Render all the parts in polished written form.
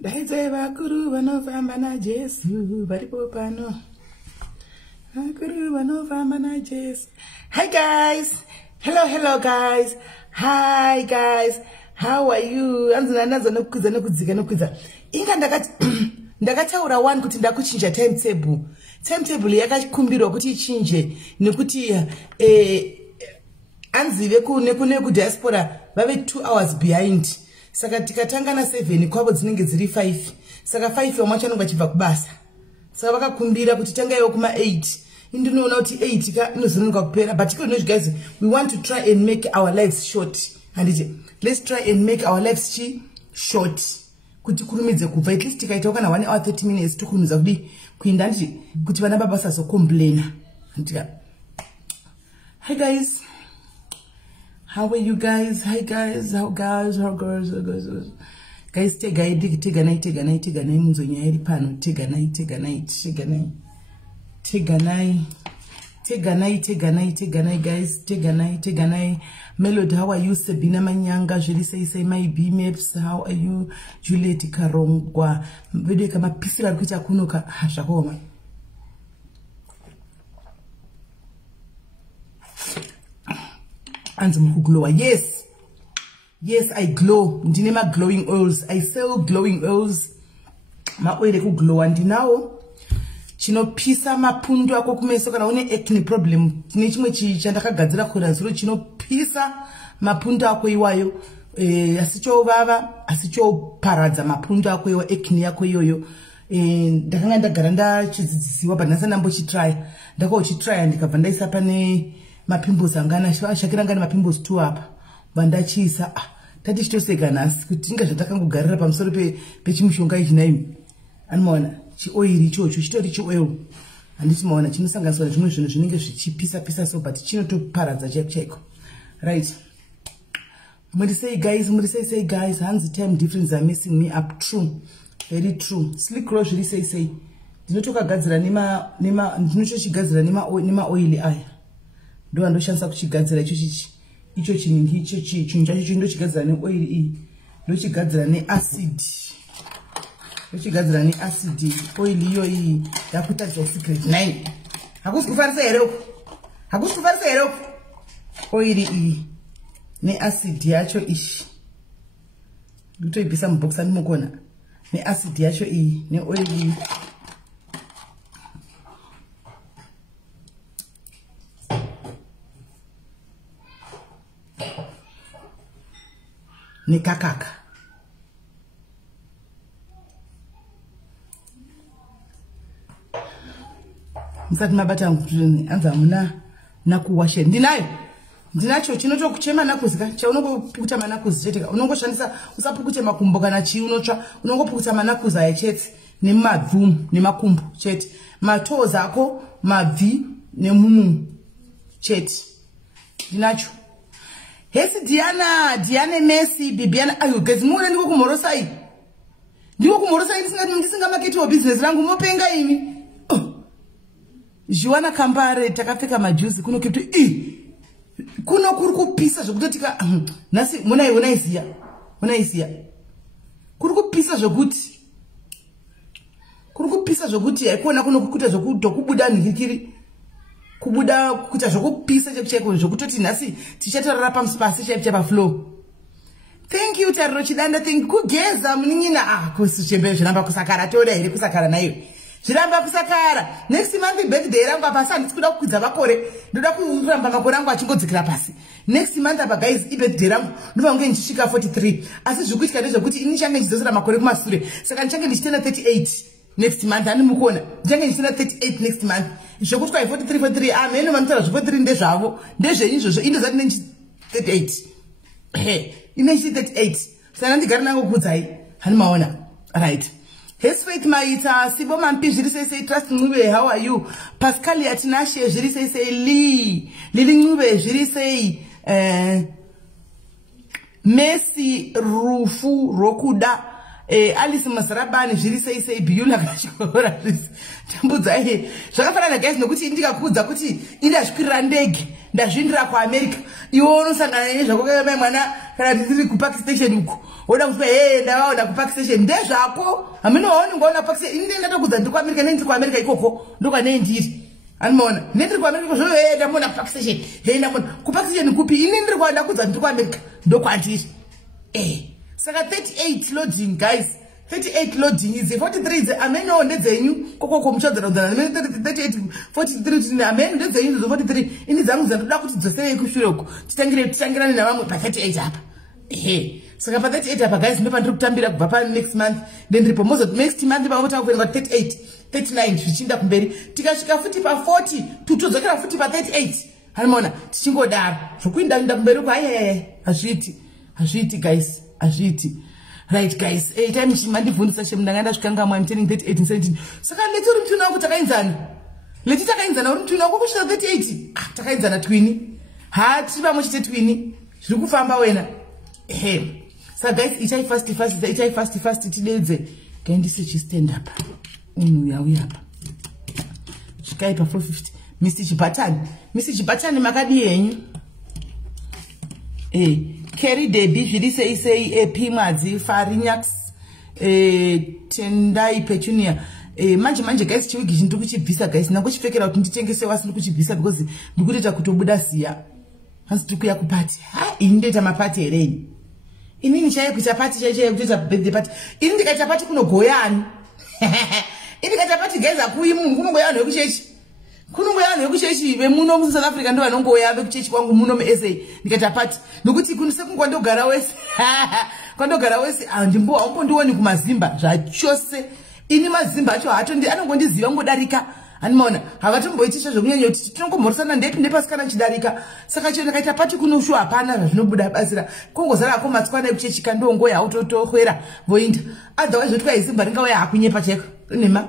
Daidze vakuru vanofamba naJesu varipo pano. Vakuru vanofamba naJesu. Hi guys. Hello guys. Hi guys. How are you? Anzana nokudzika. Inga ndakataura one kuti ndakuchinja timetable. Timetable yakakumbirwa kuti ichinje nekuti anzive kune ku diaspora vave 2 hours behind. Saka tikatanga na 7 kwavo dzinenge dziri 5. Saka 5 yomwe chanonga chibva kubasa. Saka vakakumbira kuti tangaiwo kuma 8. Indinoona kuti 8 ka inozononga kupera, but guys, we want to try and make our lives short. And let's try and make our lives short. Kuti kurumidze kubva at least tikaita kana 1 hour 30 minutes tokurumidza kudi kuinda ndi kuti vana baba saso complain. Hi guys. How are you guys? Hi guys. How girls? Guys, tega night munzonya iri pano. Tega night guys. Tega night. Melody, how are you? Sabina Manyanga, Julie say my B maps. How are you? Juliet Karongwa. Vede kama pisi la kucha kunoka hashakoma. Anzum glow. Yes, I glow. Ndinema glowing oils. I sell glowing oils. Ma oil ku glow and now. Chino pisa mapundu ako kumeso kana une acne problem. Tine chimwe chandakagadzira kora zero chino pisa mapundu ako iwayo. Asicho vava, asicho paradza mapundu ako iwa acne yako iyoyo. Ndakanga ndagara chidzidziwa but ndasana mbochitry. Ndakauchitry ndikabva ndaisa pane mapimples angana shakira ngani mapimples 2 apa. Vandachisa tati chitoseka nasi kuti tinga zvatakangogarira pamusoro pechimushonga ichi naimi. Anomaona chi oil ichocho chitori chi oil. Handiti maona chinosanganiswa nezvimwe zvinhu zvinenge zvichipisa so but chinotoparadza chaiko. Right. Muri say guys, hands time difference are messing me up. True. Very true. Slick Rose really say. Ndinotokagadzira ndinotochigadzira nema oil aya. Ndo andoshandisa kuchigadzira icho chiningi icho chinhu chacho ndochigadzira ne oil iyi. Ndochigadzira ne acid. Oil iyo iyi yakutadza secret 9. Hakusikufarisa here uko. Oil iyi ne acid yacho ishi. Ndotoibvisa mubox andimokona. Ne acid yacho iyi ne oil iyi. Ne kakaka. Msati mabata anza muna nakuwashe. Ndinacho chinotokuchema nakuzika. Cha unongopukuta manakuzi chetika. Unongoshandisa usapukute makumbo kana chi unotsva. Unongopukuta manakuzi ayechete nemabvu nemakumbo chete. Matoza ako mabvi nemumu chete. Ndinacho. Hesi Diana Messi Bibiana ayo guys mune ndiko kumorosai. Ndiko kumorosai ndisinga market wa business rangu mopenga imi. Joana Kambare takapfeka majuzi kuno kitu kuno kuri kupisa zvokutotika nasi munaisiya kuri kupisa zvokuti haikuona kuno kukuita zvokutokubuda nhikiri kubuda kuita zvokupisa chekucheko zvokutoti nhasi tichatorara pamusipasi chaipa flow. Thank you Tariro Chidanda, thank you kugeza munin'ina kusichembe zviramba kusakara toda here kusakara nayo. Zviramba kusakara. Next month birthday rangu apa sandi tikuda kukwidza makore. Ndoda kuramba makore angu achingodzikira pasi. Next month apa guys birthday rangu ndova kunge ndichisvika 43. Asi zvikuitika ndezvekuti ini change ndichizosara makore kumasure. Saka ndichange ndichitenda 38 next month andimukona. Ndichange ndichitenda 38 next month. Zvokuti kwa 43 amene vanotaura 43 ndezvavo. Ndezvenyu izvozvo indozati nenchi 38. Inenchi 38. Saka ndigara nangu kudzai. Hanimaona. Right. His faith Maita, Sibo Mampi, Jiri say trust Nube, how are you? Pascal Yatinashe, Jiri say Lee, Lili Nube, Jiri say Messi Rufu Rokuda, Alice Masarabani zviri sei Biyula kachikora tambudza zvakafanana guys nokuti ndikakudza kuti indasvikirira ndege ndazvindira kuAmerica iwe unosangana nezvako kai mwana kana tiri kupark station uko woda kuti ndavaona kupark station ndezvako haminooni ngoona park station ine ndatokudza ndiri kuAmerica nendiri kuAmerica ikoko ndokwane ndiri anoona nendiri kuAmerica zvo ndamona kupark station ndamona kupark station kupi ine ndiri kuenda kudza ndiri kuAmerica ndokwandiri saka 38 loading guys 38 loading is 43 the ameno ndedzenyu kokoko muchodzera 38 43 tine ameno ndedzenyu 43 ini dzangu dzandoda kuti dzosei kushureko titangirane navamwe pa 38 apa saka pa 38 apa guys ndo pandiri kutambira kubva pa next month then ndiripo mozo next month pamotanga kuenda 38 39 zvichinda kumberi tikasvika futi pa 40 tutodzokera futi pa 38 hanoona tichingodaro zvokuinda kumberi ko hazviiti guys hazviiti. Right guys, time mandibvunisa shemndanga ndasvikanga I'm turning 38 in 17. Saka leti uri mtuna wako takainzana. Leti takainzana uri mtuna wako kusvika 38. Takainzana twini. Tiri pamwe chete twini. Zviri kufamba wena. Saka guys, ichai fast tidedze. Gaindise chi stand up. Uya apa. Svikai pa 450. Mr. Chibatani makadi yenyu. Kerry Debbie zviri sei Pimwadzi Farinyax Tendai Petunia manje guys chiwigi ndiri kuchibvisa guys nangochipfekera kuti nditengese wasini kuchibvisa because ndikutoita kutobuda ziya hanzi tiri kuya kupati ini ndoita mapati here inini chaiye kuita pati chaiye kutoita birthday party ini ndikaita pati kunogoyani ini ndikaita pati guys akuyi munhu kunongoyanhu yekuchechi vekuchechi vemuno mu South Africa ndo vanongoya vekuchechi kwangu muno muSA ndikaita pati nokuti kunise kungondogara wese kwandogara wese haumpondioni kumazimba zvachose ini mazimba acho anongondiziva ngodarika animaona havatomboitisha zvokunyanya kuti tinongomhoresana ndepinde pasi kana chidarika saka chio ndakaita pati kunoshu hapana zvazvinobuda basira kongozarako matsikwana ekuchechi kandongoya hautotohwera voinda otherwise zvoti kwaizimba ringauya hakunyepa cheko nema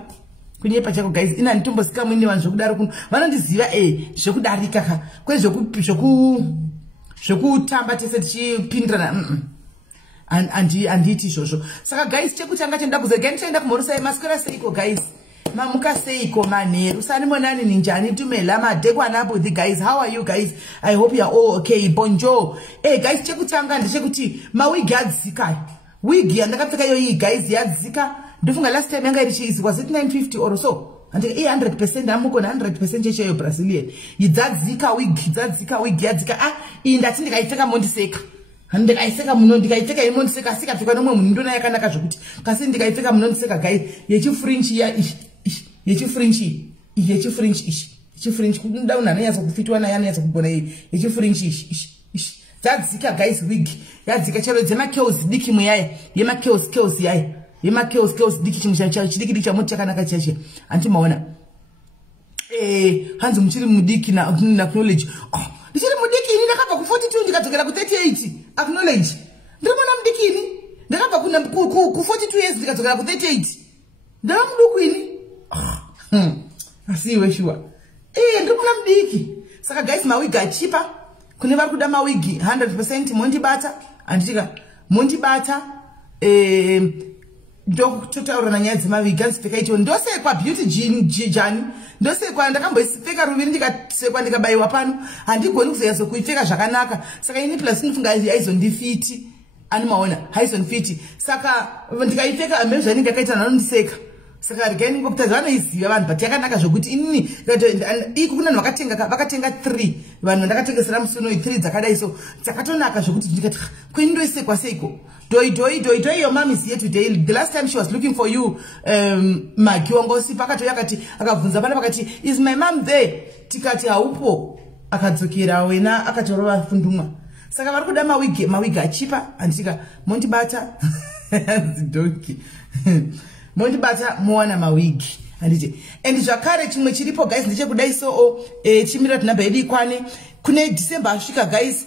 kunyepa chako guys ina nditombosika mwini vanhu zvokudaro kuno vanondiziva zvokudarika ka zvokutamba tese tichipindirana handiiti izvozvo saka guys chekutanga chendoda kuziva gai ndichaenda kumhorosai maswera seiko guys mamuka seiko manheru sanimonani ninjani tumela madekwanabudhi guys how are you guys I hope you are all okay bonjour guys chekutanga ndechekuti mawigi adzika wigi yandakapfeka iyoyi guys yadzika ndofunga last time yanga iri chizi was it 950 or so andike 100% amukona 100% checheyo Brazilian yidzadzika wigi yadzika iyi ndati ndikaipfeka mondiseka ndikaiseka muno ndikaipfeka imondiseka asikapfekwa nomwe munhu ndona yakanaka zvokuti kasi ndikaipfeka munondiseka guys yechifrinchi ya yechifrinchi kuda unhu anonyatsa kufitwa naye anonyatsa kugona yechifrinchi dzadzika guys wig yadzika chero dzemakels diki muyaya yemakels yaya yemakels diki chidiki chamoti chakanaka chache antimaona hanzi muchiri mudiki na acknowledge ndichiri mudiki ini ndakabva ku42 ndikadzokera ku38 acknowledge ndirimona mudiki ini ndakabva ku42 years ndikadzokera ku38 ndava muduku ini asiwe shuwa ndirimona mudiki saka guys mawigi achipa kune vari kuda mawigi 100% mondibata anditika mondibata ndokutotaura nyaya dzemawigi anzipfeka ito ndosekwa beauty jani ndosekwa ndakamboisipfeka ruviri ndikasekwa ndikabayiwa pano handigoni kuzoyatso kuipfeka zvakanaka saka ini plus inofunga haizondifiti animaona haizondifiti saka ndikaipfeka amene zvanenge akaita nanondiseka saka regai ningokutaza vanoiziva vanhu but yakanaka zvokuti inini iku kuna vanhu vakatenga 3 vanhu vandakatengesera musuno 3 dzakadai so dzakatonaka zvokuti ndikati kweni ndoisekwa seiko doi your mom is here today. The last time she was looking for you magi wangosi pakatoya akati akabvunza pana pakati is my mom there tikati haupo akadzokera wena akatorova fundumwa saka vari kuda mawigi achipa anditika mondibata zidoki mondibata mowana mawigi handiti and zvakare chimwe chiripo guys ndechekudai so chimira tinamba yedu ikwane kune December asvika guys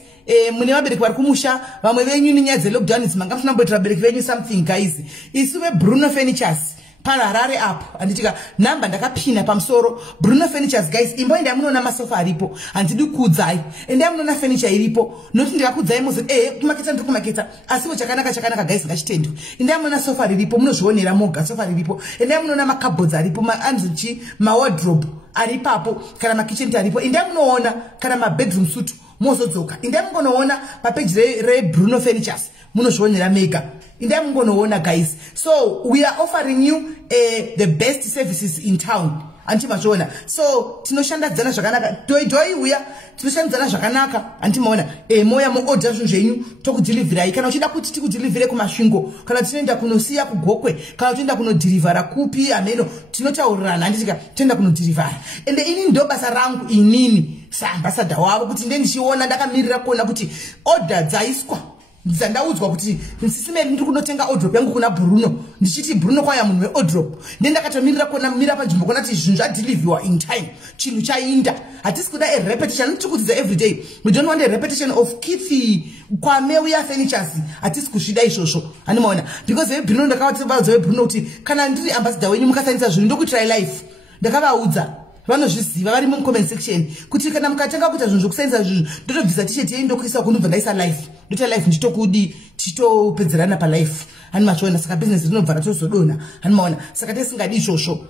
mune vabereki vari kumusha vamwe venyu nenyaya dzelockdown manga muchinamboitira vabereki venyu something guys isu veBruno Furnitures paRarare apo anditika namba ndakapina pamusoro Bruno Furnitures guys imbo enda munoona masofa aripo handidi kuudzai enda munoona furniture iripo noti ndikakuudzai muzi kumaketa ndiri kumaketa asiwo chakanaka guys ngachitendwe enda munoona sofa riripo munozvionera moga sofa riripo enda munoona makabhodzi aripo maanzichi mawardrobe aripapo kana makitchen aripo enda munoona kana mabedroom suit mozodzoka enda mungonoona papeji reBruno Furnitures munozvionera mega enda mungonoona guys. So we are offering you the best services in town antimazvona so tinoshandadzana zvakanaka doi uya tinoshandadzana zvakanaka antimaona moya muorder zvinhu zvenyu tokudhilivhirai kana uchida kuti tikudhilivhire kumasvingo kana tinoenda kunosiya kugokwe kana tinoenda kunodhilivhara kupi ameno tinotaurirana handitika toenda kunodhilivhara ende ini ndo basa rangu inini saambasada wavo kuti ndichiona ndakamirira kuona kuti order dzaiswa dzandaudzwa kuti sisime ndiri kunotenga wardrobe yangu kuna Bruno ndichiti Bruno kwaya munhu wewardrobe ndendakatomirira kuona mira panzvimbo kuona kuti zvinhu zvadhilivhiwa in time chinhu chainda hatisi kuda a repetition noti kudzidza every day we don't want a repetition of kithi kwameuya furnitures hatisi kuzvida izvozvo animaona because Bruno ndakavaudza Bruno kuti kana ndiri ambassador wenyu mukasanisa zvinhu ndokutry life ndakavaudza vanozviziva vari mucomment section kuti kana mukatenga kuita zvinhu zvokusainza zvinhu ndotobvisa t-shirt yei ndokuisa kunobva ndaisa life ndota life ndichitokudi tichitopedzerana palife hani machiona saka business rinobva ratozodonha hani maona saka tisingadi izvozvo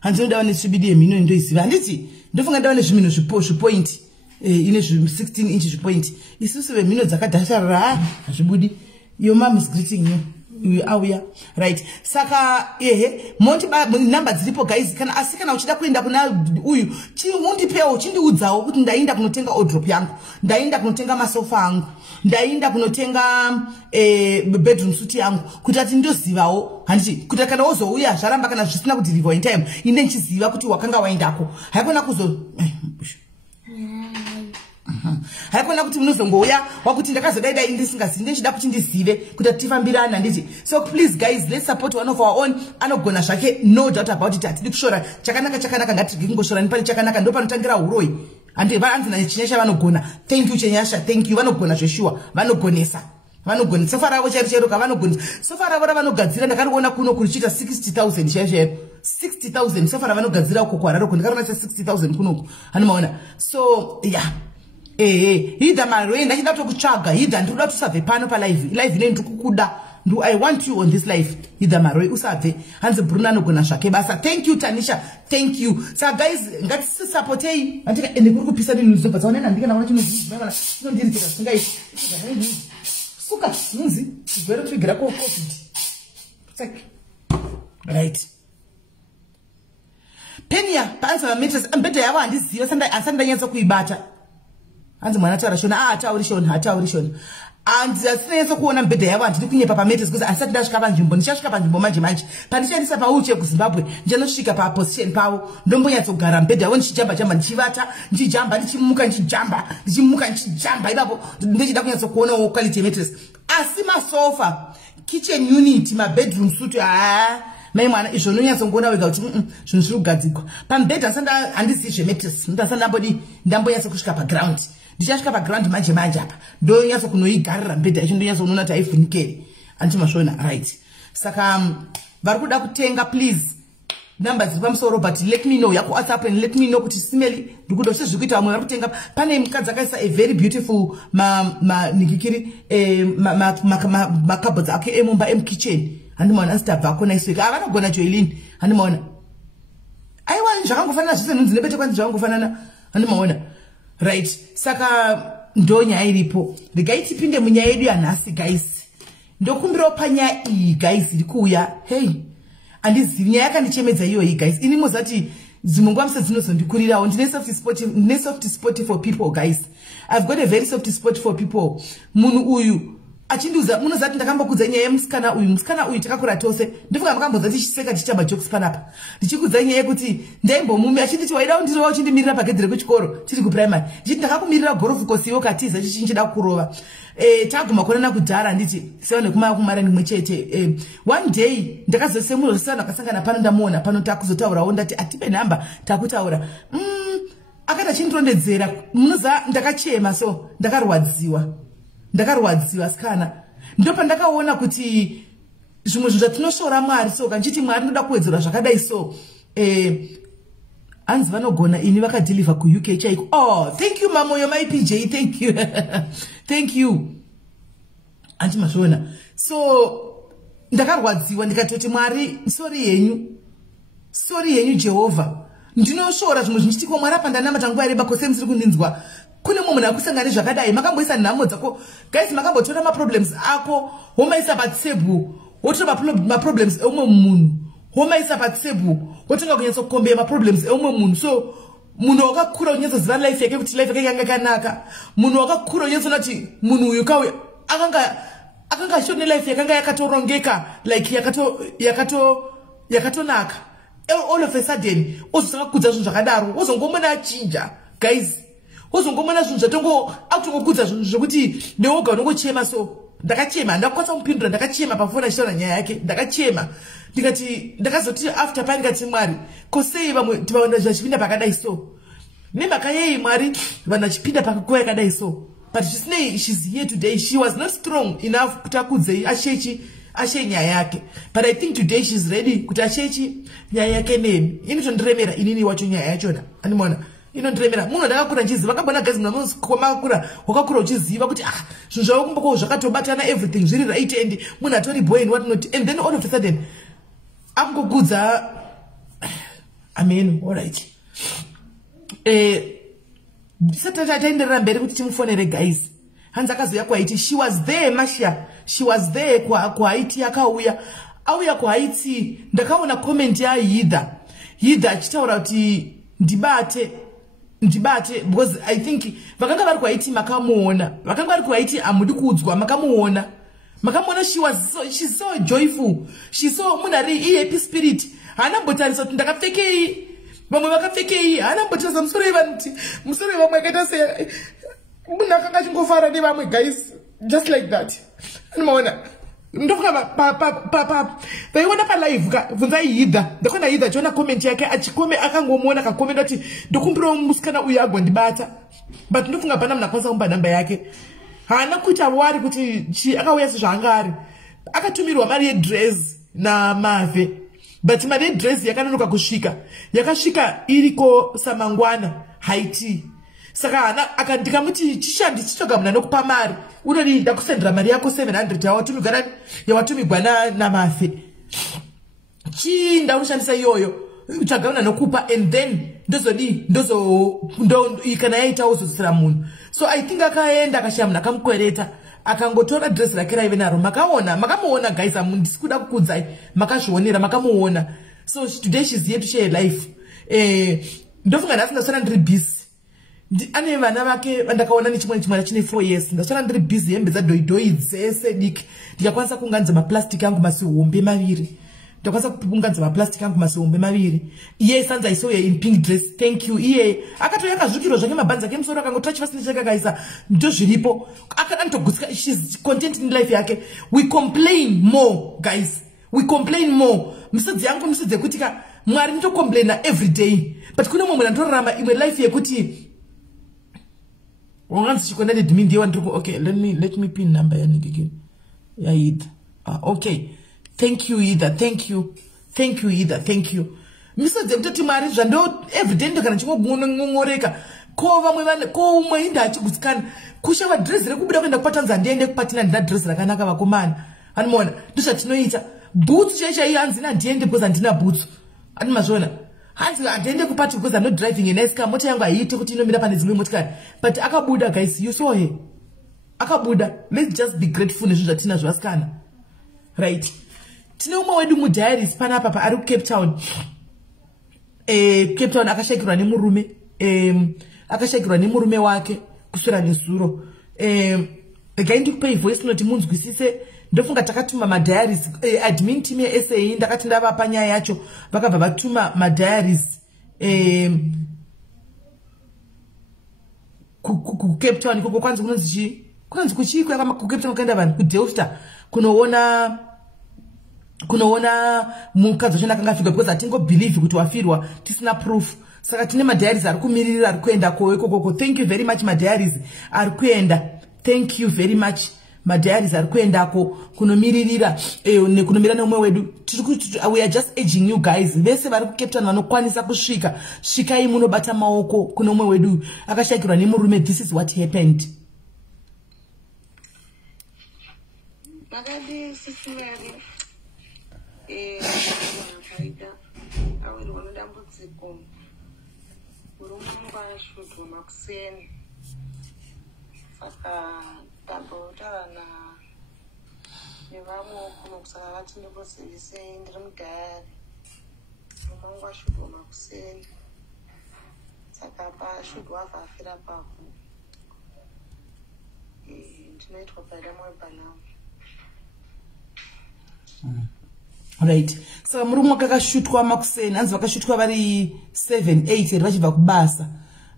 handinodawa nesvibidi yemhino ndoiziva handiti ndofunga ndawa nezvimhino zvipoint ine 16 inch zvipoint isusu vemhino dzakadhasharara hazvibudi your mom is greeting you auya right saka monti namba dziripo guys kana asi kana uchida kuenda kuna uyu undipewo chindiudzawo kuti ndaenda kunotenga wardrobe yangu ndaenda kunotenga masofa angu ndaenda kunotenga bedroom suit yangu kuti ati ndozivawo handiti kuti kana wozouya zvaramba kana zvisina kudhilivhiwa in time inde ndichiziva kuti wakanga waendako haikona kuzo haikona kuti munozongouya wakuti ndakazodaidai ndisingazivi ndichida kuti ndizive kuti tifambirana nditi so please guys let's support one of our own anogona zvake no doubt about it hatidi kushora chakanaka ngatirege kungoshorani pane chakanaka ndo panotangira uroi handi vanzi nachinyasha vanogona thank you chenyasha thank you vanogona zveshuwa vanogonesa sofa ravo chairoka vanogonesa sofa ravo ravanogadzira ndakariona kuno kurichiita 60,000 chaizvo 60,000 sofa ravanogadzira uko kwararoko ndakaona 60,000 kunoku hanimaona so yeah hidha marwe ndachida kutokutsvaga hidha ndikuda kuti usabve pano palive ine ndikukuda I want you on this life hidha marwe usabve hanzi Bruno anogona zvake basa thank you Tanisha thank you saka guys ngatisupportei andika ende kuri kupisa ndinhu zobva dzaonena ndikanaona chinondirikira singaiti suka nzi zvero twigira ko covid right Penia panza mametres ambedha yavo handiziva asandanyatsa kuibata hanzi mwana taura shona hatauri shona hanzi asinanyatsa kuona mbedha yavo handidi kunyepa pametres because handisati ndasvika panzvimbo ndichasvika panzvimbo manje pandichandisa pauche kuZimbabwe ndichanosvika paposition pavo ndombonyatsogara mbedha yavo ndichijamba ndichivata ndichijamba ndichimuka ipapo ndichida kunyatsokuonawo quality yemetres asi masofa kitchen unit mabedroom suit mai mwana izvo nonyatsongoona wega kuti zvinhu zviri kugadzikwa pamubhedha handizivi zvemetres ndambonyatsa kusvika paground ndichasvika paground manje apa ndonyatsa kunoigarira mbedha yacho ndonyatsokunoona kuti haivhunikeri antimazvona right saka vari kuda kutenga please namba dziri pamusoro but let me know yako WhatsApp and let me know kuti Smelly ndikuda sezviri kuita vamwe vari kutenga pane mukadzi akaisa a very beautiful nikikiri makabhodzi ake emumba emkitchen handimaona asitabvako naisweka vanogona joilini handimaona aiwa zvakangofanana zvese nhunzi nebete kwanzi zvakangofanana handimaona right saka ndo nyaya iripo regai tipinde munyaya yedu yanhasi guys ndokumbirawo panyaya iyi guys iri kuuya hey handizivi nyaya yakandichemedza iyoyi guys ini muzati dzimwe nguva muse dzinozondikurirawo ndine soft spot for people guys I've got a very soft spot for people munhu uyu achindiudza munozati ndakambokudza nyaya yemusikana uyu takakura tose ndifunga makambodza tichiseka tichitamba jokes panapa ndichikudza nyaya yekuti ndaimbomumi achinditi waida kundirowa uchindimirira pagedhi rekuchikoro tiri kuprimary ndichiti ndakakumirira gorofu kosiwo katiza chichinchida kurova taguma kuonana kudhara nditi sewa nekumakumara nimwe chete one day ndakazose munhu zvisana akasangana pano ndamuona pano takuzotaurawo ndati atipe nhamba takutaura akati achindirondedzera munoza ndakachema so ndakarwadziwa sikana ndo pandakaona kuti zvimwe zvinhu zvatinoshora Mwari. So kanchiti Mwari ndoda kuwedzera zvakadai so hanzi vanogona ini vakadeliver kuUK chaiko. Oh, thank you Mamoyo my PJ, thank you. Thank you. Anti mazviona. So ndakarwadziwa ndikatoti Mwari sorry yenyu Jehovah. Ndinoshora zvimwe zvinchiti kwa Mwari pandanamata nguva yareba kose musiri kundinzwa. Kune mumwe munhu akusangana zvakadai makamboisa nhamo dzako guys, makambotora maproblems ako womaisa patable wotora maproblems eumwe munhu womaisa patable wotenga kunyatsa kukombeya maproblems eumwe munhu. So munhu wakakura unyatsoziva life yake kuti life yake yanga yakanaka, munhu wakakura unyatsoona kuti munhu uyu kauya akanga ashone life yakanga yakatorongeka like yakatonaka. All of a sudden ozosakakudza zvinhu zvakadaro wozongomona achinja guys, wozongomona zvinhu zvatongokudza zvinhu zvekuti newoga unongochema. So ndakachema, ndakakwanisa kupindura, ndakachema pafoni achitaura nyaya yake, ndakachema ndikati ndakazoti after pani ndikati Mwari kosei vamwe tivaona zvachipinda pakadai so nemhaka yei Mwari vanhu vachipinda pakuva yakadai so. But zvisinei, she's here today. She was not strong enough kuti akudze ashe nyaya yake, but I think today she's ready kuti ashechi nyaya yake nemi. Inotondiremera inini wacho nyaya yachona, animona inondiremera. Munhu ndakakura nchiziva, vakabona gazi munhu wakakura uchiziva kuti zvinhu zvavo kumboko zvakatobatana everything zviri right and munhu atori boy and what not, and then all of a sudden akungogudza. Amen. All right. Taenderera mberi kuti timufonere guys. Hanzi akazoya kwaiti she was there Masha, she was there kwaiti akauya kwaiti. Ndakaona comment ya Hida achitaura kuti ndibate because I think vakanga vari kwaiti makamuona, vakanga vari kwaiti amudi kuudzwa makamuona she's so joyful, she's so munari happy spirit. Hana mbotarisa kuti ndakapfekei, vamwe vakapfekei, hana mbotarisa musoro vamwe akaita se munhu akanga achingofara nevamwe guys, just like that. Unoona ndofunga vaiona palive bvunzai Hida, ndakaona Hida achiona comment yake akangomuona akakomenda kuti ndokumbirawo musikana uyu agondibata, but ndofunga pana munhu akwanisa kumba namba yake. Haana kuita wari kuti akauya sezvaanga ari, akatumirwa mari yedress namave, but mari yedress yakanonoka kusvika, yakasvika iriko samangwana haiti. Saka hana akandikamuti chishandi chichogamuna nokupa mari, unodi ndakusendera mari yako 700 yawatumigwa namafe, ndaunoshandisa iyoyo uchagamuna nokupa, and then kana yaita uzodzosera munhu. So I think akaenda akashaya munhu akamukwereta akangotora dress rake raive naro. Makamuona guys, ndisi kuda kukudzai, makazvionera, makamuona. So today she's here to share life. Ndofunga ndasi ndasara ndiri busy. Ane vana vake vandakaona nechimwana chine 4 years. Ndasara ndiri busy hembe dzadhoidhoi dzese diki. Ndikakwanisa kunganza maplastic angu masihombe maviri. Ndakwanisa kupunganza maplastic angu masihombe maviri. Iye sanza I saw her in pink dress. Thank you. Iye akatoya kazvikiro zvake mabhanza ke musoro akangotora chifasini chake akaisa ndozviripo. Akandogutska, she's content in life yake. We complain more guys. We complain more. Musadzi yangu musadzi kutika Mwari ndocomplaina every day. But kuna mumwe ndorarama imwe life yekuti once you connected me, they want to go. Okay, let me pin number again. Yeah, Hida. Okay. Thank you, Hida. Thank you, Hida. Thank you. Mr. Deputy Mari, Jando, every day, can you go Kova mwana, ko mwinda achikusikana. Kusha wa dress, rekubida kwenda kupata nzandende kupatina nda dress rakanaka wakumana. Anmona, dusha tinoita. Boots chesha hii hanzi na ndiende because andina boots. Animazona. Hanzi andende kupati because I'm not driving a nice car. Moto yangu haiti kuti inomira pane dzimwe motikari. But akabuda guys, you saw her. Akabuda. Let's just be grateful nezvo zvatina zvasikana. Right. Tine umwe wedu muDiaries panapa pa ari Cape Town. Cape Town akashakirwa nemurume. Akashakirwa nemurume wake kusura nesuro. Gaindi kupei voice note munzwisise. Ndofunga takatuma maDiaries admin team ya SA ndakati ndavapa nyaya yacho vakabva vatuma maDiaries ku Cape Town koko kwanzi kunonzi kuchiko ku Cape Town kaenda vanhu ku Delta kunoona mukadzi wachona kanga fika because atingo believe kuti wafirwa tisina proof. Saka tine maDiaries ari kumirira ari kuenda ko. Thank you very much maDiaries ari kuenda. Thank you very much madiaries ari kuendako kunomiririra nekunomira neumwe wedu. We are just urging you guys, vese vari kuCape Town vanokwanisa kusvika, svikai munobata maoko kune umwe wedu akashakirwa nemurume. This is what happened. Magadi SIS MELLY faida awiri wanodambudziko urumungwa shudhu makuseni saka tambotaura nevamwe kuno kusaka vati ndimbozivisei ndiri mudhayari urumungwa shudhu makuseni saka pashudhu wabva afira papo ndinoitwa paida mwebva navo. Right. Saka murume wakashutwa makuseni, anzi vakashutwa vari 7-8 vachibva kubasa.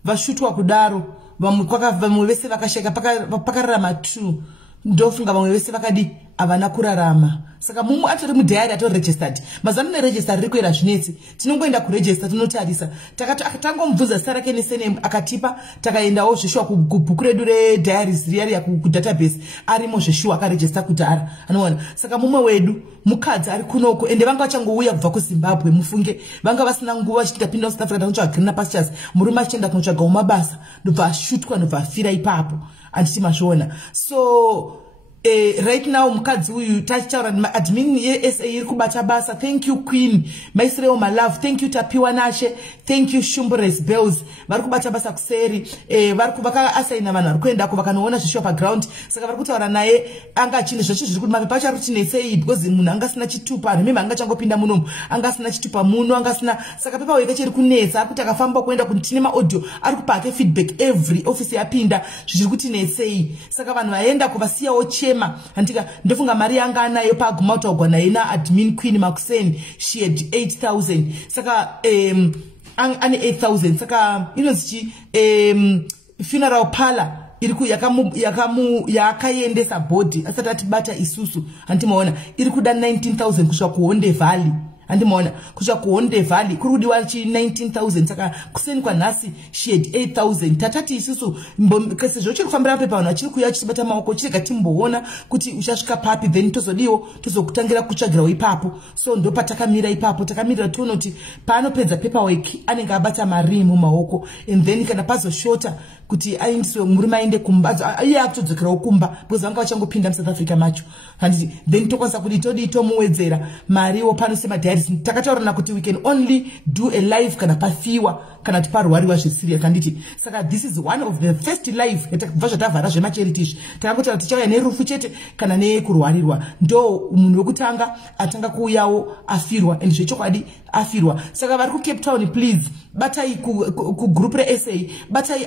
Vashutwa kudaro, vamwe vese vakasheka pakararama 2. Ndofunga vamwe vese vakadi havana kurarama. Saka mumwe atori mudhayari atori registered. Mazano neregister riri kuenda zvinetsi. Tinongoenda kuregister tunotarisa. Tangomubvunza zita rake nesename akatipa, takaendawo zveshuwa kubhuku redu rediaries riya kudatabase arimo zveshuwa akaregister kudhara. Anoona. Saka mumwe wedu mukadzi ari kunoko ende vanga vachangouya kubva kuZimbabwe mufunge. Vanga vasina nguva vachita pinda kuSouth Africa kunotsvaga green pastures. Murume achienda kunotsvaga mabasa ndobva ashutwa ndobva afira ipapo. Anditi mazviona. So right now mukadzi uyu tachaura admin yeSA iri kubata basa. Thank you Queen Maisreo my love, thank you Tapiwa Nashe, thank you Shumbres Bells. Vari kubata basa kuseri, vari vakaassaina vanhu vari kuendako vakanoona zveshuwa paground. Saka vari kutaura naye anga achine zvacho zviri kuti mapepa acho ari kutinetsei because munhu anga asina chitupa, remember anga changopinda munomu anga asina chitupa muno anga asina. Saka pepa weke chiri kunetsa kuti akafamba kuenda kutine maaudio ari kupake feedback every office yapinda zviri kutinetsei. Saka vanhu vaenda kuvasiyawo chema andika ndofunga mari yanga anayo paguma kutaugwa naye naadmin Queen Makuseni, she had 8,000. Saka ane 8,000. Saka inonzi funeral parlor iriku yakaendesa body asati atibata isusu antimaona iri kuda 19,000 kusvika kuHonde Valley. Andimaona kusvika kuHonde Valley kuri kudiwa 19,000. Saka kuseni kwanhasi she had 8,000. Tatati isusu sezvo chiri kufambira pepa vanhu achiri kuuya achibata maoko chirega timboona kuti uchasvika papi then tozodiwo tozokutangira kutsvagirawo ipapo. So ndo patakamira ipapo takamirira tonoti paanopedza paperwork anenge abata mari mumaoko and then kana pazoshota kuti aindiswe murume aende kumba iye akutodzokerawo kumba because vanga vachangopinda muSouth Africa macho. Handiti then tokwanisa kuti todi tomuwedzera mariwo pano semadhiaries. Takataurana kuti we can only do a live kana pafiwa kana kuti parwariwa zveserious. Handiti saka this is one of the first live yatakubva zvatavhara zvemacheritage. Takangoti tichauya nerufu chete kana nekurwarirwa. Ndo munhu wekutanga atanga kuuyawo afirwa and zvechokwadi afirwa. Saka vari kuCape Town please batai kugroup reSA batai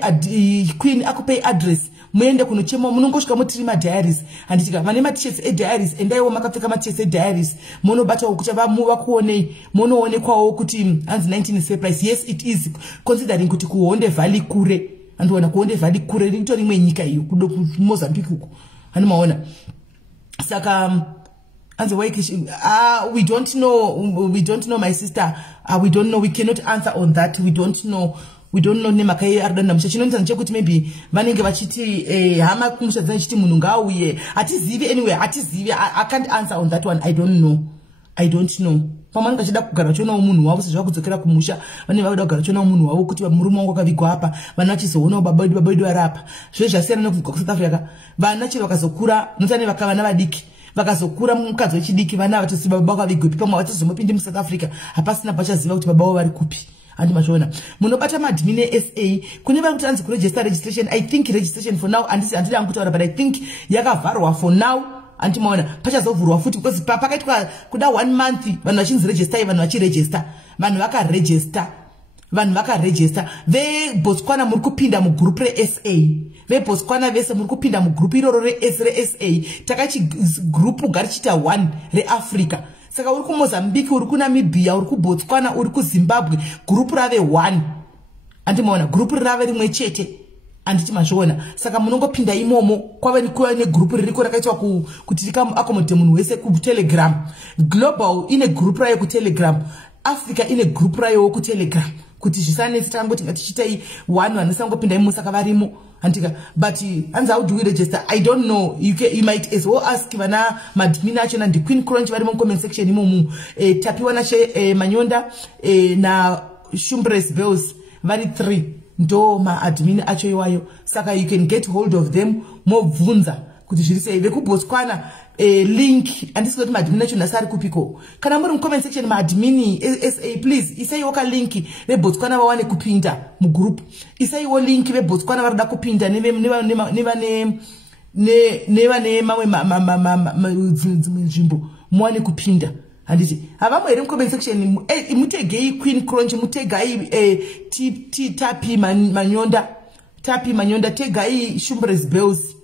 Queen akupei address muende kunochema munongosvika mutiri madiaries. Handitika vane matishets ediaries endaiwo makapfeka matishets ediaries munobatawo kuti vakuonei munoonekwawo kuti hanzi 19 surprise. Yes it is considering kuti kuHonde Valley kure andiona kuHonde Valley kure ritori imwe nyika iyo kudo kuMozambique uko hanimaona. Saka and the way we don't know my sister, we don't know, we cannot answer on that. We don't know nemakai ardana mchachinonza nchekuti maybe vanenge vachiti hama kumushadza nchiti munhu ngauye atizivi. Anyway atizivi, I can't answer on that one. I don't know pamwe ngachida kugara chona munhu wavo sezva kudzokera kumusha vane vavoda kugara chona munhu wavo kuti murume wangu akavigwa hapa vana vachizoona baba vedu arapa zvese zvasiyana nekuvigwa kuSouth Africa. Vana chero vakazokura notane vakavana vadiki vakazokura mukadzi wechidiki vana vatoziva baba vakavigwepi pamwe vatozomupinde muSouth Africa hapasina pachaziva kuti baba vavo vari kupi. Handi machona munobata madmin eSA kune vari kuti anzi kuregister registration. I think registration for now handidi angutaura but I think yakavharwa for now. Antimaona pachazovhurwa futi because pakaitwa kuda 1 month vanhu vachinzi register vanhu vachiregister vanhu vakaregister veBotswana muri kupinda mugroup reSA veBotswana vese muri kupinda mugroup iroro reSA takachi group garichita 1 reAfrica. Saka uri kuMozambique uri kuNamibia uri kuBotswana uri kuZimbabwe group rave 1 andimaona group rave rimwe chete anditi mazviona. Saka munongopinda imomo kwava ne group ririko rakaitwa kuti rikaaccommodate munhu wese kuTelegram. Global ine group rayo kuTelegram, Africa ine group rayo kuTelegram kuti zvisanetsa tangoti ngatichitai 1 vanosangopinda imo. Saka varimo Antika, but and how do we register? I don't know. You might as well ask vana madmin acho and the Queen Crunch vari mu comment section imomu. Tapiwa na she Manyonda na Shumbres Bells vari 3 ndo ma admin acho iwayo. Saka you can get hold of them more vunza. Kuti zvirise veku Botswana link and this is not admin acho nasari kupiko. Kana muri mu comment section ma admin SA please isai woka link ve Botswana vawane kupinda mu group. Isai wo link ve Botswana varida kupinda neva nzvimbo muwane kupinda. Handiti havamwe here mu comment section mutegei Queen Crunch mutegai Tapi Manyonda tegai Shumbres Bells.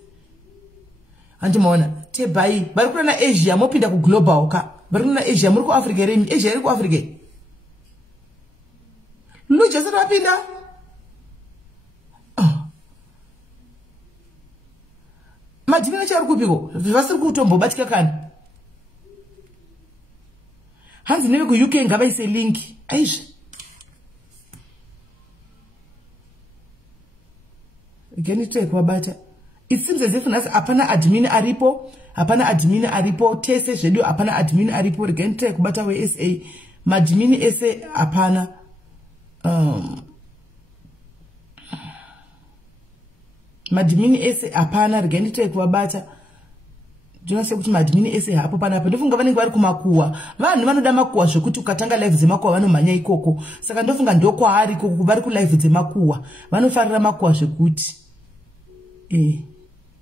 Andimaona tebai vari kuna na Asia mopinda ku global ka vari kuna na Asia muri ku Africa remi Asia iri ku Africa luja sara wapinda madimina chari kupiko vasiri kutombo batika kani hanzi neve ku UK ngavaise link aizvi again kuwabata. It seems as if nas apana admin aripo tese zvedu apana admin aripo regente kubata we SA madmin SA apana madmin SA apana regente kubata ndinose kuti madmin SA hapo pana hapo ndofunga vanenge vari kumakuwa vanhu vanoda makuwa zvekuti ukatanga live dzemakuwa vanomhanya ikoko saka ndofunga ndokwa hari ikoko vari ku live dzemakuwa vanofarira makuwa zvekuti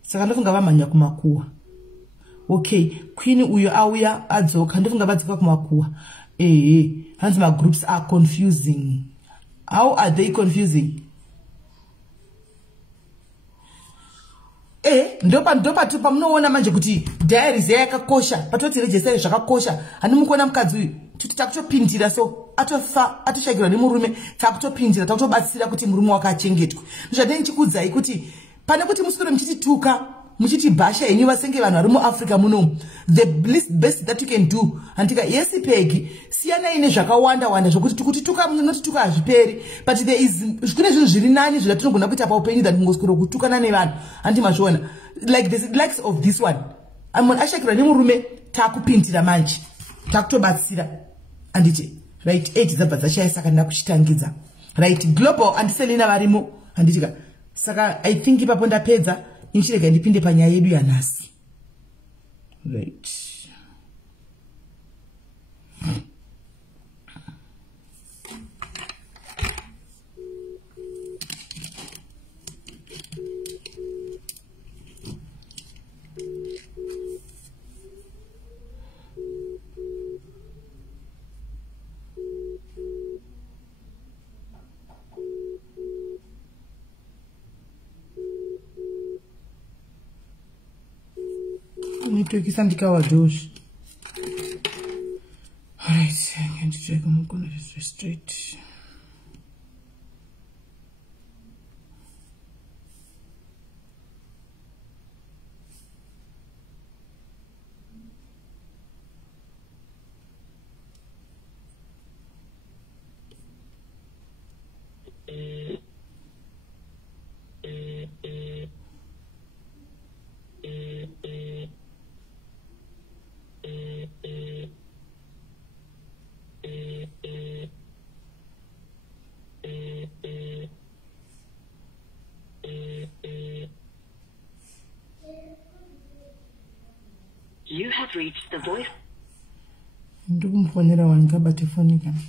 saka ndofunga vamhanya kumakuwa. Okay, Queen uyo auya adzoka ndofunga vadzoka kumakuwa. Hanzi ma groups are confusing. How are they confusing? Ndopa tupa munoona manje kuti diaries yakakosha patoti register zvakakosha hani mukuona mukadzi uyu tuti takutopindira so atofa atoshagirwa nemurume takutopindira takutobatsira kuti murume wakachengetwa. Zvadai nchikudzai kuti pane kuti musoro muchitituka muchiti bhasha yenyu vasenge vanhu vari muAfrica muno the best that you can do andika yes pegi siyana ine zvakawanda zvokuti tikutituka munotituka hazviperi but there is kune zvinhu zviri nani zvatinogona kuita paupenyu that mungoswera kutukana nevanhu andimazviona like the likes of this one amwe ashakirwa nemurume takupindira manje takutobatsira anditi right 8 dzabva dzashaya saka ndakuchitangidza right global and Selina varimo anditika saka I think ipapo ndapedza inchirega ndipinde panyaya yedu yanhasi right. Nikisandika wadosh. Alright, I'm going to check. I'm going to straight. You have reached the voice. Ndokumfonera wangabate phone kana.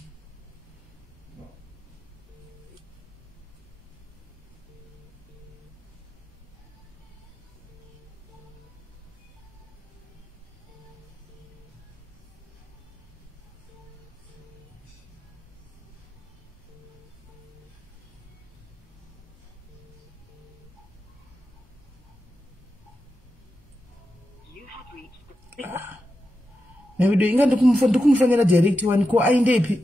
Na video inga ndokumfonera direct one ko ainde ipi.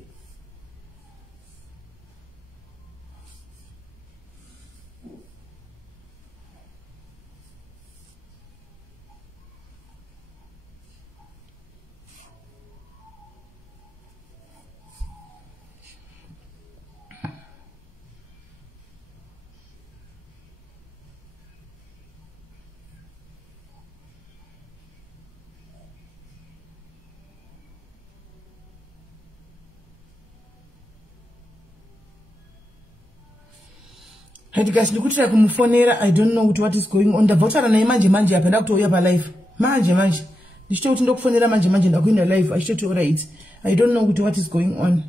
Hati kasi ndikutira kumufonera. I don't know what is going on. Ndabvotara naye manje apa ndakutouya pa live. Manje. Ndichitoti ndokufonera manje ndakuenda live. Achitoti alright. I don't know what is going on.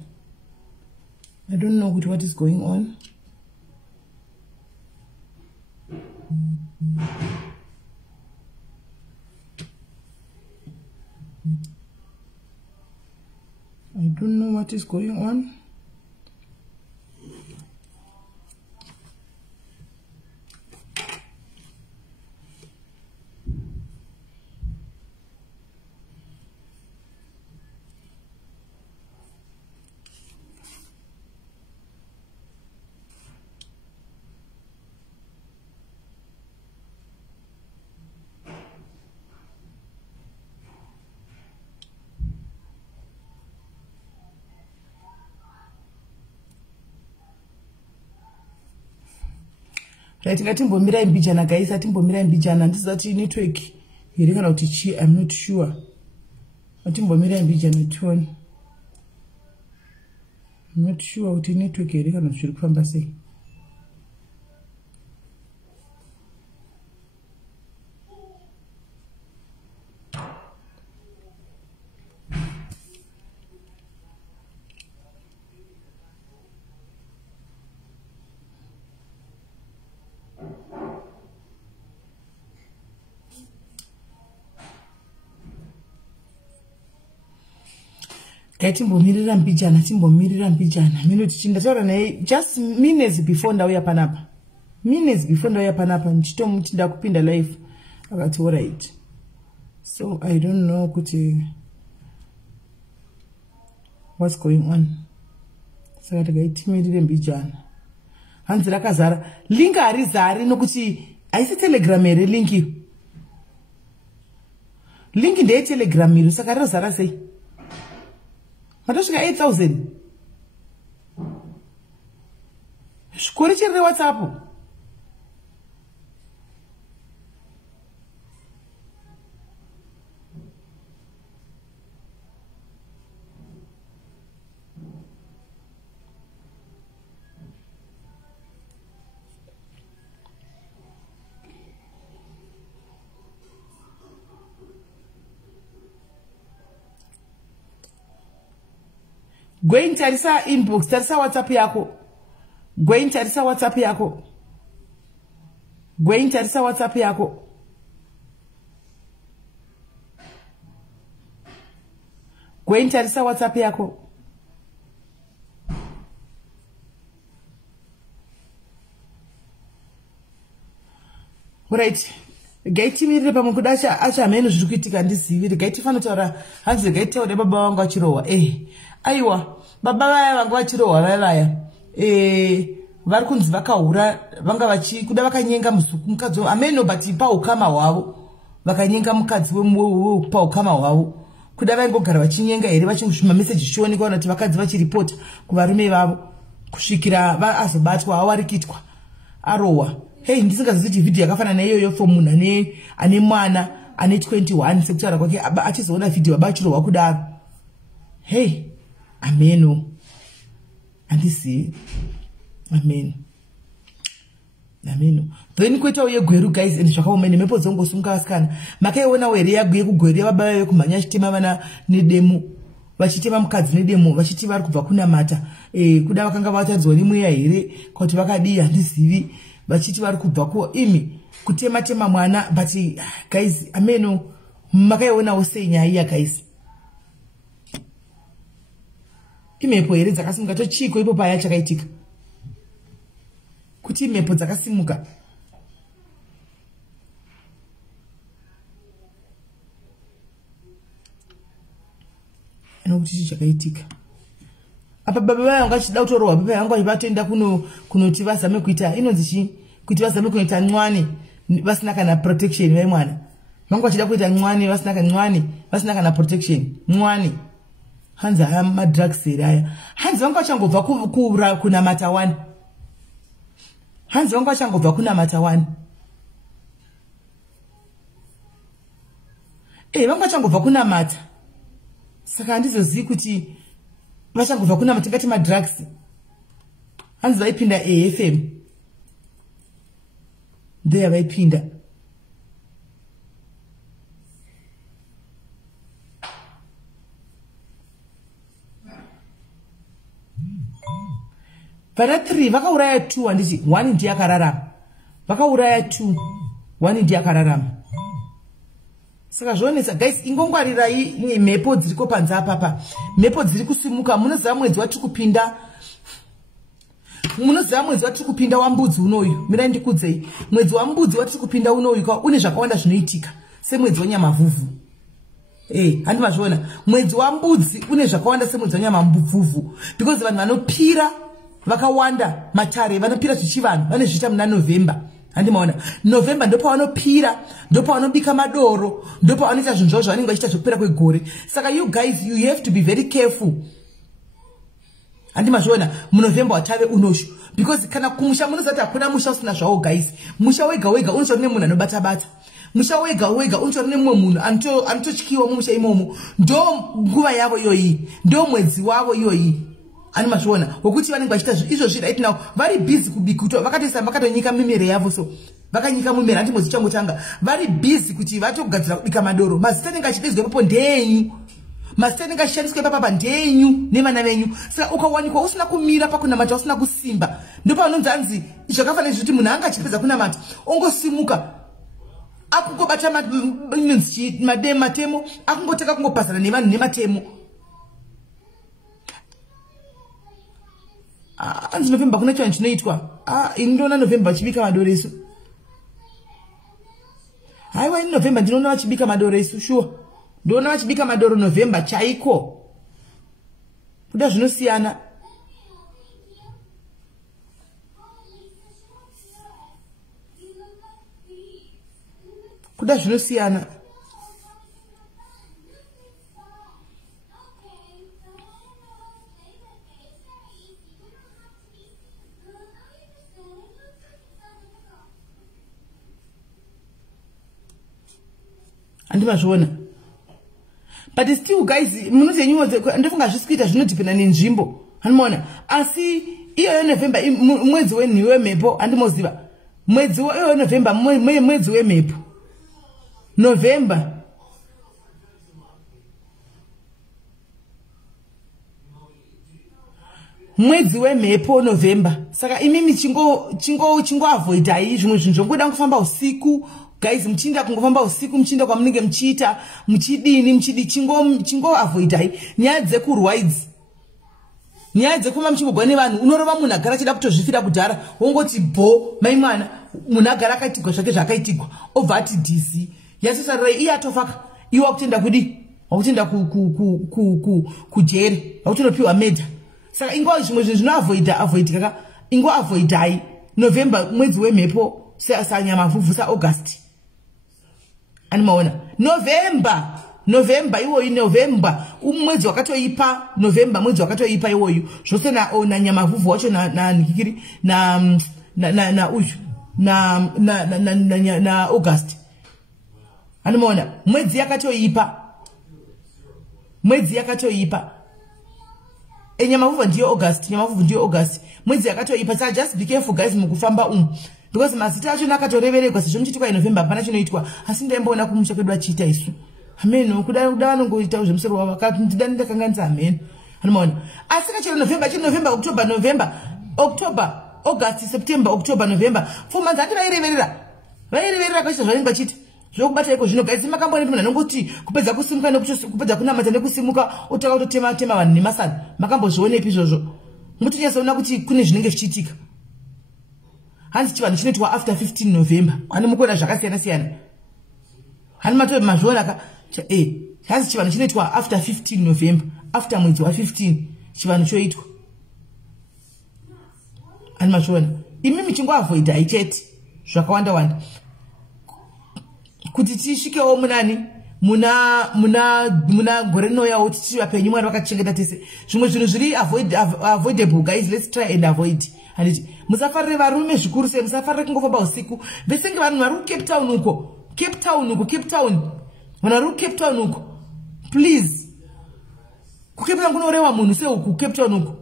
I don't know what is going on. I don't know what is going on. Right, ngatimbomira imbijana guys, atimbomira imbijana. Ndizati network here kana kuti chi, I'm not sure. Atimbomira imbijana tuone. I'm not sure kuti network here kana zviri kufamba sei. Timbomirira mbijana. Minute chindataura naye just minutes before ndauya panapa. Ndichitomuti ndakupinda live. Akati alright. So I don't know kuti what's going on. Saka takatimirire mbijana. Hanzi rakazara. Link harizari nokuti haisi Telegram here linki. Linki ndeye Telegram here saka razara sei. Matosvika 8,000. Zvikori chiri WhatsApp. Going tarisa inbox, tarisa WhatsApp yako. Going tarisa WhatsApp yako. Right. Gaitimirire pamukudacha acha ameno zviri kuitika ndizivire. Gaitifana kutaura hanzi gaitaura baba vangu vachirohwa. Aiwa, baba vaya vanga vachirohwa vaya. Vari kunzi vakahura vanga kuda vakanyenga muzuku mukadzi ameno but paukama hwavo. Vakanyenga mukadzi paukama hwavo. Kuda vaingogara vachinyenga here vachingosvima message zvichionekwa kuti vakadzi vachiripota kuvarume vavo. Kusvikira azobatwa awarikitwa. Arohwa. Hey, ndisingazivi kuti video yakafanana iyoyo for munhu ane mwana ane 21 sekutaura kwake achizoona video abachirohwa kudaro. Hey, ameno. Andisi. Amen. Then kweta uye gweru guys and zvakaoma nemepo dzongosunga vasikana. Makaiona here yaguye kugweru baba vayo kumhanya chitima vana nedemo. Vachitema mukadzi nedemo vachiti vari kubva kunamata. Kuda vakanga vatadzwa nemweya here kuti vakadii handizivi. Vachiti vari kubva imi kutema mwana but guys ameno makaiona sei nyaya iya guys. Imepo here dzakasimuka tochiko ipo paya chakaitika. Kuti imepo dzakasimuka. Kuti chakaitika. Apa baba vanga chida kutorohwa baba vanga vatoenda kunoti vazame kuita inonzi chi kuti vazame kuita ncwani vasina kana protection vai mwana. Vanga chida kuita ncwani vasina kana protection ncwani. Hanza hama drugs here. Hanzi vanga vachangobva kuna mata 1. Vanga vachangobva kuna mata. Saka handizozivi kuti vachangobva kuna matingati madrugs. Hanzi vaipinda AFM. There vaipinda. Vana 3 vakauraya 2 handiti 1 ndiye akararama. Vakauraya 2 1 ndiye akararama. Saka zvonesa guys, ingongwarirai mhepo dziriko panze apa. Mhepo dziri kusimuka. Munoziva mwedzi watiri kupinda. Munoziva mwedzi watiri kupinda wambudzi unoyu. Mirai ndikudzei. Mwedzi wambudzi watiri kupinda unoyu une zvakawanda zvinoitika semwedzi wanyamavhuvhu. Handi mazviona. Mwedzi wambudzi une zvakawanda semwedzi wanyamavhuvhu because vanhu vanopira vakawanda matare vanopira zvichivanhu vanozviita muna November. Handi maona. November ndopa vanopira, ndopa vanobika madoro, ndopa vanoita zvinhu zvavo zvavanenge vachiita zvekupera kwegore. Saka you guys, you have to be very careful. Handi mazviona. Munovember watave unoshu because kana kumusha munoziva kuti hakuna musha usina zvawo guys. Musha wega wega unotori nemunhu anobata bata. Musha wega wega unotori nemumwe munhu anototyiwa mumusha imomo. Ndo nguva yavo iyoyi, ndo mwedzi wavo iyoyi. Ani mazviona wokuti vanenge vachiita izvozvi right now vari busy kubikuto vakatonyika mimere yavo so vakanyika mimere handimodzi changotanga vari busy kuti vatogadzira kubika madoro. Mazita anenge achidedzwa ipapo ndenyu, mazita anenge achishandiswa ipapo ndenyu nevana venyu. Saka ukawanikwa usina kumira pakunamata usina kusimba ndopa vanonzi anzi zvakafanira kuti munhu anga achipedza kunamata ongosimuka akungobata matemo akungoteka kungopazana nevanhu nematemo. Anzi November kuna chani chinoitwa. Indona November chibika madoro isu. Haiwa ini November ndinona vachibika madoro isu sure. Ndona vachibika madoro November chaiko. Kuda zvinosiyana. Kuda zvinosiyana. Andimazviona. But still guys, munoti nyuwo ndofunga zvisikuita zvinodipenda nenzvimbo. Handimona. Asi iyo November mwedzi wenhiwe mhepo andimoziva. Mwedzi iyo November mwedzi wemhepo. November. Mwedzi wemhepo November. Saka imimi chingo avoidai zvimwe zvinhu zvokuda kufamba usiku. Guys, mchinda kungofamba usiku, mchinda kwa mninge mchita, mchidi chingo avoidai. Nyaya dzekurwaidzi. Nyaya dzekuma mchingogwa nevanhu unorova munhu agara achida kutozvifira kudhara wongoti bho mai mwana munhu agara akaitigwa zvake zvakaitigwa obva ati DC yasisarira iye atofaka iwe wakutenda kudi wakutenda kujeri wakutonopiwa medha. Saka ingo zvimwe zvinhu zvinoavoidika ka ingo avoidai. November mwedzi wemhepo sanyamavhuvhu saAugust. Animaona November iwoyu November mwedzi wakatoipa November mwedzi wakatoipa iwoyu zvose na nyamavhuvhu wacho na nikikiri na uyu na August. Animaona mwedzi yakatoipa nyamavhuvhu ndiyo August mwedzi yakatoipa. Saka just be careful guys mukufamba because mazita acho nakatoreverekwa sezvo muchiitwa iNovember hapana chinoitwa asi ndaimboona kumusha kwedu achiita isu. Amen. Kuda vanongoita zvemusoro wavo ndidani ndakanganisa amen. Anomaona. Asi kachero November October August September October November 4 months ati vaireverera kwaita zvavanenge vachiita zvokubata iko zvino guys makamboni munhu anongoti kupedza kusimuka kupedza kunamata nekusimuka otaka kutotema vanhu nemasana makambozvionepi izvozvo mutonyasaona kuti kune zvinenge zvichiitika. Hanzi chivanhu chinoitwa after 15 November. Ani mukona zvakasiyana siyana. Hani matoi mazviona ka hanzi chivanhu chinoitwa after 15 November. After mwedzi wa 15 chivanhu choitwa. Ani mazviona. Imimi chingo avoida chete zvakawanda kuti tisvikewo munani muna gore rinoyawo tichiva penyu Mwari vakachengeta tese. Zvimwe zvinhu zviri avoidable guys, let's try and avoid. Handiti musafarire varume zvikuru sei, musafarire kungofamba usiku. Vesenge vanhu vari Cape Town uko. Cape Town. Vanhu vari Cape Town uko. Please. Ku Cape Town kunorewa munhu seuku Cape Town uko.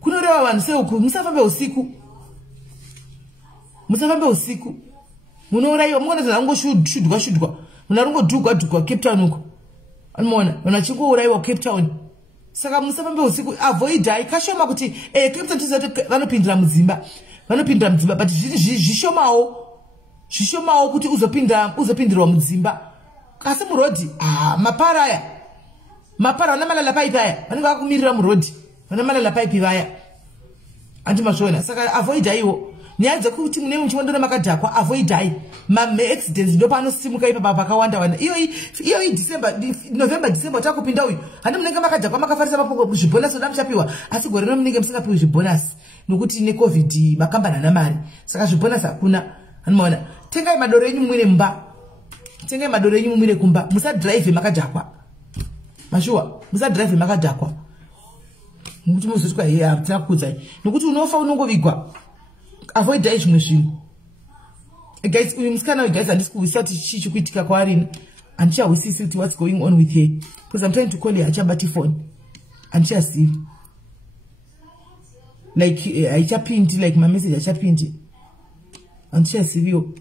Kunorewa vanhu seuku, musafambe usiku. munouraiwa mukona dzanangoshudwa munarungodhugwa Cape Town uko anoona vanachikuuraiwa Cape Town saka musafambe usiku avoidai kashoma kuti Cape Town tizati vanopindira mudzimba but zvishomawo kuti uzopindirwa mudzimba kasi murodhi mapara vana malala paipi aya vanenge vakumirira murodhi vana malala paipi vaya andimazviona saka avoidaiwo nyaya dzekuti mune muchimondora makadhakwa avoidai maaccidents ndo panosimuka ipapa pakawanda wanda iyo November December takupinda uyu handi munenge makadhakwa makafarisa mapongo zvibhonasi oda muchapiwa asi gore rino munenge musingapiwi zvibhonasi nokuti necovid makambani hana mari saka zvibhonasi hakuna anomaona tengai madoro enyu mumwire kumba musadhiraivhe makadhakwa mashuwa musadhiraivhe makadhakwa nokuti muzotwa takuudzai nokuti unofa unongovigwa avoidai zvimwe zvinhu guys uyu musikana uyu guys handisi kuhwisisa kuti chii kuitika kwaari handichahwisisi kuti what's going on with her because I'm trying to call her hachabati phone handichazivi like haichapindi like mamessage hachapindi handichaziviwo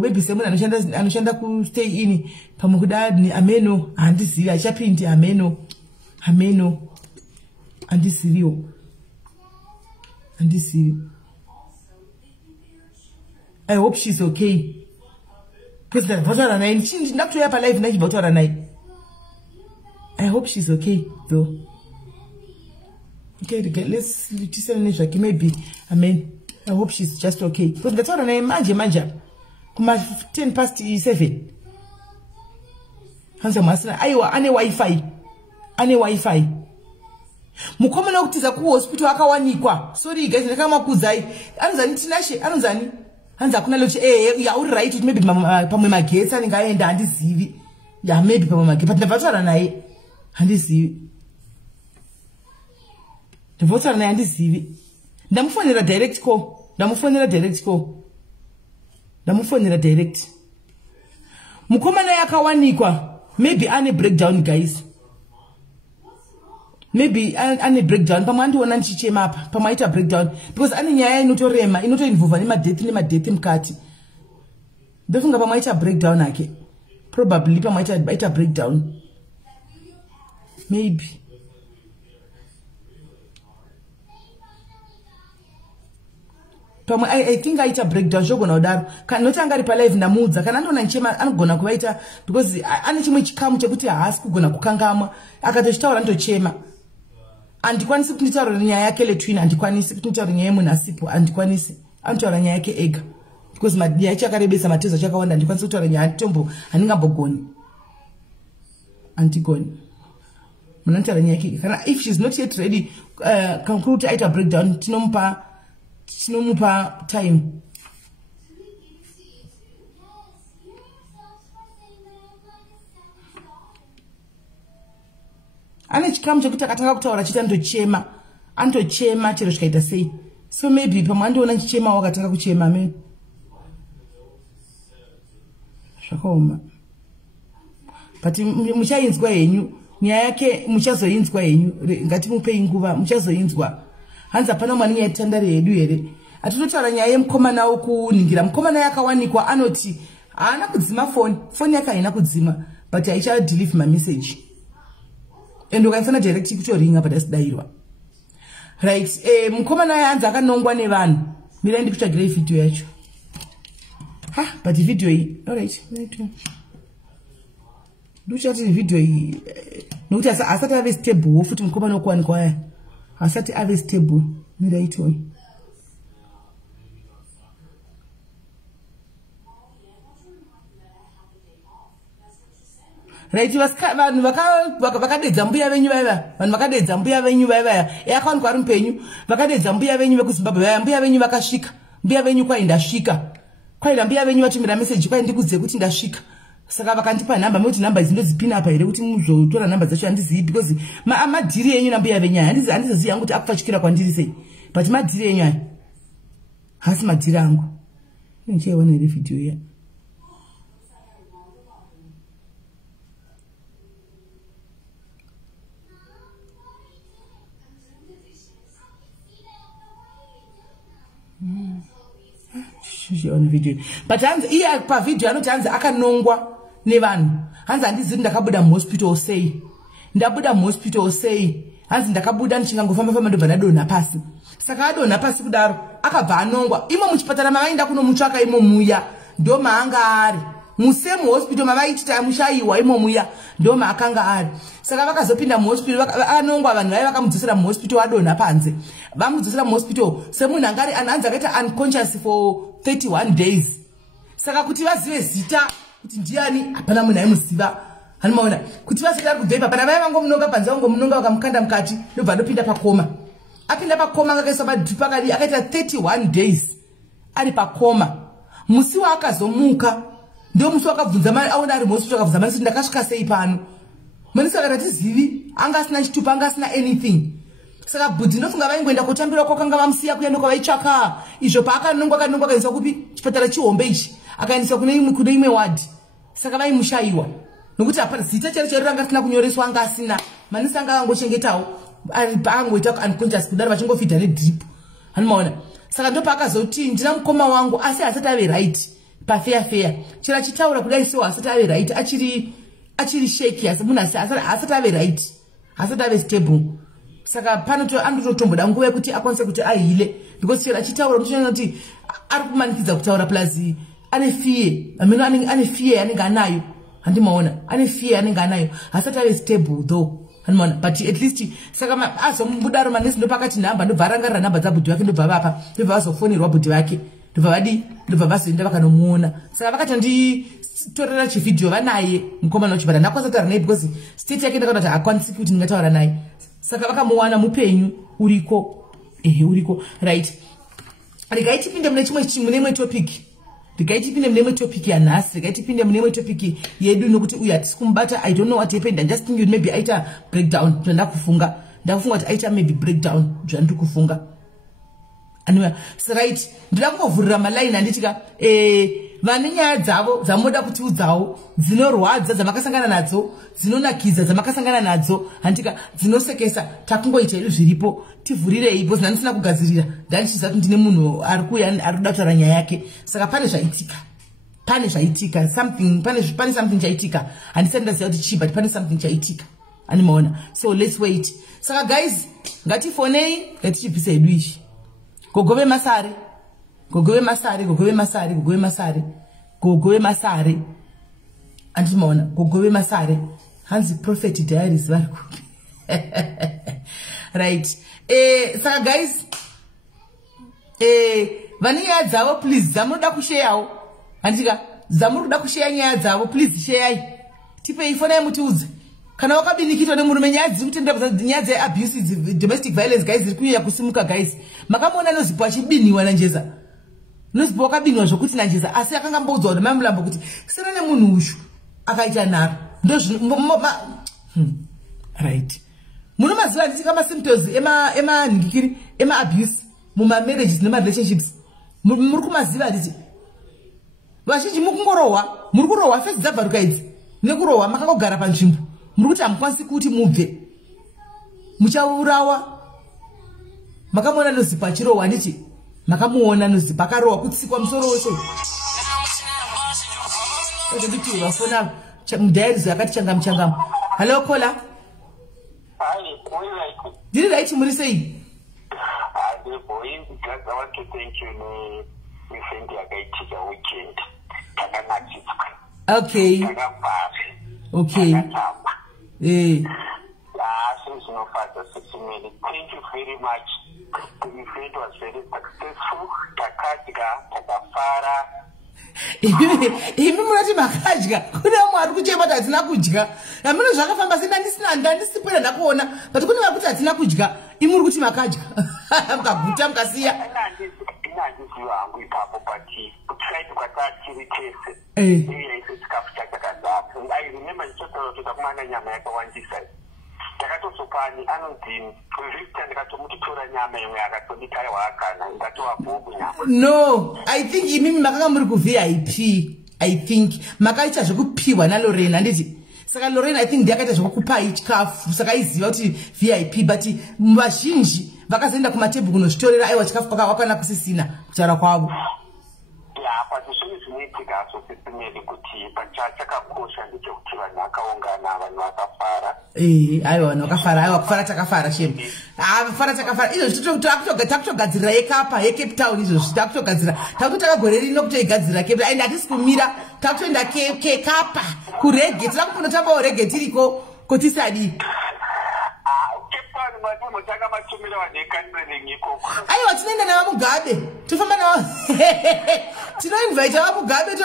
maybe semunhu anoshanda kustay in pamwe kudani ameno handizivi hachapindi ameno handisiviwo I hope she's okay because ndakutaura naye ndakutoya palive ndachibva kutaura naye I hope she's okay though okay let's tisana nezvake maybe I hope she's just okay because ndataura naye manje kuma 7:10 hanza masina aiwa ane wifi mukomana wokutiza kuhospital akawanikwa sorry guys ndakamakudzai anozani tinashe anozani hanza kuna lochi uri right kuti maybe pamwe magetsi anenge aenda handizivi maybe pamwe magetsi but ndabvataura naye handizivi ndamufonera direct mukomana yakawanikwa maybe ane breakdown guys maybe ane breakdown pamwe andiona ndichichema apa pamwe aita breakdown because ane nyaya inotorema inotoinvolva nemadethi mukati ndofunga pamwe aita breakdown ake probably pamwe aita breakdown maybe pamwe I think aita breakdown zvogona kudaro kana noti anga ari palive ndamuudza kana andoona ndichema anogona kuvaita because ane chimwe chikamu chekuti haasi kugona kukangamwa akatochitaura ndochema handikwanisi kuti nditaura nyaya yake letwin handikwanisi kuti nditaura nyaya yemunhu asipo handikwanisi anotaura nyaya yake ega because nyaya chakarebesa matezo chakawanda handikwanisi kutaura nyaya tombo handingambogoni handigoni munotaura nyaya yake kana if she's not yet ready kana kuti aita breakdown tinomupa time ane chikamu chekuti akatanga kutaura chiti andochema chero chikaita sei so maybe pamwe andiona ndichemawo akatanga kuchema me zvakaoma but muchainzwa henyu nyaya yake muchazoinzwa henyu ngatimupei nguva muchazoinzwa hanzi hapana mwana yaitandare yedu here atinotaura nyaya yemukomana wokuningira mukomana yakawanikwa anoti haana kudzima foni yake haina kudzima but haichadelive mamessage and ukaifana direct kutoringa but asidayirwa right mukomana yanzi akanongwa nevanhu mirai ndikutsvagirei video yacho but video iyi alright ndochati video iyi nokuti asati ave stable futi mukomana wokuwanikwa aya asati ave stable mirai toi right vanhu vakadedza mbuya venyu vaiva yakawanikwa ari mupenyu vakadedza mbuya venyu vekuzimbabwe vaya mbuya venyu vakasvika mbuya venyu kwai ndasvika kwaida mbuya venyu vatumira message kwai ndikuzive kuti ndasvika saka vakandipa nhamba mekuti nhamba idzi ndozipina apa here kuti muzotora nhamba dzacho handizivi because madhiri enyu nambuya venyu aya handizozivi hangu kuti akupfachikira kwandiri sei but madhiri enyu aya hasi madhiri angu ndichaiwana here video iya She on video. But hands here pa video anoti hands akanongwa nevanhu. Hands handizi ndakabuda mu hospital sei. Ndabuda mu hospital sei. Hands ndakabuda ndichingangofamba famba ndobva ndadonha pasi. Saka adonha pasi kudaro akabva anongwa. Imo muchipatara mavainda kunomutsvaka imo muya ndo maanga ari. Musemu hospital mavaiti tamushayiwa imo muya ndo maakanga ari. Saka vakazopinda mu hospital anongwa vanhu vai vakamudzosera mu hospital adonha panze. Vamudzosera mu hospital semunhu angari ananza akaita unconscious for 31 days. Saka kuti vazive zita kuti ndiani hapana munhu aimuziva. Hanomaona kuti vasati ari kubvepa pana vai vangomunonga panze vangomunonga vakamukanda mukati ndobva andopinda pakoma. Apinda pakoma akaisa padrip akadi akaita 31 days ari pakoma. Musi waakazomuka ndio musi wakabvunza mari aona ari hospital akabvunza mari ndakasvika sei pano. Manisi akati zivi anga asina chitupa anga asina anything. Saka budzi ndofunga vaingoenda kutambira kwakanga vamusiya kuenda kwavaitsvaka izvo paakanongwa akaendeswa kupi chipatara chihombe ichi akaendeswa kune imwe ward. Saka vaimushayiwa nokuti hapana zita chero ranga risina kunyoreswa anga asina. Manisi anga angochengetawo ari paangoita unconscious kudaro vachingofidha nedrip. Hanomaona saka ndo paakazoti ndina mukoma wangu asi asati ave right fair chera chitaura kudai so asati ave right achiri shaky asi munhu asati ave right asati ave stable. Saka pano anototomboda nguva yekuti akwanise kuti ahile because chera chitaura unotoona kuti ari kumanikidza kutaura plus ane fear. Ameno ane fear anenge anayo. Handimaona ane fear anenge anayo asati ave stable though. Handimaona but at least saka azomubudaro manesi ndo pakati nhamba ndobva arangarira nhamba dzabhudhi vake ndobva vapa ndobva vazofonirwa bhudhi vake ndobva vazoenda vakanomuona. Saka vakatonditorera chividhio vanaye mukomana wachipatara ndakwanisa kutaura naye because state yake ndakaona kuti hakwanisi kuti ndingataura naye. Saka vakamuwana mupenyu uriko uriko right. Regai tipinde mune imwe topic. Regai tipinde mune imwe topic yanhasi. Regai tipinde mune imwe topic yedu nokuti uyu hatisi kumubata. I don't know what happened. I just think you maybe aita breakdown. Ndakufunga kuti aita maybe breakdown zvandikufunga. Anyway, so right. Ndida kungovhurira maline handitika vane nyaya dzavo dzamunoda kutiudzawo dzinorwadza dzamakasangana nadzo dzinonakiza dzamakasangana nadzo handika dzinosekesa takungoita izvi zviripo tivhurirei because ndandisina kugadzirira ndandichiziva kuti ndine munhu ari kuuya ari kuda kutaura nyaya yake. Saka pane zvaitika pane something chaitika handisati ndaziva kuti chii but pane something chaitika animaona. So let's wait. Saka guys ngatifonei ngatichibvisa hedu ichi gogove masare andimaona gogove masare hanzi prophet diaries vari kupi right. Saka guys vane nyaya dzavo please dzamunoda kusheyawo handika dzamunoda kusheya nyaya dzavo please sheyai tipei fonai mutiudze kana wakabinikitwa nemurume nyaya dziri kutendera nyaya dzeabuse domestic violence guys dziri kunyanya kusimuka guys. Makamuona nozipo achibiniwa nanjeza nozipo wakabiniwa zvokuti nanjeza asi akanga mboudzwa kuti mamulambo kuti sina nemunhu uyu akaita naro right. Munomaziva handiti kama symptoms emanhingikiri ema-abuse muma-marriages nema-relationships muri kumaziva handiti vazhinji mukungorohwa muri kurohwa fesi dzabvaruka idzi nekurohwa makangogara panzvimbo muri kuti hamukwanisi kuti mubve muchaurawa. Makamuona nozipa achirohwa handiti makamuona nozipa akarohwa kutsikwa musoro wose ndikuti vafona mudiaries yakati changamu. Hello kola. Ndiri right muri sei? Okay. Thank you very much. The event was very successful. Takafara. Imi munoti makadya kune vamwe vari kuchema kuti hatina kudya amino zvakafamba sei ndandisipera ndakuona but kune vari kuti hatina kudya imi muri kuti makadya mukaguta mukasiya handisiyo hangu ipapo but kutsvaiti kwatachiri tese iyaise chikafu chakadzaka. I remember ndichototoda kumana nyama yakawandisa takatozopani anonzini Victor ndikatomutotora nyama imwe akatonditaiwa akana ndikatova bhuku nyama. No, I think imimi makanga muri ku-VIP. I think makaita zvekupiwa naLorena handiti. Saka Lorena I think ndiyakaita zvekukupai chikafu saka iziva kuti VIP but vazhinji vakazoenda kumatebhu kunozvitorera aiwa chikafu kwakavakwana kusisina kutaura kwavo. but zvinhu zvinoitika so sisimeli kuti pachakakosha ndechekuti vanhu vakaungana vanhu vakafara aiwa vanhu vakafara aiwa kufara takafara shemu kufara takafara izvozvi takutogadzirira yekapa yecape town izvozvi takutogadzira takuti takagore rino kutoigadzirira cape town and hatisi kumira takutoenda kekapa kurege tira kunotambawo rege tiriko kotisadi aiwa tinoenda navamugabe tofamba navo tinoinvita vamugabe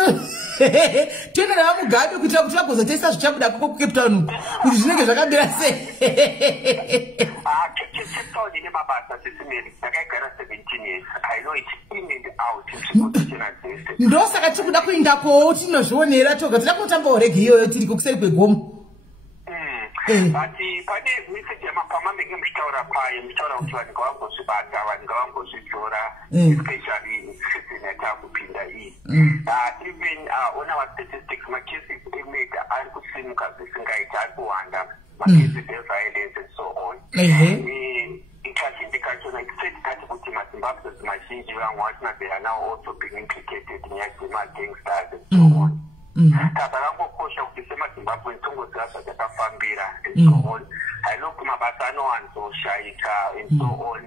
toenda navamugabe kuitira kuti vagozotesa zvichabuda koko kucape town kuti zvinenge zvakambira sei ndosaka tiri kuda kuindakowo tinozvionera toga tida kunotambawo rege iyoyo tiriko kuseri kwegomo but pane message yamapamambenge muchitaura paye muchitaura kuti vanhu ngavangozvibata vanhu ngavangozvidzora especially season yatakupinda iyi even on our statistics macases emega ari kusimuka zvisingaiti ari kuwanda macases eviolence and so on kazhinji kachona kati kuti mazimbabwes mazhinji vamwe vatinabhera now also being implicated nyaya dzemagangsters and so on takangokosha kuti semazimbabwe ntongoziva zvatakafambira and so on hainokuti mabasa anowanzoshaika and so on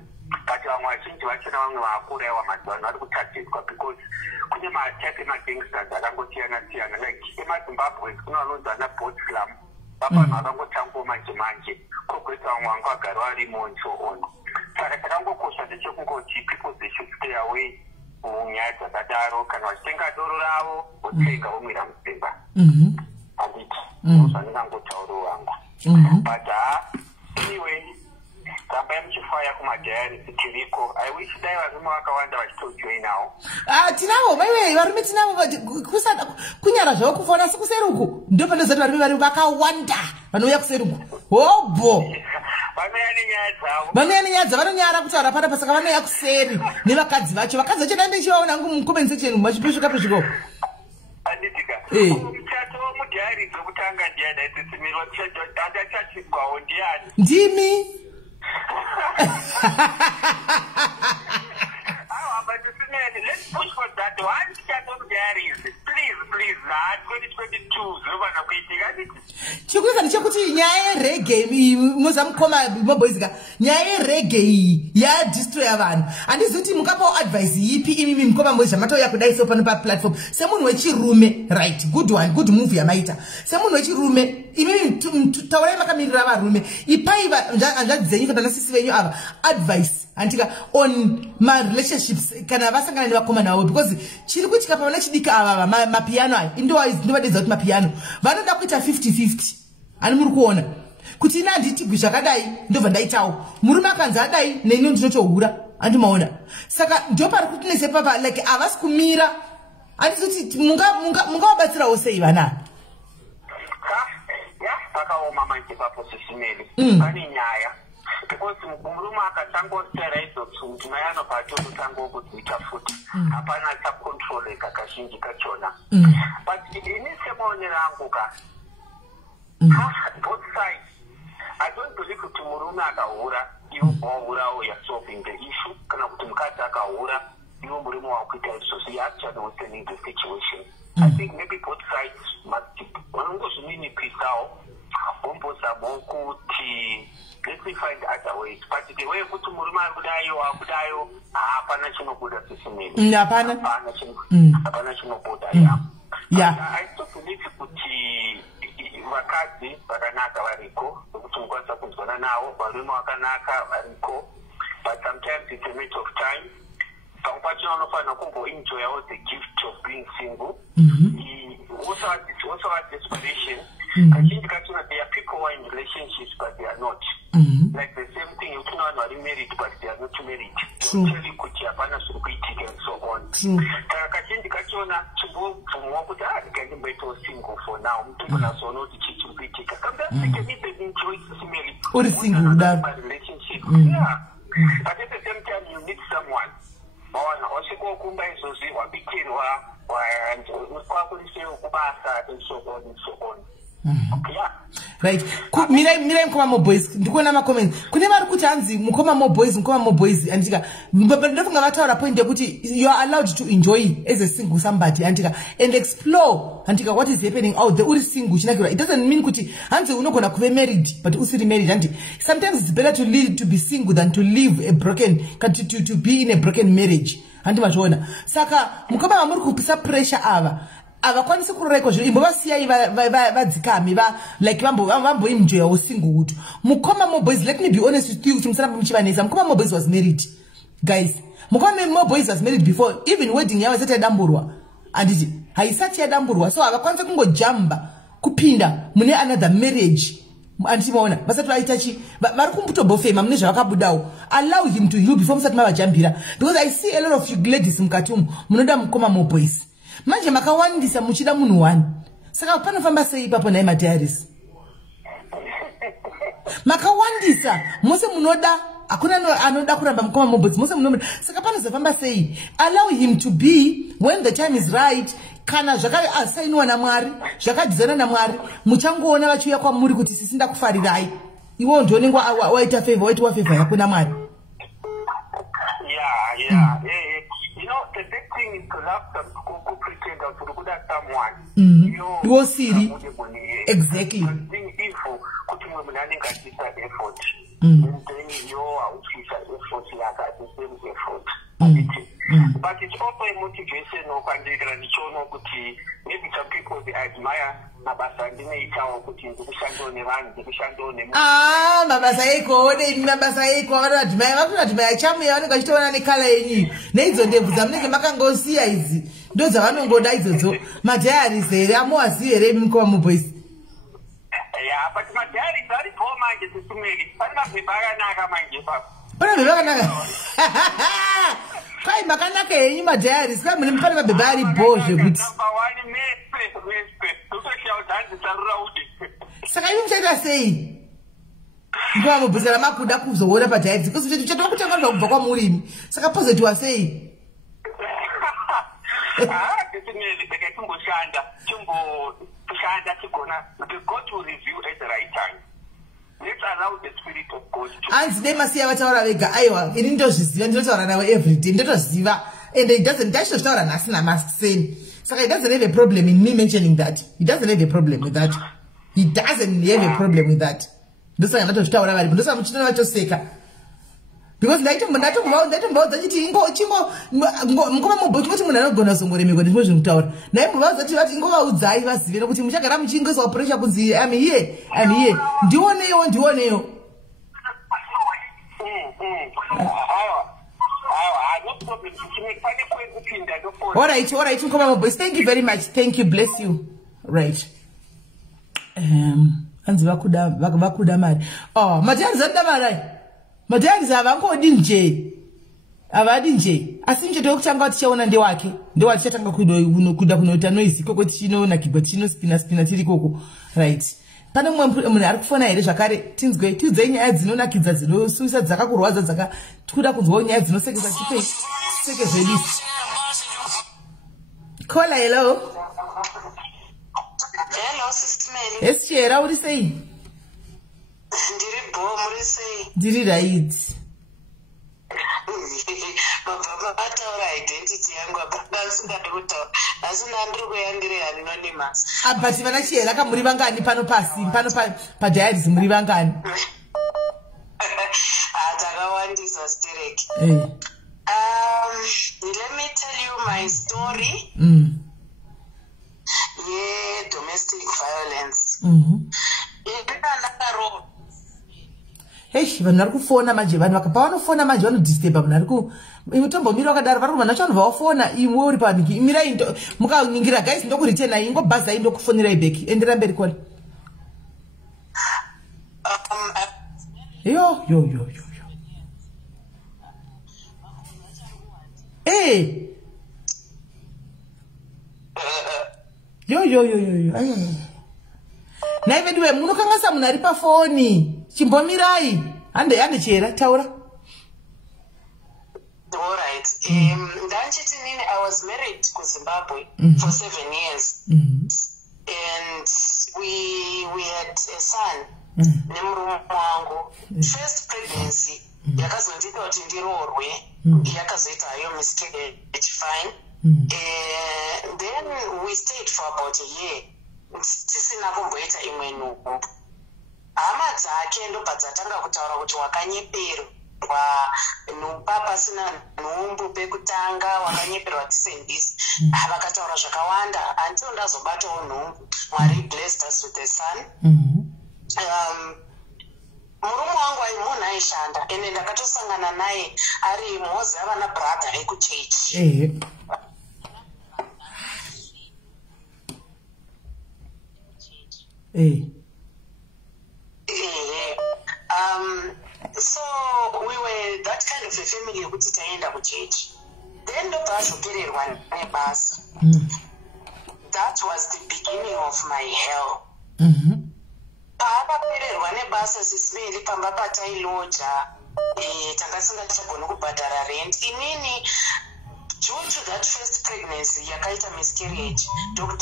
but vamwe vazhinji vachona vamwe vakuraiwa mazuva ano vari kutadzidzwa because kune maattack emagangsters akangosiyana-siyana like emazimbabwe kuno vanonzi ana botslam vapanhu vakangotangawo manje kogoita vamwe vanga vagari varimo and so on saka takangokosha ndechekungoti people they should stay away munyaya dzakadaro kana vachitenga doro ravo votsenga vomwira musimba handiti zvandingangotauro wangu but anyway ramba yamuchifaya kumadhayari tiriko I wish dai varume vakawanda vachitojoinawo tinavo vaiwe varume tinavo kunyara zvavo kufaona asi kuseri uku ndo pandozati varume vari vakawanda vanouya kuseri uku hobho vanouya nenyaya dzavo vanonyara kutaura panapa saka vanouya kuseri nevakadzi vacho dandichivaona hangu mucomment section machipesvika pesviko anditika muchato womudhayari dzokutanga ndiani aitsisimirwa andachachigwawo ndiani ndimi let's push for that one chat of diaries please 2022 zvinofana kuitika chikuita ndechekuti nyaya yerege mozamukoma moboyzika nyaya yerege iyi yadistroya vanhu handizivi kuti mukapawo advice ipi imimi mukoma mbozha matauya kudai so pano paplatform semunhu wechirume right good one good move yamaita semunhu wechirume imimi taurai makamirira varume ipai hanzvadzi dzenyu kana nasisi venyu ava advice antika on my relationships kana vasangana nevakoma navo because chiri kuitika pavana chidika ava mapiano aya indovadedza kuti mapiano vanoda kuita 50-50 ani muri kuona kuti ina handiitigwi zvakadai ndobva ndaitawo murume akanzi adai neino ndinotohura andimaona saka ndopari kuti nese papa like havasi kumira handisi kuti mungavabatsirawo sei vana pakaoma manje papo sisimeli pane nyaya because murume akatangosera izvotsuti naye anobva tokutangawo kudziita futi hapana achakontroleka kazhinji kachona but ini semaonero angu ka both sides I don't believe kuti murume akahura iwo wahurawo yasolving the issue kana kuti mukadzi akahura iwo murume wakuita izvozvo you actually worsening the situation I think maybe both sides must vanongozvininipisawo vombozamawo kuti let me find other ways but the way kuti murume ari kudayo hapana chinobuda sisimeli hapana chinobuda I still believe kuti vakadzi vakanaka variko kuti mukwanisa kunzwana navo varume vakanaka variko but sometimes it's a matter of time pamwe pachona unofanira kumboenjoyawo the gift of being single also had desperation kazhinji kachona there are people who are in relationships but they are not like the same thing kuti vanhu vari married but they are not married tell kuti hapana zviri kuitika and so on saka kazhinji kachona chimbobvumwa kuti ndikandimboitawo single for now mutombonazoona kuti chii chiri kuitika kamdaenjoy sisimeli uri single kudaro relationship but at the same time you need someone wawana wasvikokumba izvozvi wabitirwa kwakulisewo kubasa and so on Yeah. Right. Mirai mkoma mo boys. Ndikuona ma comments. Kune vari kuti hanzi mukoma mo boys andika. Ndofunga vataura point yekuti you are allowed to enjoy as a single somebody andika and explore andika what is happening out there. Uri single chinakira. It doesn't mean kuti hanzi unogona kuve married but usiri married anti. Sometimes it's better to be single than to live a broken to be in a broken marriage. Andi machiona. Saka mukoma vamuri kupisa pressure avakwanisi kureka zviro imbo vasiyai vadzikami like vambo enjoy usingle utu mukoma mo boys. Let me be honest with you, musaramba muchivanesa. Mukoma mo boys was married, guys. Mukoma mo boys was married before even wedding yavo isati yadamburwa anditi haisati yadamburwa, so avakwanisa kungojamba kupinda mune another marriage anditi maona vasati vaitachi vari kumbutobofema mune zvavakabudawo. Allow him to heal before musati mavajambira, because I see a lot of you ladies mukati umu munoda mukoma mo boys. Manje makawandisa muchida munhu wani. Saka panofamba sei ipapo naye PaDiaries? Makawandisa mose munoda akuna anoda kuramba mukoma mobots mose munoda. Saka panozofamba sei? Allow him to be when the time is right. Kana zvakasainiwa naMwari, zvakadzana naMwari, muchangoona vachiuya kwamuri kuti sisinda kufarirai. Iwo ndonengo waita favor, waita favor yako naMwari. Yeah. You know, the big thing is to love some pretend or to look at someone. You will see. Exactly. The thing is for putting women in effort. And then you are effort like the same effort. But it's also a motivation of maybe some people they admire mabasa eko vanodhimaya chamuya vanenge vachitoona nekala yenyu neidzo ndebvu dzamunenge makangosiya idzi ndo dzavanongoda idzodzo. PaDiaries here amuwazivi here mukoma moboys? Yeah, but PaDiaries aripo manje tisimeli pane mabhebha akanaka manje ipapo. Pane mabhebha akanaka? Kai makanaka yenyu PaDiaries kai mune pane mabhebha aripo zvekuti saka imi muchaita sei? Mukoma moboys kana makuda kuzoona PaDiaries because uchatova kutanga kubva kwamuri saka pozitiwa sei? Tisimeli beka timboshanda tigona God will review at the right time. Let's allow the spirit of God to. Hanzi dei masiya vataura vega aiwa ini ndozviziva ndinotaura navo everyday ndotoziva and it doesn't ndachitotaura nhasi namaseni saka he doesn't have a problem in me mentioning that. He doesn't have a problem with that. He doesn't have a problem with that. Ndosaka ndatozvitaura varipo ndosaka muchitona vachoseka because ndaitombaudza chiti mukoma moboys kuti munhu anogona kuzongoremekwa ndizvo zvinokutaura ndaimbovaudza kuti vati ingovaudzai vazive nokuti muchagara muchiingoisawo pressure kunzi I'm here ndioneyo. All right mukoma moboys, thank you very much, thank you, bless you. Right. Hanzi vakuda mari. PaDiaries anoda mari. PaDiaries havangodi nje. Havadi nje. Asi nje kuchanga tichaona ndewake. Ndewati chatanga kuda kunoita noise koko tichinoona kigwa tichinospina tiri koko. Right. Pane munhu ari kufona here zvakare tinzwe tiudzei nyaya dzinonakidza dzinosuisa dzakakurwadza dzakakuda kunzwawo nyaya dzinosekesa seke zvedisi. Kola hello. Hello Sis Melly. Yes chera uri sei? Ndiri muri sei? Ndiri right. Mababa ataura identity yangu apa singade kutaura asi ndiri kuyandire anonymous. But vana chera kamuri vangani pano pasi pano PaDiaries muri vangani? Atakawandisa stereki. Let me tell you my story. Yeah, domestic violence. Vanhu vari kufona manje, vanhu pavanofona manje vanodisturba munhu ari ku mutombomira wakadaro vari vanhu vacho vanobva wafona imwe uri paniki imirai mukaningira guys ndokuritenai ingobhazai ndokufonirai bheki endera mberi kona. Yo. Yo. Naiveduwe munokangasa munhu ari pafoni. Chimbomirai. Hande chera taura. All right. I was married to Zimbabwe for 7 years. And we had a son. Nemurume wangu. First pregnancy. Yakazondita kuti ndiroorwe. Yakazoita hayo miscarriage fine. Then we stayed for about a year. Tisina kumboita imwe nhumbu. Hama dzake ndobva dzatanga kutaura kuti wakanyeperwa nhumba pasina nhumbu pekutanga, wakanyeperwa tisendisi. Vakataura zvakawanda until ndazobatawo nhumbu. Mwari blessed us with a son. Murume wangu aimunhu aishanda ende ndakatosangana naye ari mhozi avana brother ekuchechi. So we were that kind of a family yekuti taenda kuchechi. Then ndobva azopererwa nebasa. That was the beginning of my hell. Paakapererwa nebasa sismeli pamba patailoja tanga tisingachagoni kubhadhara rent. Inini due to that first pregnancy yakaita miscarriage,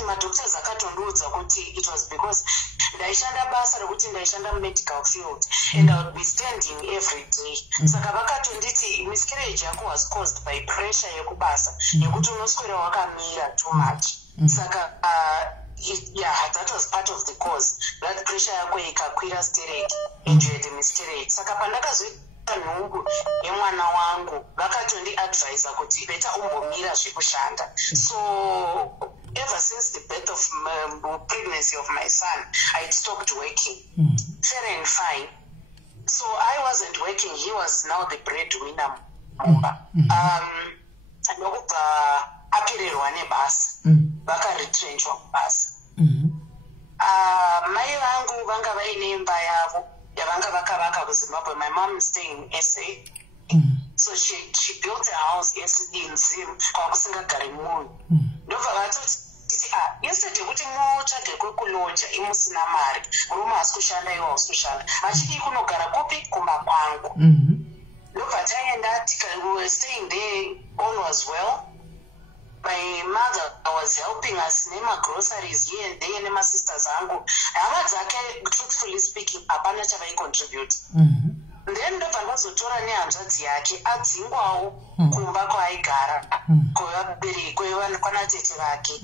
madoctors akatondiudza kuti it was because ndaishanda basa rekuti ndaishanda medical field and I would be standing every day. Saka vakatonditi miscarriage yako was caused by pressure yekubasa yekuti unoswera wakamira too much. Saka that was part of the cause. Blood pressure yako ikakwira stereki and you had a miscarriage. Saka pandakazoita nhumbu yemwana wangu vakatondi-advisa kuti beta umbomira zvekushanda. So ever since the birth of pregnancy of my son, I stopped working. Fair and fine. So I wasn't working. He was now the breadwinner. Ndokubva apererwa nebasa. Vakaretrenchwa kubasa. Mai vangu vanga vaine imba yavo yavanga vakavaka kuZimbabwe. My mom is staying in SA. So she built a house in Zim kwakusingagari munhu. Ndobva vatoti yesterday kuti mutsvage kwekuloja imusina mari, murume hasi kushanda iwo hausi kushanda, vachidi kunogara kupi kumba kwangu. Ndobva taenda we were staying there, all was well. My mother was helping us nemagroceries here and there nemasisters angu. Hama dzake, truthfully speaking, hapana chavaicontribute. Then ndobva ndazotora nehanzvadzi yake adzingwawo kumba kwaaigara kwana tete vake.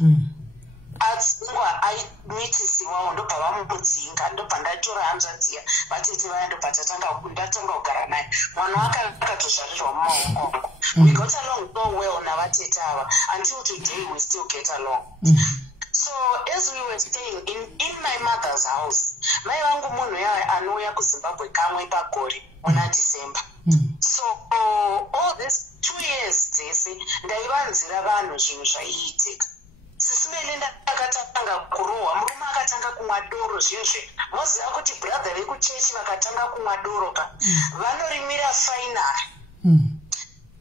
Adzingwa aimitisiwawo ndobva vamudzinga. Ndobva ndatora hanzvadziya vatete vaya ndobva ndatanga kugara naye. Mwana wake akatozvarirwa mumaoko. We got along so well navatete ava. Until today we still get along. So as we were staying in my mother's house, mai vangu munhu yaya anouya kuZimbabwe kamwe pagore muna December. So all this 2 years dzese ndaivanzira vanhu zvinhu zvaiitika. Sisimeli ndakatanga kurohwa, murume akatanga kumwa doro zvizve. Moziva kuti brother vekuchechi vakatanga kumwa doro ka vanorimira final.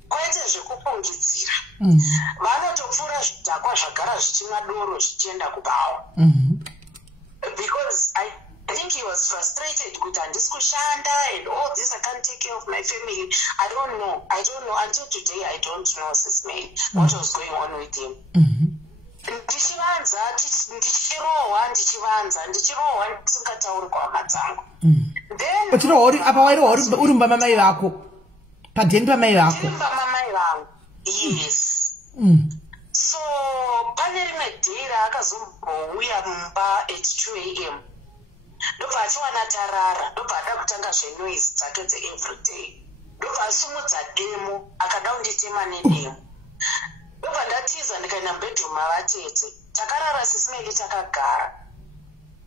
Kwete zvekufungidzira. Vanotopfura zvidhakwa zvagara zvichimwa doro zvichienda kubawa. Because I think he was frustrated kuti handisi kushanda and all this, I can't take care of my family. I don't know. Until today I don't know, Sis May, what was going on with him. Ndichivanza ndisingatauri kwahama dzangu. Then apa wairo uri mumba mamai vako? Padheni pamai vako? Ndimba mamai vangu. Yes. So pane rimwe day raakazombouya mumba at 2 AM. Ndobva achiwana tarara, ndobva ada kutanga zvenoise dzake dze-everyday. Ndobva asumudza demo, akada kunditema nedemo. Ndobva ndatiza ndikaenda bedroom mavatete. Takarara sisimeli takagara.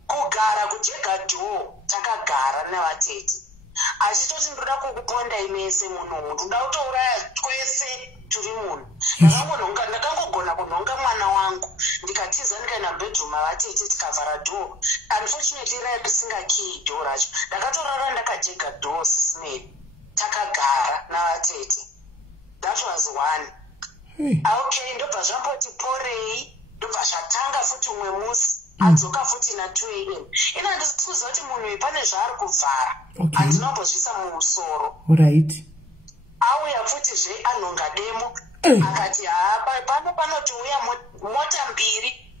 Kugara kujega door takagara navatete. Achitoti ndoda kukuponda imese munhu, ndoda kutouraya twese turi munhu. Ndakangogona kunhonga mwana wangu. Ndikatiza ndikaenda bedroom mavatete tikavhara door. Unfortunately risinga key door racho. Ndakatorara ndakajega door sisimeli. Takagara navatete. That was one. Okay, ndobva zvamboti porei, ndobva zvatanga futi umwe musi, adzoka futi na 2 AM. Ina ndisikuziva kuti munhu uyu pane zvaari kuvhara. Handinombozvisa mumusoro. Right. Auya futi zve anhonga demo, akati pano panoti uya mota mbiri.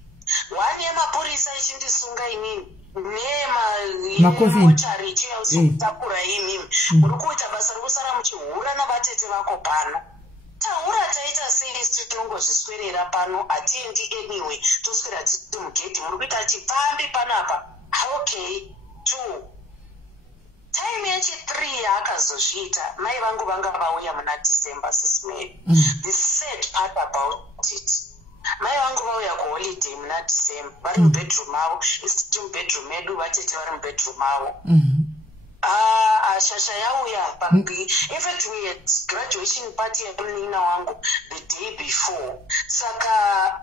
one yemapurisa ichindisunga inini nemochari ichiyausikutakura imimi muri kuita basa rekusara muchihura navatete vako pano taura taita sei tinongozviswerera pano hatiendi anyway toswera titi mugedhi muri kuita chipambi panapa okay 2 time yechi3 yaakazozviita mai vangu vanga vauya muna December SIS MELLY. The sad part about it, mai vangu vauya kuholiday muna December vari mubedroom avo isiti mubedroom medu vatete vari mubedroom avo shasha yauya in fact we had graduation party yamunina wangu the day before saka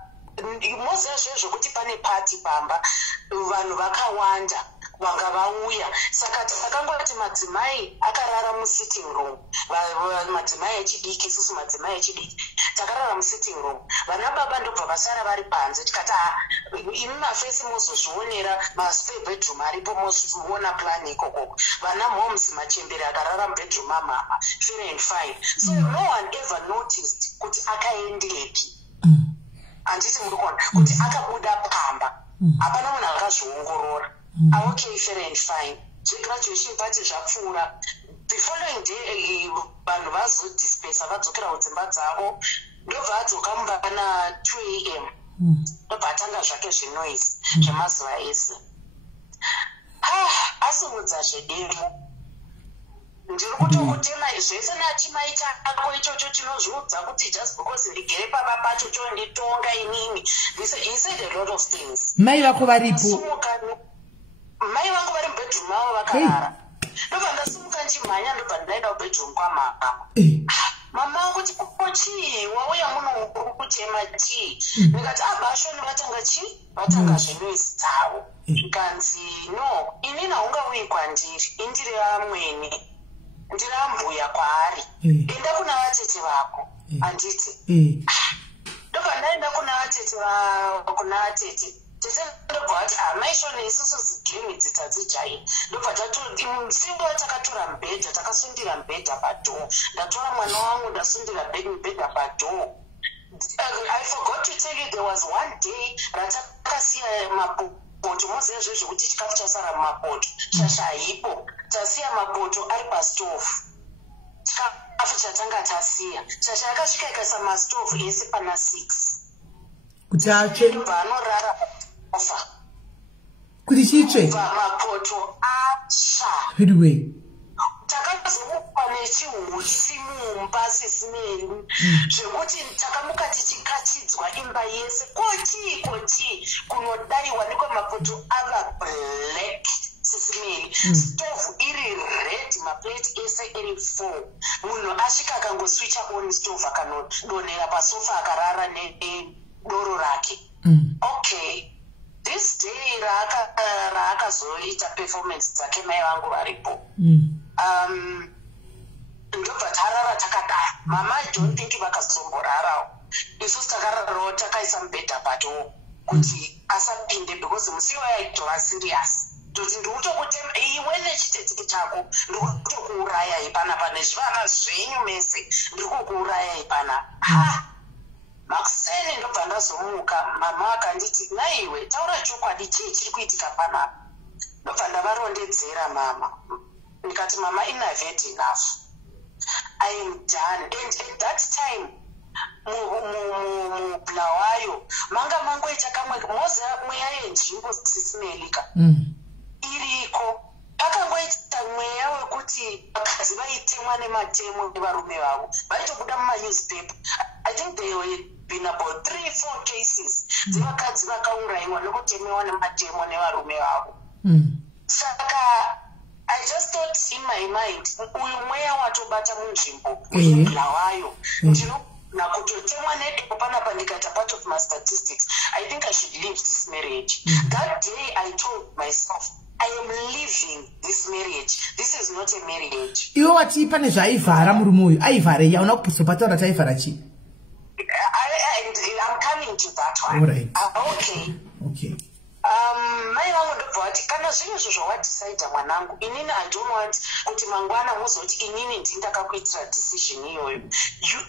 moziva zvezvokuti pane party pamba vanhu vakawanda vanga vauya saka takangoti madzimai akarara musitting room madzimai echidiki isusu madzimai echidiki takarara musitting room vana baba ndobva vasara vari panze tikati imi mafesi mozozvionera maspare bedroom aripo mozviona plan ikokoko vana moms machembere akarara mubedroom amama fair and fine so no one ever noticed kuti akaendepi handiti muri kuona kuti akabuda pamba hapana munhu akazviongorora okay fair and fine zvegraduation party zvapfuura the following day vanhu vazodispersa vadzokera kudzimba dzavo ndobva adzoka mubana 2 am ndobva atanga zvake zvenoise zvemazuva ese asimudza zvedemo ndiri kutokutema zvese nachimaita ako ichocho chinozviudza kuti just because ndigere papa pacho chonditonga inini he said a lot of things mai vako varipo mai vangu vari mubedroom avo vakarara ndobva ndasumuka nchimhanya ndobva ndaenda kubedroom kwamama mama kuti chii wauya muno uri kutema chii ndikati bashoni vatanga chii vatanga zvenoisi dzavo zvikanzi no inini haungauyi kwandiri indiri vamweni ndiri ambuya kwaari enda kuna vatete vako handiti ndobva ndaenda kuna vatete tete ndobva ati maishoni isusu zidhimi dzitadzijai ndobva simbo takatora mubhedha takasundira mubhedha padhoo ndatora mwana wangu ndasundira mubhedha padhoo I forgot to tell you there was one day ratakasiya mapoto moziva zvo zvekuti chikafu chasara mumapoto shasha haipo tasiya mapoto ari pastofu chikafu chatanga tasiya shasha yakasvika ikaisa mastofu ese pana 6 kuti atsve ndobva anorara ofa kuti chitsve mapoto atsva anyway takazokwa nechihusi mumba SIS MELLY zvekuti takamuka tichikatidzwa imba yese kochii kunodaiwa nekwemapoto ava black SIS MELLY stovu iri red maplate ese iri 4 munhu asvika akangoswicha on stove akanodonhera pasofa akarara nedoro rake okay this day raakazoita performance dzake mai vangu varipo ndobva tarara takadaro mama I don't think vakazomborarawo isusu takararawo takaisa mubhedha pato kuti asapinde because musiwo yaitova serious toti ndikutokutema iwe nechitetseke chako ndikutokuuraya ipanapa nezvivana zvenyu mese ndiri kukuuraya ipanapa makuseni ndobva ndazomuka mama akanditi naiwe taura chokwadi chii chiri kuitika panapa ndobva ndavarondedzera mama ndikati mama enough enough I am done and at that time mubulawayo manga mangoita kamwe moza mweya yenzvimbo SIS MELLY iriko pakangoita mweya wekuti vakadzi vaitemwa nematemo nevarume vavo vaitobuda mumanewspaper I think there were been about 3-4 cases dzevakadzi vakaurayiwa nekutemewa nematemo nevarume vavo saka I just thought in my mind uyu mweya watobata munzvimbo yebulawayo nakutotemwa nedeko panapa ndikaita part of my statistics I think I should leave this marriage that day I told myself I am leaving this marriage. This is not a marriage. Iwe wati pane zvaivhara murume uyu aivhare yauna kupatara taivhara chi? I'm coming to that one. All right. Okay. mai vangu ndobva vati kana zvinhu izvo zvawadhisaidha mwanangu, inini I don't want kuti mangwana muzoti inini ndindakakuitira decision iyoyo.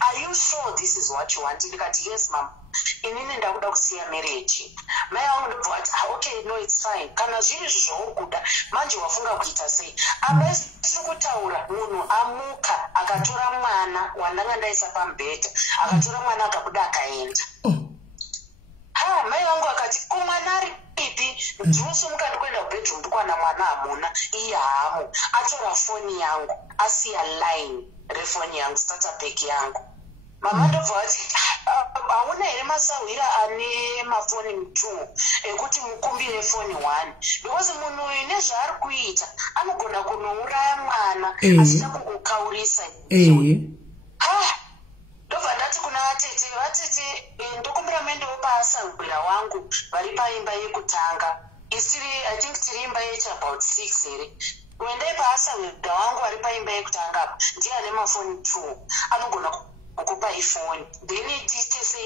Are you sure this is what you want? Ndikati yes mama, inini ndakuda kusiya marriage. Mai vangu ndobva vati okay, no it's fine. Kana zvinhu izvo zvaukuda manje wafunga kuita sei? Apa tiri kutaura munhu amuka akatora mwana wandanga ndaisa pamubhedha, akatora mwana akabuda akaenda. Mai vangu akati kumwana ari ipi, ndinosomuka ndikuenda kubedroom ndikwana mwana hamuna, iye haamo. Atora foni yangu asiya line refoni yangu, starter pack yangu. Mama ndobva vati hauna here masawira ane mafoni 2 ekuti mukumbire foni 1, because munhu uyu nezvaari kuita anogona kunouraya mwana asina kukukaurisa. Ndobva ndati kuna vatete ndokumbira muendewo paasangwira wangu vari paimba yekutanga, isiri I think tiri imba yechabout 6 here. Uendei paasangwira wangu vari paimba yekutanga apa, ndiye ane mafoni 2, anogona kukupa ifoni. Then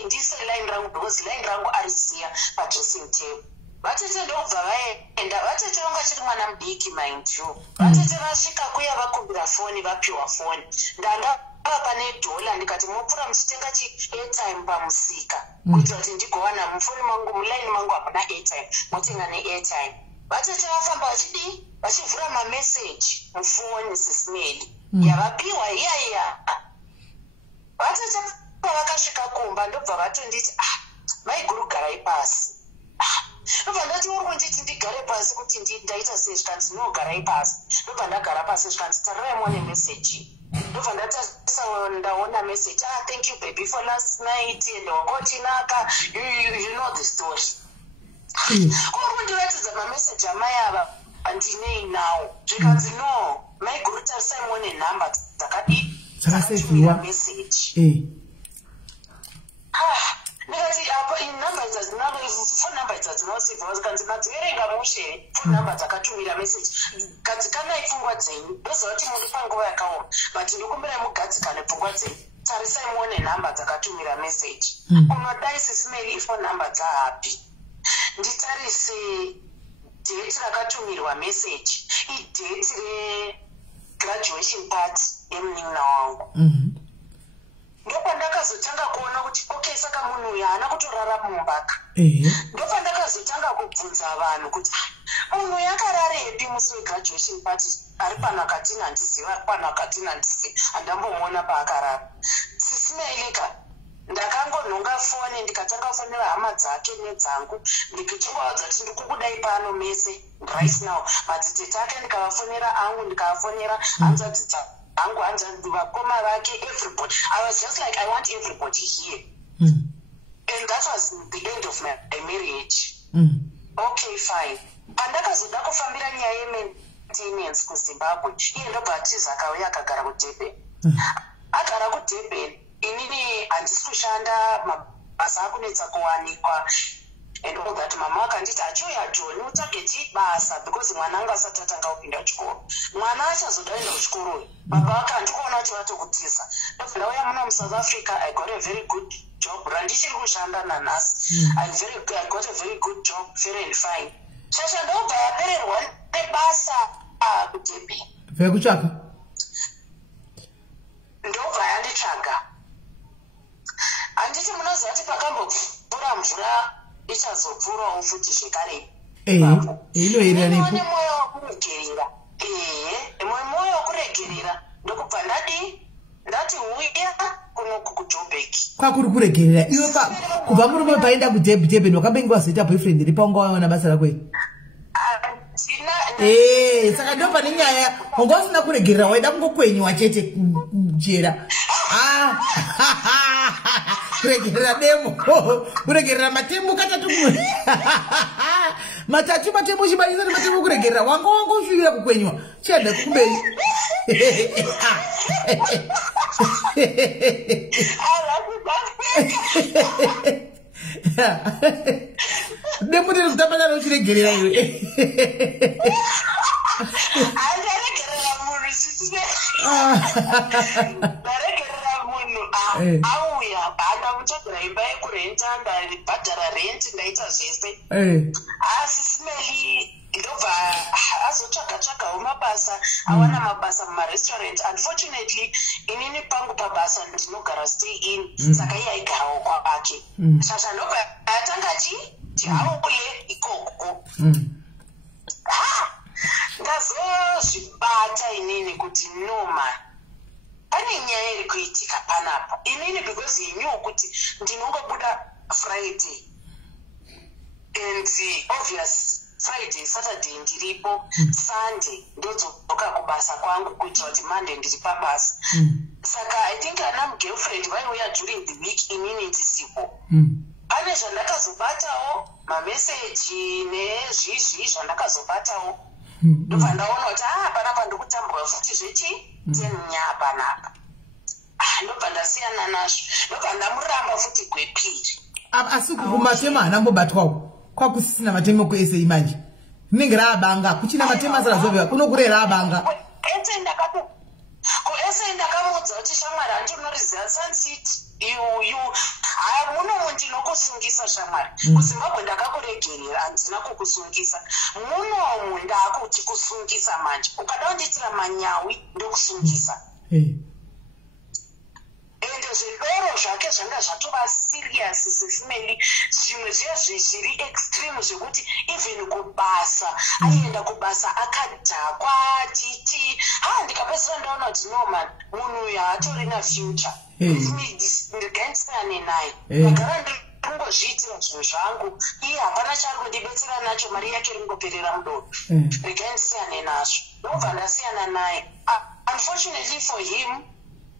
ndise line rangu because line rangu arisiya padressing table. Vatete ndobva vaenda, vatete vanga chiri mwana mudiki mind you. Vatete vasvika kuya vakumbira foni vapiwa foni. Ndanga pane $1 ndikati mopfura muchitenga airtime pamusika kuitira kuti ndigowana mufoni mangu mulaini mangu hamuna airtime, motenga neairtime. Vatete vafamba vachidii vachivhura mameseji mufoni SIS MELLY yavapiwa iyaiya. Vatete pavakasvika kumba ndobva vatonditi maiguru garai pasi. Ndobva ndati uri kunditi ndigare pasi kuti ndaita sei? Zvikanzi no garai pasi. Ndobva ndagara pasi, zvikanzi tarirai muone meseji. Ndobva ndatarisa ndaona message, thank you baby for last night, and wakotinaka, you know the story. Uri kundiratidza mameseji amai ava andinei nawo. Zvikanzi no, maiguru tarisai muone nhamba dzakatumira meseji. Ndikati apa inhamba idzi hadzina, phone number idzi hadzina kusevhwa. Zikanzi madziverenga mushe phone number dzakatumira message. Gadzikanai pfungwa dzenyu, ndoziva kuti muri panguva yakaoma, but ndokumbirai mugadzikane pfungwa dzenyu. Tarisai muone nhamba dzakatumira message. Unodai SIS MELLY phone number dzahapi? Nditarise date rakatumirwa message, idate regraduation party yemunin'ina wangu. Ndopandakazotanga kuona kuti okay, saka munhu uyu haana kutorara mumbaka. Ndopandakazotanga kubvunza vanhu kuti munhu uyu akararepi musi wegraduation party, ari pano akati handizivi, ari pano akati handizivi, handambomuona paakarara. SIS MELLY ka ndakangonhonga foni ndikatanga kufonera hama dzake nedzangu ndikichovaudza kuti ndikukudai pano mese right now. Madzitete ake ndikavafonera angu, ndikavafonera hanzvadzi angu, hanzvadzi vakoma vake, everybody. I was just like, I want everybody here. And that was the end of my marriage. Okay, fine. Pandakazoda kufambira nyaya yemaintenance kuZimbabwe, iye ndobva atiza akauya akagara kuDurban. Agara kuDurban, inini handisi kushanda, mabasa akunetsa kuwanikwa and all that. Mama vakanditi achoya John utsvage basa because mwana anga asati atanga kupinda chikoro. Mwana achazoda kuenda kuchikoro. Baba vakandikuona kuti vatokutiza. Ndobva ndauya muno muSouth Africa, I got a very good job. Randichiri kushanda nanhasi. I got a very good job, fair and fine. Shasha ndobva yapererwa nebasa kuDurban. Vekutsvaka? Ndobva yanditsvaga. Handiti munoziva kuti pakambopfuura mvura ichazopfuurawo futi zvekare. Inoerera nepo. Mune mwoyo wokuregerera. Mwoyo wokuregerera. Ndokubva ndati uya kunoku kuJoburg. Kwakuri kuregerera. Iwe kubva muri mapaenda kuDurban wakambenge wazoita boyfriend iri paunga waona basa rako iri? Saka ndo pane nyaya wanga usina kuregerera, waida kungokwenywa chete kujera. Kuregerera demo, kuregerera matembo katatu matatu matembo chibalisa matembo kuregerera wanga usvira kukwenywa chenda kumberi. Demo ndiri kutamba naro chiregerera iwe. Auya banda ndakatotora imba yekurenta, ndabhadhara rent, ndaita zvese. Asi Smelly ndobva azotsvaga mabasa, awana mabasa mumarestaurant. Unfortunately, inini pangu pabasa ndinogara stay in, saka iye aigarawo kwake. Saka ndobva atanga tiauye ikoko. Ndazozvibata inini kuti no man, pane nyaya iri kuitika panapa. Inini because he knew kuti ndinongobuda Friday and obvious Friday, Saturday ndiripo, Sunday ndodzoka kubasa kwangu kuitira kuti Monday ndiri pabasa. Saka I think ana girlfriend vaiuya during the week, inini ndisipo. Pane zvandakazobatawo, mameseji nezvizvi zvandakazobatawo. Ndobva ndaona kuti panapa ndokutambura futi zvechi 10 nya panapa. Ndobva ndasiyana nazvo. Ndobva ndamuramba futi gwepiri. Asi kumatema anambobatwawo. Kwakusina matema ku SA manje. Rinenge raabanga, kuchina matema zvarazovera, kunokurera abanga. Ese ndakamudza kuti shamwari handinoriziva Sunset. Muno ndinokusungisa shamwari. KuZimbabwe ndakakuregerera, handina kukusungisa. Muno ndakuti kusungisa manje. Ukada kunditira manyawi ndokusungisa. Ende zvidoro zvake zvanga zvatova serious sefamily. Zvimwe zviri extreme zvekuti even kubasa, aienda kubasa akadhakwa titi. Ndikapedzisira ndaona kuti no man, munhu uyu haatorina future. Ndikaendesana naye. Ndagara ndingozviitira zvinhu zvangu. Iye hapana chaari kundibetsera nacho, mari yake ringoperera mudodo. Ndikaendesana nazvo. Ndobva ndasiyana naye. Unfortunately for him,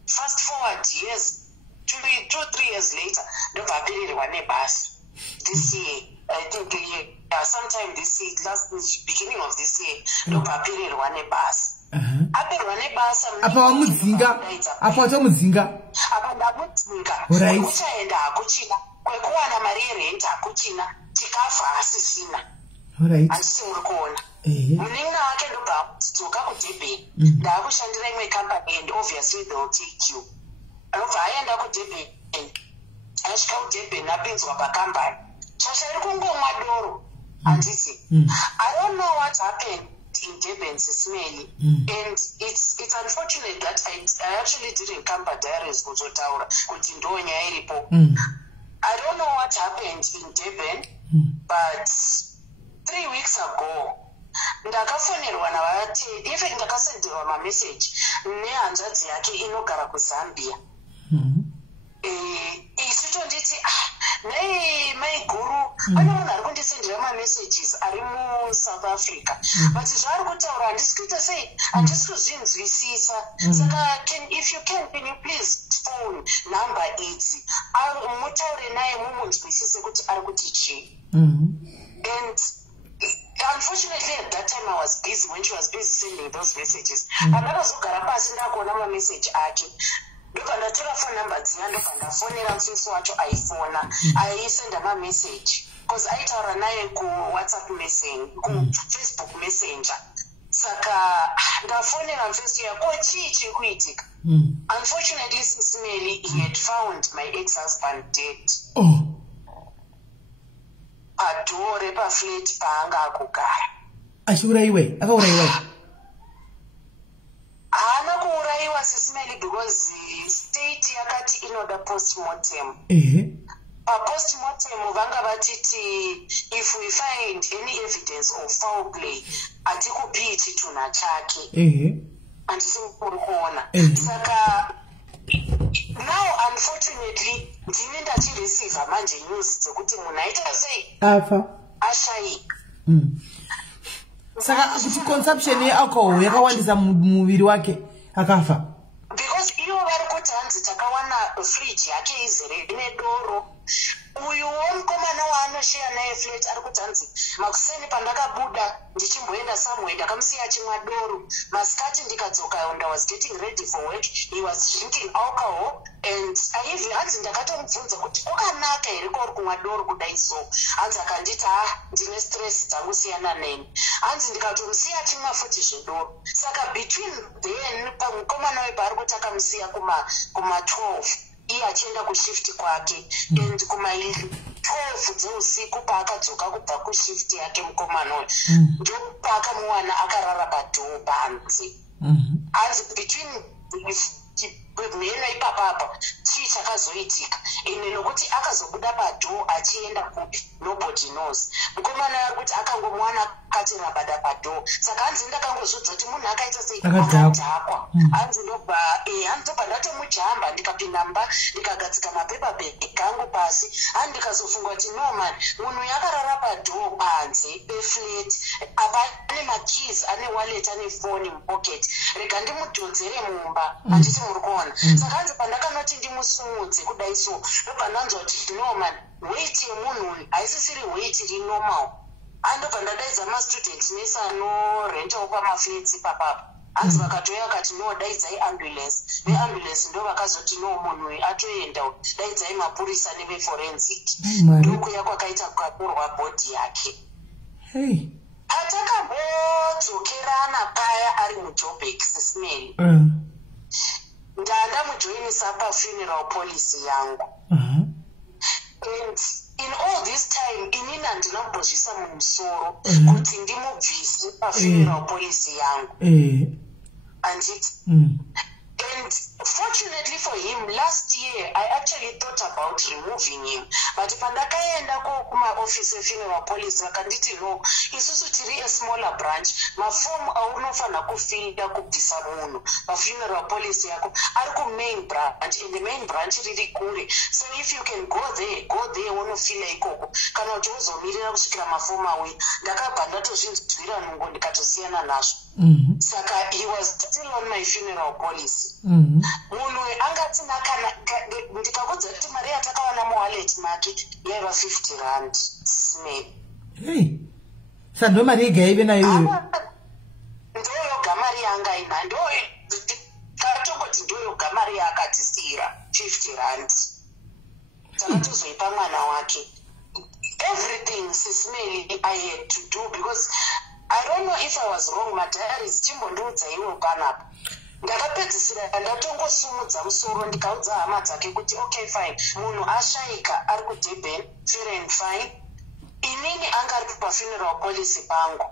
fast forward years, 2-3 years later, ndobva apererwa nebasa. This year, I think sometime this year, beginning of this year, ndobva apererwa nebasa. Apererwa nebasa. Apa wamudzinga? Apa watomudzinga? Apa ndamudzinga. Uchaenda hakuchina. Kwekuwana mari yerent hakuchina. Chikafa hasisina. Handisi muri kuona. Munin'ina wake ndobva dzoka kuDurban. Ndaakushandira imwe company and obviously they will take you. Anobva aenda kuDurban. Asvika kuDurban apinzwa pakambani. Shasha iri kungomwa doro. Handisi. I don't know what happened in Durban, Smelly. And it's unfortunate that I actually didn't come PaDiaries kuzotaura kuti ndo nyaya iripo. I don't know what happened in Durban, but 3 weeks ago, ndakafonerwa navatedi, even ndakasenderwa mameseji nehanzvadzi yake inogara kuZambia. Isu tonditi, nei mai guru, pane munhu ari kundisendera mamessages ari muSouth Africa. But zvaari kutaura handisi kuita sei, handisi kuzvinzwisisa. Saka if you can you please phone number idzi. Mutaure naye mumunzwisise kuti ari kuti chii. And unfortunately at that time I was busy when she was busy sending those messages. Pandakazogara pasi ndakuona mameseji ake. Ndobva ndatora phone number dziya, ndobva ndafonera musisi wacho aifona, aisenda mameseji. Because aitaura naye kuWhatsApp message, kuFacebook messenger. Saka ndafonera musisi yako chii chiri kuitika. Unfortunately, Smelly, he had found my ex-husband dead. Padhoo paflat paanga akugara. Achiuraiwe? Akauraiwa? Haana kuuraiwa Smelly because state yakati inoda postmortem. Postmortem vanga vatiti if we find any evidence of foul play, atikupi chitunha chake. Handisi muri kuona. Saka now unfortunately ndine ndachireceiva manje news dzekuti munhu aita sei afa ashayika. Saka kuti consumption yealcohol yakawandisa muviri wake akafa. Because ivo vari kuti hanzi takawana fridge yake izere nedoro. Uyu womukomana waanosheya naye flat ari kuti hanzi makuseni pandakabuda ndichimboenda somewhere ndakamusiya achimwa doro. Masikati ndikadzoka and I was getting ready for work, he was drinking alcohol. And hanzi ndakatomubvunza kuti kwakanaka here kwauri kumwa doro kudai so. Hanzi akanditi ndine stress dzangusiyana neni. Hanzi ndikatomusiya achimwa futi zvedoro. Saka between then pamukomana wepaari kuti akamusiya kuma 12 iye achienda kushift kwake and kumairi 12 dzeusiku paakadzoka kubva kushift yake mukomana uyu ndopakamuwana akarara padhoo panze anzi between mhena ipapapa chii chakazoitika ine nokuti akazobuda padhoo achienda kupi nobody knows mukomana ari kuti akangomwana akati rabada padhoo saka hanzi ndakangozvidza kuti munhu akaita sei akadhakwa hanzi ndobva ndatomujamba ndikapinda mba ndikagadzika mapepabhegi kangu pasi handi ndikazofunga kuti no man munhu yakarara padhoo panze peflat apane makeys ane wallet ane phone mupocket rega ndimudhonzere mumba handiti muri kuona saka hanzi pandakanoti ndimusumudze kudai so ndobva ndanzwa kuti no man weight yemunhu uyu haisisiri weight iri normal andobva ndadaidza mastudent nesi anorentawo pamaflats papapa hanzi vakatoya vakati no daidzai ambulance veambulance ndo vakazoti no munhu uyu atoenda daidzai mapurisa neveforensic ndokuya kwakaita kukatorwa bhodhi yake patakambodzokerana paya ari mujoburg SIS-MELLY ndanda mujoinisa pafuneral policy yangu and in all this time inini handina kumbozvisa mumusoro kuti ndimubvise pafuneral policy yangu anditi and fortunately for him last year I actually thought about removing him but pandakaenda kumaoffice efuneral police vakanditi no isusu tiri a smaller branch mafomu aunofanira kufida kubvisa munhu pafuneral police yako ari kumain branch and the main branch riri kure so if you can go there unofila ikoko kana kuti uzomirira kusvikira mafomu auya ndakabva ndatozvinzwira nungo ndikatosiyana nazvo saka he was still on my funeral policy munhu angati ndikakudza kuti mari yatakawana muwallet make yaiva 50 rand SIS-MELLY sando mari yega ive nayo ndoyoga mari yanga ina katongoti ndoyoga mari yaakatisira 50 rand takatozoipa mwana wake everything SIS-MELLY I had to do because I don't know if I was wrong PaDiaries chimbondiudza iwo panapa ndakapedzisira ndatongosumudza musoro ndikaudza hama dzake kuti okay fine munhu ashaika ari kuDurban fair and fine inini anga ari pafuneral policy pangu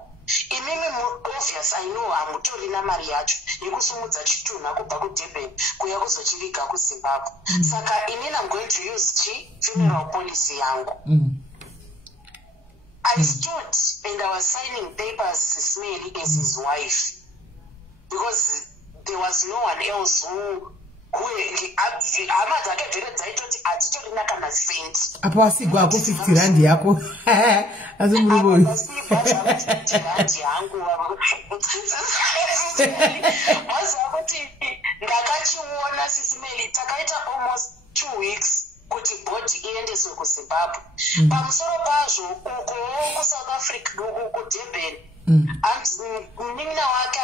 imimi obvious I know hamutori namari yacho yekusumudza chitunha kubva kuDurban kuya kuzochiviga kuZimbabwe saka inini I'm going to use funeral policy yangu I stood and I was signing papers SIS-MELLY as his wife because there was no one else who hama dzake dzere dzaitoti hatitorina kana cent apo asigwa ako 50 rand yako asi muri boy rand yangu waziva kuti ndakachiona SIS-MELLY takaita almost 2 weeks kuti bhodhi iendeswe kuZimbabwe pamusoro pazvo uko kuSouth Africa kuDurban munin'ina wake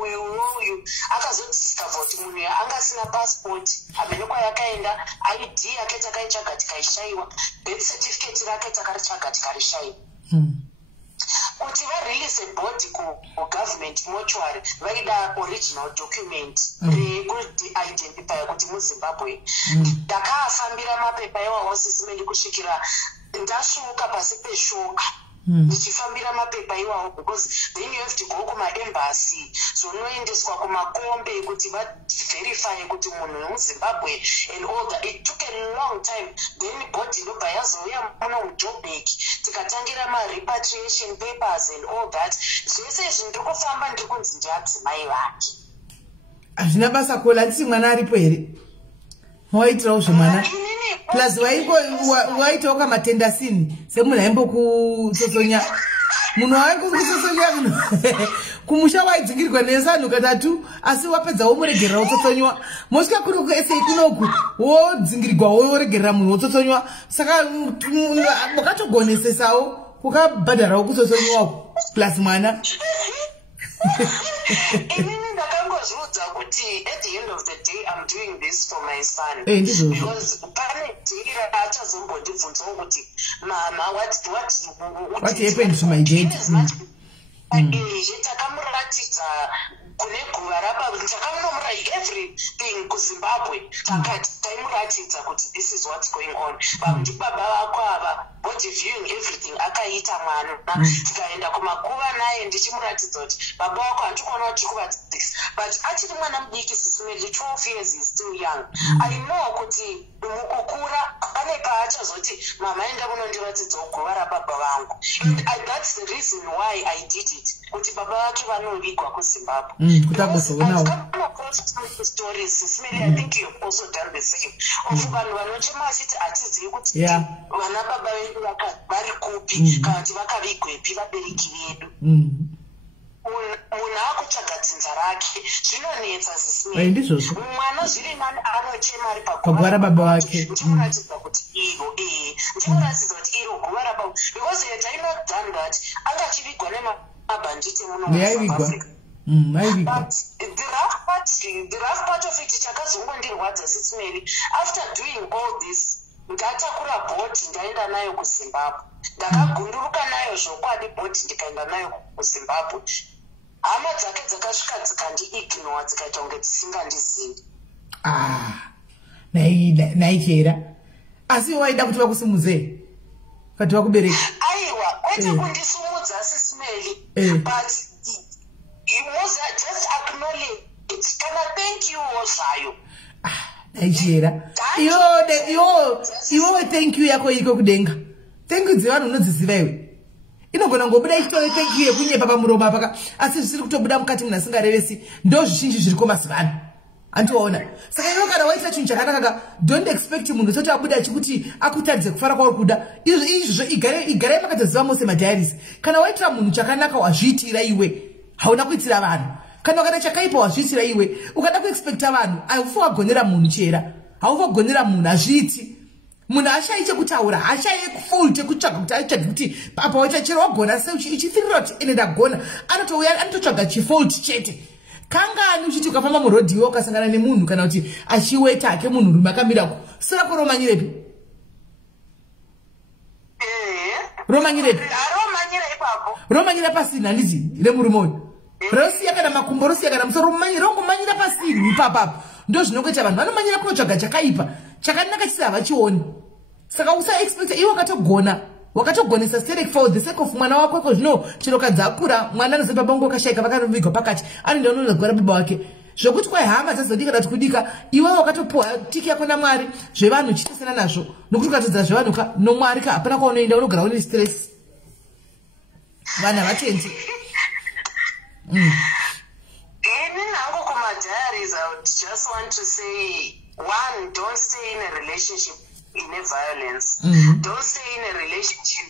uyu akazodiscover kuti munhu angasina passport hamene kwayakaenda ID yake takaitsvaga tikaishayiwa birth certificate rake takaritsvaga tikarishaiwa kuti varelease bhodhi kugovernment mortuary vaida original document rekuidentifya kuti muZimbabwe ndakafambira mapepa iwawo SIS-MELLY kusvikira ndasvuka pasi peshoka ndichifambira mapepa iwawo because then you have to go kumaembassy so unoendeswa kumakombe kuti vaverifye kuti munhu wemuZimbabwe and all that. It took a long time then bhodhi ndobva yazouya muno muJoburg tikatangira marepatriation papers and all that zvese izvi ndiri kufamba ndiri kunzi ndiadzimai vake hazvina basa kola ndisi mwana aripo here mawaitirawo zvemwana plus waitawo kamatendasini semunhu aimbo kusotsonya munhu waikukusotsonya munhu kumusha waidzingirirwa nesanhu katatu asi wapedza womuregerera wotsotsonywa mosvika kuri kuSA kunoku wodzingirirwa woregerera munhu wotsotsonywa saka wakatogonesesawo kukabhadharawo kusotsonywawo plus mwana ndakangozviudza kuti at the end of the day I'm doing this for my son because pane day rachazombondibvunzawo kuti mama what happened to my dad takamuratidza kune guva rababa takamunomurai everything kuZimbabwe taimuratidza kuti this is what's going on ndi baba vako ava body viewing everything akaita mwana tikaenda kumakuva naye ndichimuratidza kuti baba vako handikuona kuti kuvadzidzisa but achiri mwana mudiki sisimeli 12 years is still young I know kuti mukukura pane paachazoti mama enda munondiratidzawo guva rababa vangu and that's the reason why I did it kuti baba vake vanovigwa kuZimbabwe stories sisimeli I think you've also done the same of vanhu vanochema vachiti hatizivi kuti vana baba vedu vari kupi kana kuti vakavigwepi vabereki vedu munhu akutsvaga dzinza rake zvinonetsa sisimeli mwana zviri nani anochema ari pagwara baba vake ndimuratidza kuti iro ndimuratidza kuti iro guva rababa because yet I not done that angachivigwa nemabhanditi muno muSouth Africa but the rough part of it chakazongondirwadza sisimeli after doing all this ndatakura bhoti ndaenda nayo kuZimbabwe ndakagunduruka nayo zvokwadi bhoti ndikaenda nayo kuZimbabwe hama dzake dzakasvika dzikandiignora dzikaita kunge dzisingandizivi naichera asi waida kuti vakusimudze kati vakubereka aiwa kwete kundisumudza sisimeli but you must just acknowledge kana thank you zvayo naichera iwe thank you yako iko kudenga thank you dzevanhu unodziziva iwe inogona ngobuda ichitore thank you yekunyepa pamuromo apaka asi zvisiri kutobuda mukati munhu asingarevesi ndo zvizhinji zviriko mazivano andiona saka iwe kana waita chinhu chakanaka don't expect munhu toti abuda achikuti akutaridze kufara kwauri kuda izvozvo igarai makatoziva mose maDiaries kana waitira munhu chakanaka wazviitira iwe hauna kuitira vanhu kana chakaipa wazviitira iwe ukada kuexpecta vanhu haufi wagonera munhu chera haufi wagonera munhu hazviiti munhu hashai chekutaura hashai full chekutsvaga kuti aitsvage kuti apa waita chero wagona se ichifirira kuti ene ndagona anotouya anototsvaga chifault chete kangani uchiti ukafamba murodhiyo ukasangana nemunhu kana kuti achiweta ake munhu rume akamira sira kuromanyirepi romanyirepi romanyira pasini handizi remurume uyu rosiya kana makumbo rosiya kana musoro rongomanyira pasini ipapapo ndo zvinongoita vanhu vanomanyira kunotsvaga chakaipa chakanaka chisi havachioni saka usaexpecta iwe wakatogonesa select for the sake of mwana wako ko zvino chero kadzakura mwana anoziva baba vangu vakashaika vakanovigwa pakati anoenda unonogara baba wake zvokuti kwai hama dzazodika kana kudika iwe wakatopuwa tiki yako naMwari zvevanhu chitosana nazvo nokuti ukatodza zvevanhu noMwari ka hapana kwaunoenda unogara une stress vanhu havatendi nangu kumaDiaries I would just want to say one, don't stay in a relationship in a violence. Don't stay in a relationship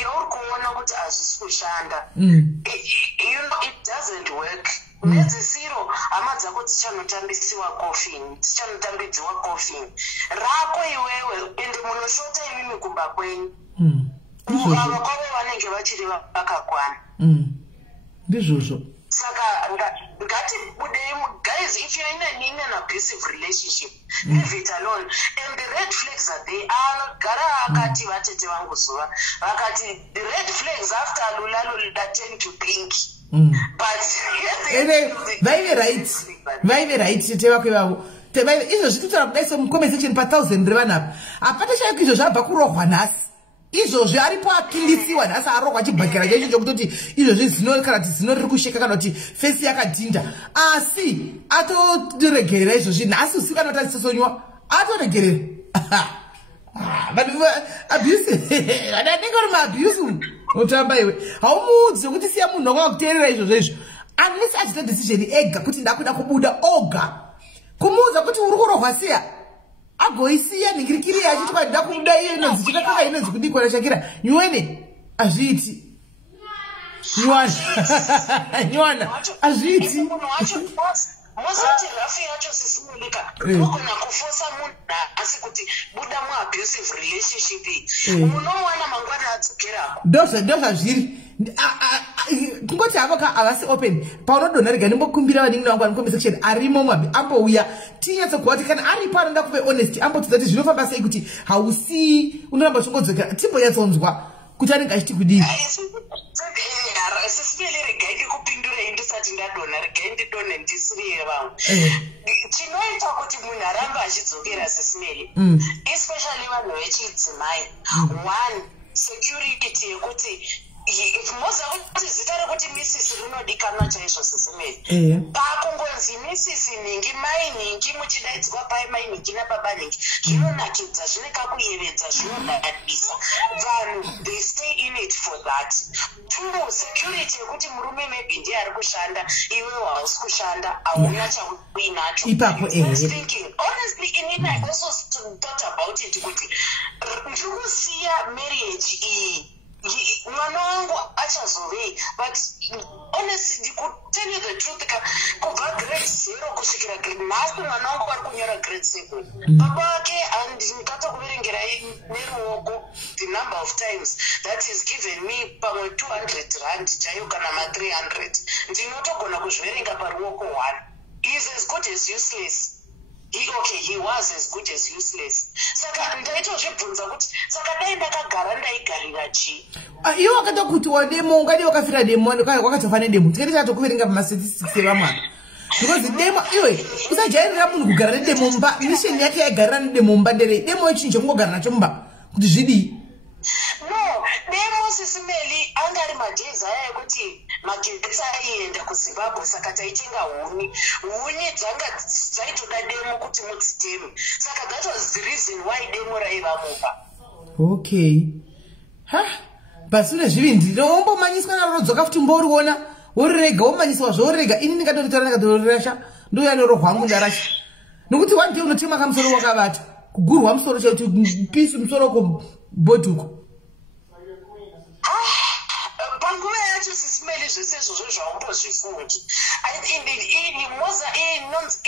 you're kuona kuti hazvisi kushanda. You know it doesn't work. Nedzisiro hama dzako dzichanotambisiwa coffin, dzichanotambidziwa coffin. Rako iwewe ende munoshota imimi kumba kwenyu. Ava kwavo vanenge vachiri vakakwana. Ndizvozvo. Saka ngati budei guys, if you're in an abusive relationship, leave it alone. And the red flags are there. Gara akati vatete vangu zuva vakati the red flags after lulalu that tend to pink. But vaive right tete vako ivavo izvo zvititaura kudai somuconversation pa1000 revanhu apa hapana chaiko izvo zvabva kurohwa nhasi izvozvi aripo akindisiwa nhasi arohwa chibhakera checho chokutoti izvozvi zino kana kuti zino riri kusheka kana kuti fesi yakadhinda asi atoregerera izvozvi nhasi usiku anotarisosonywa atoregerera vanhu abuse vananenge uri maabuse otamba iwe haumuudzi kuti siya munhu wakwakuteerera izvozvo izvo unless achita decision ega kuti ndakuda kubuda oga kumuudza kuti uri kurohwa siya agoisiya ningirikiri achiti kwandida kubuda iyo inonzi chikakaka inonzi kudikwana Shakira nyuwene azviiti nywana azviiti muzoti rafi yacho sisimulika unogona kufosa munhu asi kuti buda muabusive relationship unowana mangwana adzokerapo ndozvazviri kungoti havo havasi open paunodonha rega ndimbokumbira vaningi vangu vanokombe section arimo mwabi ambouya tinyatsokuva kuti kana aripo anoda kuve honest ambotidza kuti zvinofamba sei kuti hausi unoramba uchingodzokera timbonyatsonzwa kuti anenge achiti kudii sisipeli regai ndikupindurei ndisati ndisati ndadonha regai ndidonhe ndisiriye vamwe chinoita kuti munhu aramba achidzokera sesimeli especially vanhu vechidzimai one security yekuti moza kuti zita rekuti misisi rinodikanwa chaizvo sesimeli pakungonzi misisi ningi mai ningi muchidaidzwa pai mai ningi nababa ningi zvinonakidza zvine kakuyevedza zvinodadisa vanhu they stay in it for that. Two, security yekuti murume maybe ndiye ari kushanda iwe hausi kushanda hauna chauinacho. Thinking honestly inini I also thought about it kuti ndikusiya marriage iyi mwana wangu achazovei, but honestly could tell you the truth, kubva grade 0 kusvikira grade nhasi mwana wangu ari kunyora grade 7 baba wake ndikatokuverengera neruoko the number of times that is given me pamwe 200 rand chaiyo kana ma 300 ndinotogona kuzviverenga paruoko 1. He is as good as useless. He was as good as useless. Saka ndaitozvibvunza kuti saka dai ndakagara ndaigarira chii. Iwo wakati kuti wademo ngadi wakafira demo wakatofane demo tikati chatokuverenga pama statistics evamwana because demo iwe usajairira munhu kugara nedemo mumba mission yake yaigarira nedemo mumba ndere demo ichinje kungogara nacho mumba kuti zvidii. No, demo sisimeli angari madhezi aya ekuti magetsi aienda kuZimbabwe saka taitenga huni dzanga dzaitoda demo kuti mudziteme saka that was the reason why demo raiva mumba. Okay. Basi unezvivindi wombomanyiswa naro rodzoka futi mboriona worirega womanyiswa zvorega ini ndikatotora ndikatorasha ndouya noro hwangu ndarasha nokuti one day unotema kamusoro wakavata kugurwa musoro chaiti pisi musoro kubodhuko. Panguva yacho sisimeli zvese izvozvo zvaumbozvifungi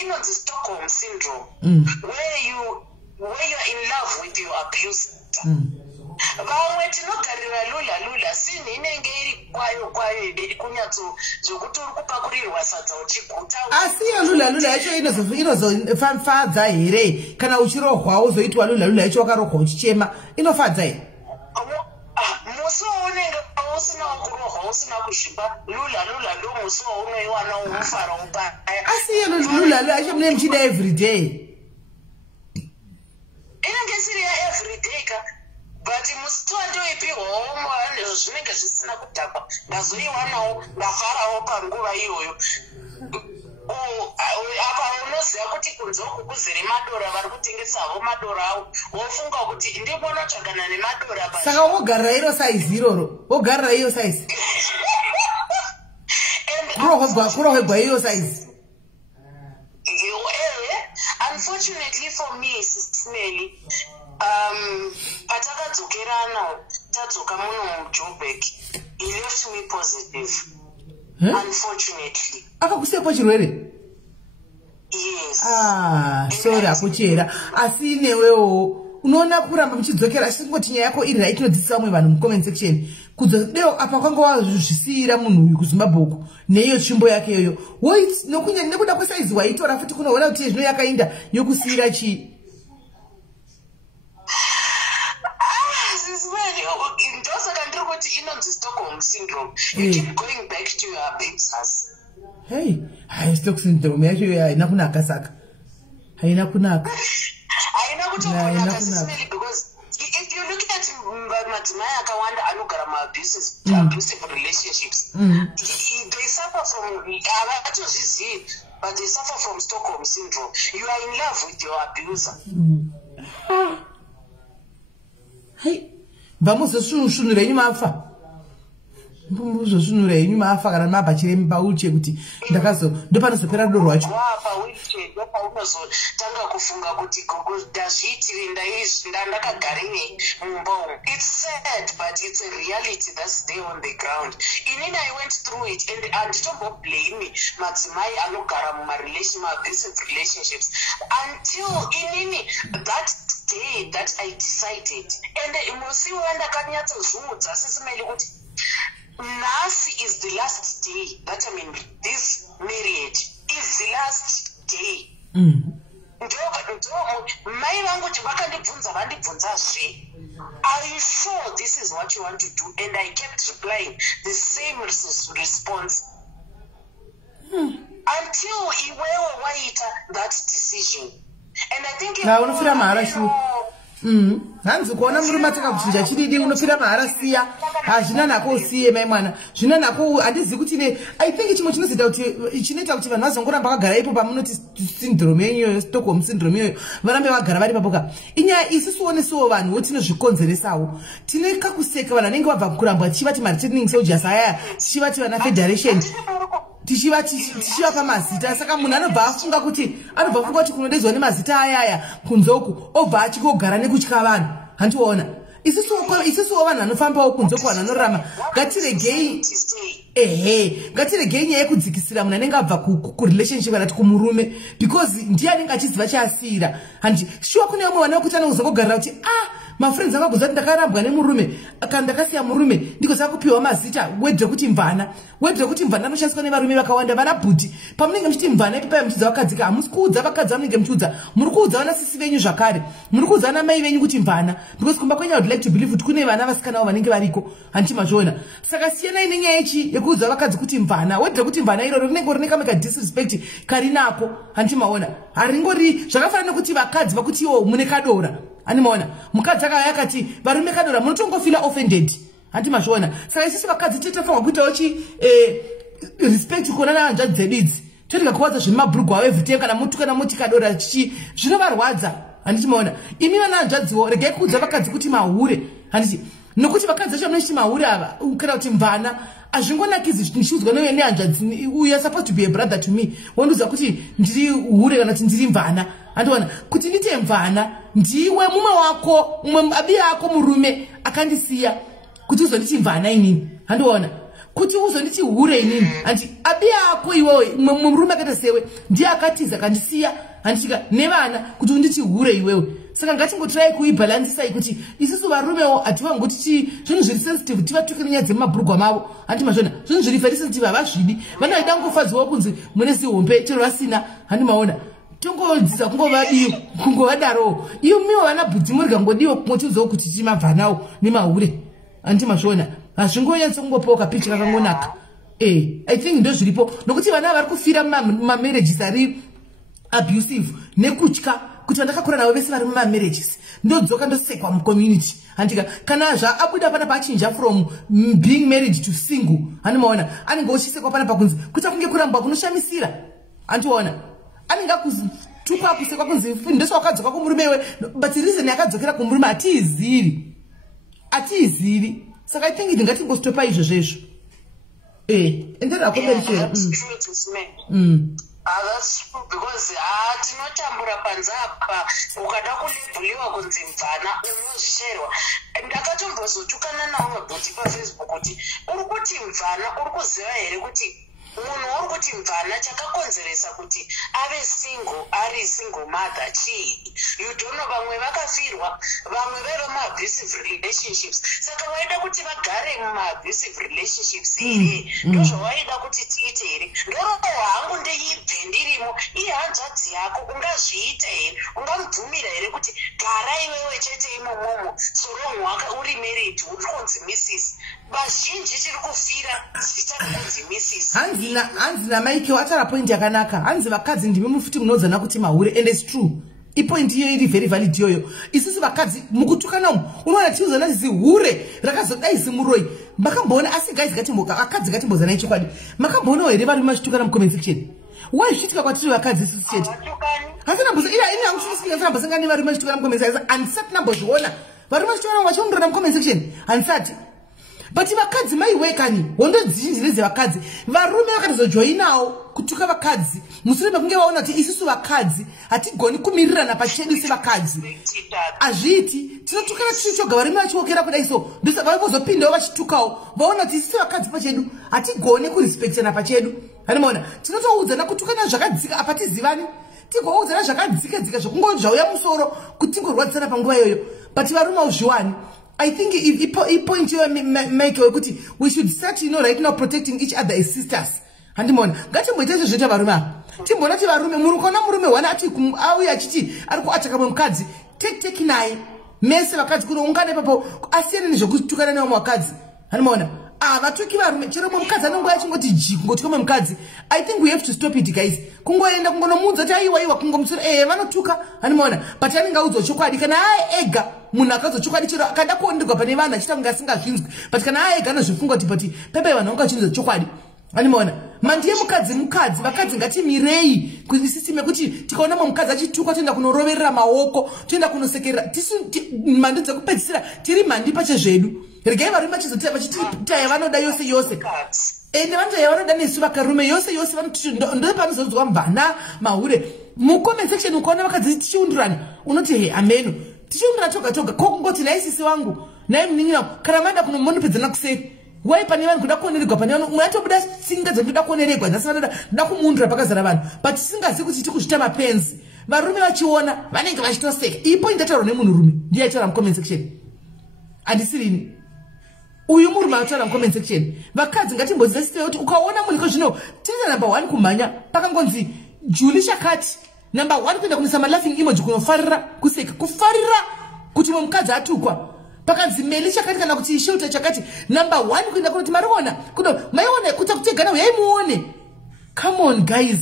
inonzi Stockholm syndrome where you are in love with your abuser. Vamwe tinogarira lula sini inenge iri kwayo iri kunyatso zvokuti uri kupakurirwa sadza uchiguta. Asi iyo lula yacho inozofadza here kana uchirohwa uzoitwa lula yacho wakarohwa uchichema inofadza here. Musi waunenge usina kurohwa usina kuzvipa lula ndo musi waunoiwana umufaro upaya. Asi iyo lula yacho mune muchida everyday inenge isiri ya everyday ka but musi wandoipihwawo zvinenge zvisina kudhakwa ndazoiwanawo ndafarawo panguva iyoyo. Apa unoziva kuti kunze uku kuzere madora vari kutengesavo madora avo wofunga kuti ndimbonotsvagana nemadora saka wogarira iro saizi iroro wogarira iyo saizi kurohwegwa iyo saizi. Unfortunately for me sisimeli patakadzokerana tadzoka muno muJoburg he left me positive. Unfortunately. Akakusepo chirwere? Yes. Sorry akuchera. Asi newewo unoona kuramba muchidzokera singoti nyaya yako iri right inodzisa vamwe vanhu mucomment section. Kudzodeo apa kwanga wazvisiyira munhu uyu kuZimbabwe neiyo tsvimbo yake yoyo. Nokunya nekuda kwesaizi waitora futi kunoona kuti zvino yakainda yokusiyira chii? Stockholm syndrome. You keep going back to your abusers. Hey, Stockholm syndrome yacho haina kunaka saka. Haina kunaka. Haina kutokunaka sisimeli because if you look at madzimai akawanda anogara abusive relationships, they suffer from havatozvizivi, but they suffer from Stockholm syndrome. You are in love with your abuser. Hey, vamos a renyu mafa. Muzosvinura henyu maafa kana mabhachire pauche kuti ndopanozopera rudo rwacho. Paunozotanga kufunga kuti ndazviitire ndaizvi ndandakagarire mumba umu. It's sad but it's a reality that's there on the ground. Inini I went through it and handitombobhlame madzimai anogara abusive relationships until inini that day that I decided and musi wandakanyatsozviudza sisimeli kuti Nasi is the last day that I'm in this marriage. Is the last day. Mai vangu vakandibvunza vandibvunzazve, are you sure this is what you want to do? And I kept replying the same response. until iwewe waita that decision. And I think unofira mahara shu hanzi kuona murume atakakuchinja chididi unofira mahara siya hazvina nako usiye mai mwana zvina nako handizivi kuti ne I think chimwe chinozoita kuti chinoita kuti vanhu vazongoramba vakagara ipo pamunoti syndrome yenyu Stockholm syndrome iyoyo varambe vagara vari papoka inyaya isisuwo nesuwo vanhu tinozvikonzeresawo tine kakuseka vanhu vanenge vabva kurambwa tichivati returning soldiers aya tichivati vana federation tichivapa mazita saka munhu anobva afunga kuti kunodedzwa nemazita ayaya kunzoku obva achigogara nekutya vanhu handiona isisuwo vanhu vanofambawo kunzoku vanhu vanorarama ngatiregei nyaya yekudzikisira munhu anenge abva kurelationship kana kuti kumurume because ndiye anenge achiziva chaasiyira handi shuwa kune vamwe vana vekuti anozogogarira kuti mafriends angu akuzati ndakarambwa nemurume kana ndakasiya murume ndikoza kupiwa mazita wedre kuti mvana anoshandiswa nevarume vakawanda vana bhuti pamunenge muchiti mvana ipipaya muchidza vakadzika hamusi kuudza vakadzi vanenge muchiudza muri kuudza vana sisi venyu zvakare muri kuudza vana mai venyu kuti mvana because kumba kwenyu I would like to believe kuti kune vana vasikanawo vanenge variko handichimazviona saka siyanai nenyaya ichi yekuudza vakadzi kuti mvana wedre kuti mvana iroro rinenge rine kamwe kadisrespect karinako handichimaona haringori zvakafanana nekuti vakadzi vakuti iwo mune kadora animaona mukadzi akauya akati varume kadora munotongofila offended handimaziona saka isisi vakadzi titofanirwa kuitawo respect kuona nahanzvadzi dzedu idzi totingakuwadza zvemabhurugwa avo everytime kana mutu kana muti kadora zvinovarwadza handichimaona imi vana hanzvadziwo regai kuudza vakadzi kuti mahure handiti nokuti vakadzi vacho vanochiti mahure ava kana kuti mvana hazvingonakidzi nichiudzwa nehanzvadzi you are supposed to be a brother to me wondiudza kuti ndiri hure kana kuti ndiri mvana handiona kuti ndite mvana ndiwe mumwe wako mumwe abi yako murume akandisiya kuti uzonditi mvana inini handiona kuti uzonditi hure inini handi abi yako iwewe murume akaita sewe ndiye akatiza akandisiya handichika nevana kuti unditi hure iwewe saka ngatingotirai kuibhalansisai kuti isusu varumewo hativangoti zvinhu zviri sensitive tivatukire nyaya dzemumabhurugwa mavo handimazvona zvinhu zviri very sensitive havazvidi vana vaida kungofadziwa kunzi mune zihombe chero vasina handimaona tongodzisa kungovadiyo kungovadarowo iyo miwo vana bhudzi muri kangodiwa motiudzawo kuti timabvanawo nemahure handimazvona hazvingonyatsa kungopawo kapichi kakangonaka I think ndo zviripo nokuti vana vari kufira mumamarriages ari abusive nekutya kuti vandakakura navo vese vari mumamarriages ndodzoka ndosekwa mucommunity handika kana zvaabuda pana pachinja from being married to single handimaona anenge ochisekwa pana pakunzi kuti akunge kurambwa kunoshamisira handiona anenge akutupa kusekwa kunzi ndoswa wakadzoka kumurumewe but reason yakadzokera kumurume hatiizivi saka I think ngatingostopa izvo zvezvo endererakomberechera that's true because tinotambura panze apa ukada kulebhuliwa kunzi mvana unozvisherwa ndakatombozotukana nawo mabhuti pafacebook kuti uri kuti mvana uri kuziva here kuti munhu uri kuti mvana chakakonzeresa kuti ave single ari single mother chii you don't know vamwe vakafirwa vamwe veva maabusive relationships saka waida kuti vagare mumaabusive relationships here ndozvawaida kuti tiite here ndoroho hangu ndeibve ndirimo iye hanzvadzi yako ungazviita here ungamubvumira here kuti gara iwewe chete imomomo soronhu waka uri married uri kunzi mrs vazhinji tiri kufira zita rikunzi mrs hanzi namaikewo atara point yakanaka hanzi vakadzi ndimi mufuti munodzana kuti mahure and it's true ipoint iyo iri very valid iyoyo isusu vakadzi mukutukana unoona tiuzana zihure rakazodai zimuroi makamboona asi guys akadzi gatimbozanai chokwadi makamboonawo here vari machitukana mucomment section why zvichitika kwatiri vakadzi isusu chete hatinambosangani vari machitukana mucomment section handisati nambozviona vari machitukana vachiongorana mucomment section handisati but vakadzi maiwekani hondo dzizhinji nezevakadzi varume vakatozojoinawo kutuka vakadzi mushure mekunge vaona kuti isusu vakadzi hatigoni kumirirana pachedu sevakadzi hazviiti tinotukana tiri choga varume vachiokera kudai so ndosavavozopindawo vachitukawo vaona kuti isusu vakadzi pachedu hatigoni kurespektana pachedu hanimaona tinotoudzana kutukana zvakadzika apa tizivani tigoudzana zvakadzika zvokungozvauya musoro kuti tingorwadzisana panguva iyoyo but varume uzviwani I think if point you make kuti we should start right now protecting each other as sisters. Handimona ngatimboita izvo zvita varume timbona ti varume murukona murume wana ati auya achiti ari kuataka mukadzi take naye mese vakadzi kuno ungane papo asiyane nezvokutukana nawo vakadzi handimona vatuki varume chero mukadzi anongoya chingoti ngoti kome mukadzi. I think we have to stop it guys. Kungoenda kungonomudza kuti aiwa kungomusura vanotuka animaona but anenge audzwa chokwadi kana ega munhu akaudzwa chokwadi chero akada kuonderwa pane vanhu achita kunge asingazvinzwi but kana ega anozvifunga kuti but pepe vanhu vanga vachinzwa chokwadi animaona mandiye mukadzi vakadzi ngatimirei kuisisime yekuti tikaona mukadzi achituka toenda kunoroverera maoko toenda kunosekerera mhando dzekupedzisira tiri mhandi pache zvedu regai varume vachititaya vanoda yose ende vanotaya vanoda nesu vakarume yose vanoti ndo panozodzwa mvana mahure mucomment section ukaona vakadzi tichiundurana unoti he ameno tichiundurana toga kokungoti nai sisi wangu nai mnin'ina kana manda kunomonopedzana kuseri wai pane vanhu kuda kuonererwa pane vanhu umwe atobuda tsinga dzekuda kuonererwa nhasi vanoda kumundura pakazara vanhu but tisingazivi kuti tikuzvita mapenzi varume vachiona vanenge vachitoseka ipo indataurwa nemunhu rume ndiye aitaura mucomment section handisirini uyu murume ataura mucomment section vakadzi ngatimbodzidza kuti ukaona munhu kozvino tiri number 1 kumhanya pakangonzi Julie chakati number 1 kuenda kunisa malaughing emoji kunofarira kuseka kufarira kuti mwe mukadzi atukwa pakanzi Melly chakati kana kuti Shelter chakati number 1 kuenda kuti mariona kuno maiona kuti kutegana uyai muone. Come on guys,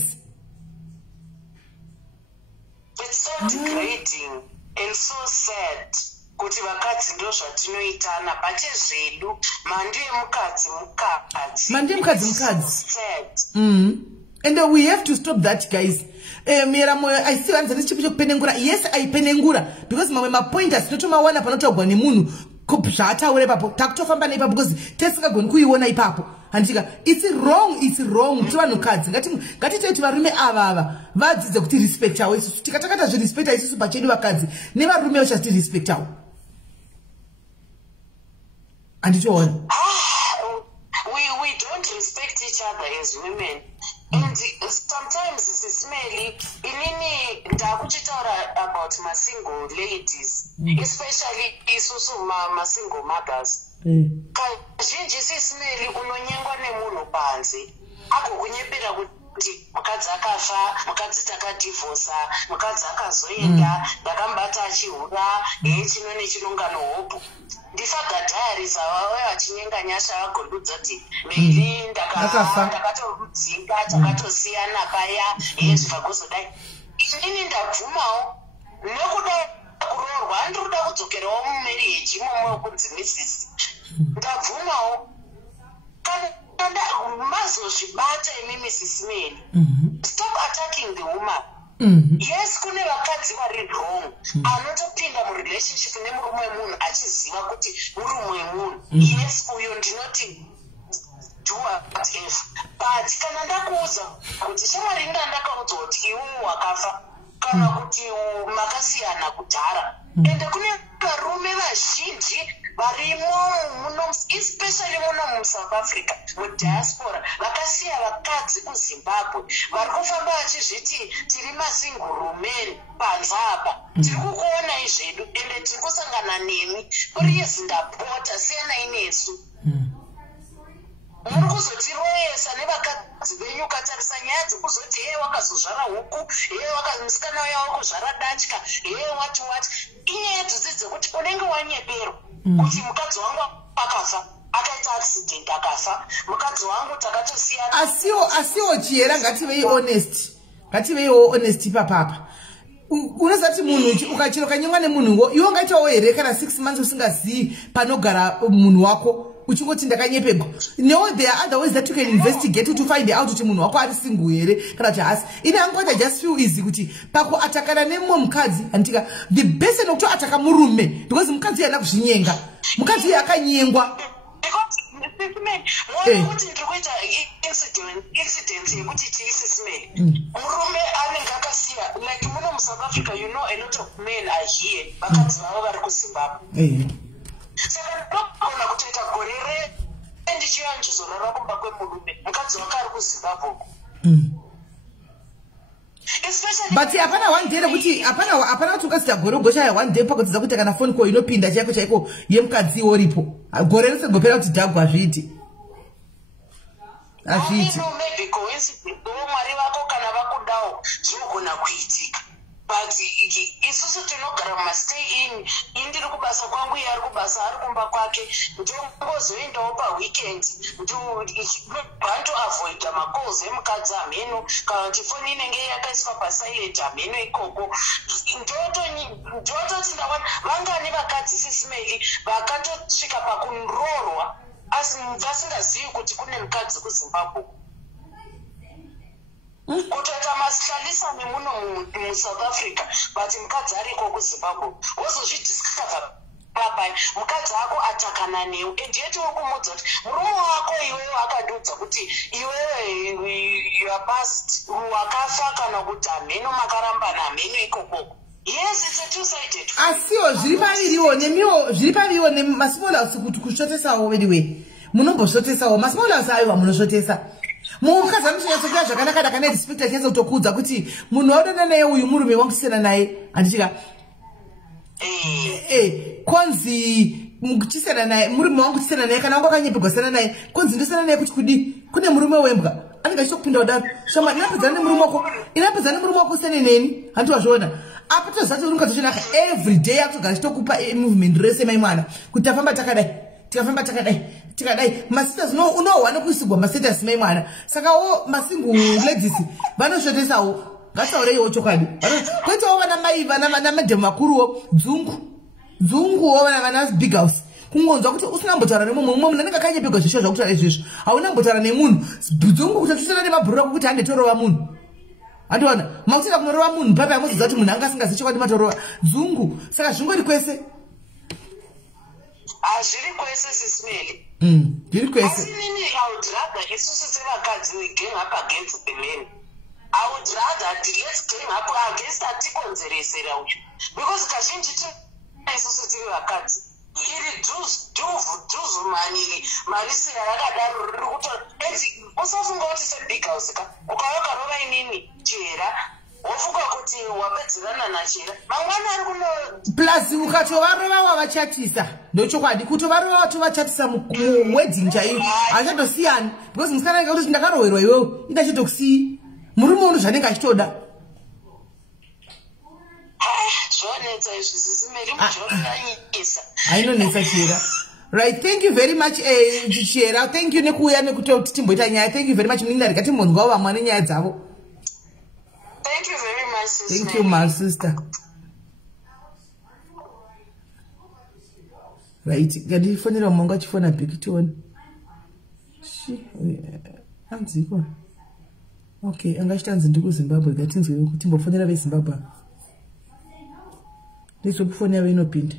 it's so degrading and so sad kuti vakadzi ndo zvatinoitana pache zvedu mandi mukadzi and we have to stop that guys. Mera moyo I see answer chipi chokupenengura. Yes I penengura because mamwe mapointers tinotomawana panotogwa nemunhu zvataure papo takutofamba naipapo because tesingagoni kuiona ipapo handika it's wrong kuti vanhukadzi ngatitoiti varume ava vadzidze kuti respect awo isusu tikatakata zvirespecta isusu pachedu vakadzi nevarume vachati respect awo handitoona. We don't respect each other as women. And sometimes SIS MELLY, inini ndakuchitaura about my single ladies, especially isusu ma single mothers. Kazhinji SIS MELLY unonyengwa nemunhu panze agokunyepera kuti mukadzi akafa, mukadzi takadivorsa, mukadzi akazoenda, ndakambata achihura, chino nechinongano hopu. Ndifaga diaries avawe vachinyenga nyasha vagondudza kuti Melly ndakatomudzinga takatosiyana paya zvakuzodai. Inini ndabvumawo nekuda kuroorwa handiri kuda kudzokerawo muMelly yechimomwe kunzi Mrs. Ndabvumawo kana mazozvibata imimi SIS MELLY. Stop attacking the woman. Yes, kune vakadzi vari wrong anotopinda murelationship nemurume wemunhu achiziva kuti murume wemunhu. Yes, uyo ndinoti do whatever but kana ndakuudza kuti shamwari ndandakaudzwa kuti iwewe wakafa kana kuti makasiyana kudhara ende kune varume vazhinji varimo muno especially muno muSouth Africa mudiaspora vakasiya vakadzi kuZimbabwe vari kufamba vachizviti tiri masingurume panze apa tiri kukuona izvedu ende tiri kusangana nemi please ndapota siyanai nesu muri kuzotiroyesa nevakadzi venyu ukatarisa nyaya dzekuzoti heye wakazozvara huku heye musikana uya wakuzvara datya heye wati inyaya dzidzi dzekuti unenge wanyeperwa kuti mukadzi wangu akafa akaita accident akafa mukadzi wangu takatosiyana asiwo chiyera ngativeiwo honest papapa unozati munhu ukachiro kanyengwa nemunhuwo iwe ungaitawo here kana 6 months usingazivi panogara munhu wako uchingoti ndakanyepegwa. No, there are other ways that you can investigate to find out kuti munhu wako ari single here kana kuti hasi ine angoti just feel easy kuti pakuatakana nemumwe mukadzi handika the best nokuti ataka murume because mukadzi yana kuzvinyenga mukadzi yakanyengwa kuti ndiri kuita incident yekuti tiri SIS MELLY murume anenge akasiya like muno muSouth Africa you know a lot of men are here vakadzi vavo vari kuZimbabwe saka ndokona kutoita gore ndichiuya ndichizorara kumba kwemurume mukadzi wake ari kuZimbabwe but hapana one day kuti hapana kuti ukasita gore ugoshaya one day pakudzidza kuti kana phone call inopinda chaiko yemukadzi woripo gore rese gopera kuti dhagwa azviiti maybe coincidence mwari vako kana vakudawo zvinogona kuitika but big. Isusu tinogara mumastay in. Indiri kubasa kwangu iye ari kubasa ari kumba kwake. Ndongozoendawo paweekend. Bantu avoid macalls emukadzi ameno. Kana kuti foni inenge yakaiswa pasilent ameno ikoko. Ndototi ndawana vangani vakadzi SIS MELLY vakatosvika pakunroorwa asi vasingazivi kuti kune mukadzi kuZimbabwe. Kutoita masihalisane muno muSouth Africa but mukadzi ariko kuZimbabwe wozozvidiscover papai mukadzi ako atakana newe and yet wokumudza kuti murume wako iwewe akandiudza kuti iwewe you are past wakafa kana kuti ameno makarambana ameno ikokoko. Yes, it's a two-sided. Asiwo zviri paviriwo nemasmall house kuti kushotesawo vediwe munomboshotesa masmall house ayo munoshotesa mukadzi anoshotesa zvakanaka kana respect achenza kutokudza kuti munhu waudana naye uyu murume wangu tisina naye handichika konzi muchisana naye murume wangu tisina naye kana wangu akanyepegwa sana naye konzi ndosana naye kuti kudi kune murume wembwa anenge achitokupinda kudaro shoma inapedzana nemurume wako sene neni handiwazviona apa tozati uri mukatoshanaka every day akutogara chitokupa movement rese maimwana kuti tafamba takadai masisters unohwana kuisigwa mastatus maimwana saka masingle ladies vanoshotesawo ngataureiwo chokwadi koitawo vana mai vana madhemu makuruwo dzunguwo vana big house kungonzwa kuti usinambotaura nemumwe munhu anenge akanyepegwa zvisho zvakutaura izvizvo haunambotaura nemunhu dzungu kuti atitora nemabhuru ako kuti andetorova munhu andiona makutoenda kunorova munhu papa yamuziva kuti munhu anga asingazivi chokwadi matorova dzungu saka zvingori kwese zviri kwese SIS MELLY zviri kwese asi nini I would rather isusu sevakadzi we gang up against the men. I would rather let's gang up against atikonzeresera uyu because kazhinji isusu tiri vakadzi iri dhuzu maniri marisira rakadaro riri kutora eti usafunga kuti sebig house ka ukauka rova inini chera wofunga kuti wapedzerana nachera mangwana ari kuno plus ukatovarova wavachatisa ndochokwadi kutovarova watovachatisa muwedding chaiyo hachatosiyani because musikana anenge kuti ndakarohwerwa iwewe indachitokusii murume uno zvanenge achitoda zvonetsa izvi SIS MELLY muchoranyisa ainonetsa chera. Right, thank you very much Chera. Thank you nekuuya nekutoti timboita nyaya. Thank you very much muningi rika timbonzwawo vamwe nenyaya dzavo. Thank you very much sister. Thank you my sister. Right, ngatifonera mwangu achifona bhekitoni. Anziko. Okay, angashitanzi ndikuZimbabwe ngatinzwe kuti timbofonera veZimbabwe. Ndizokufonera inopinda.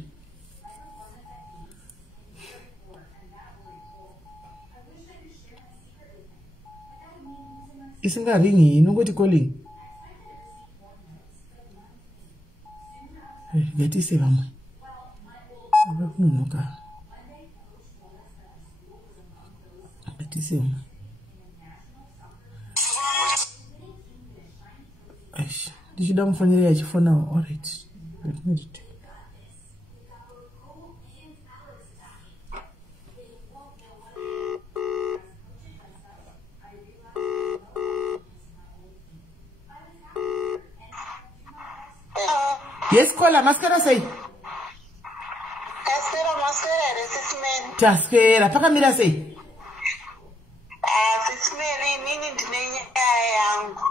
Isingaringi inongoti calling. Ngatise vamwe. Avakunonoka. Ngatise vamwe. Aish, ndichida mufonera yachifona. All right. Let me do. Yes, Kola, maskara sei. Maskara, SIS MELLY. Taspera, pakamira sei. SIS MELLY, nini ndine nyaya yangu.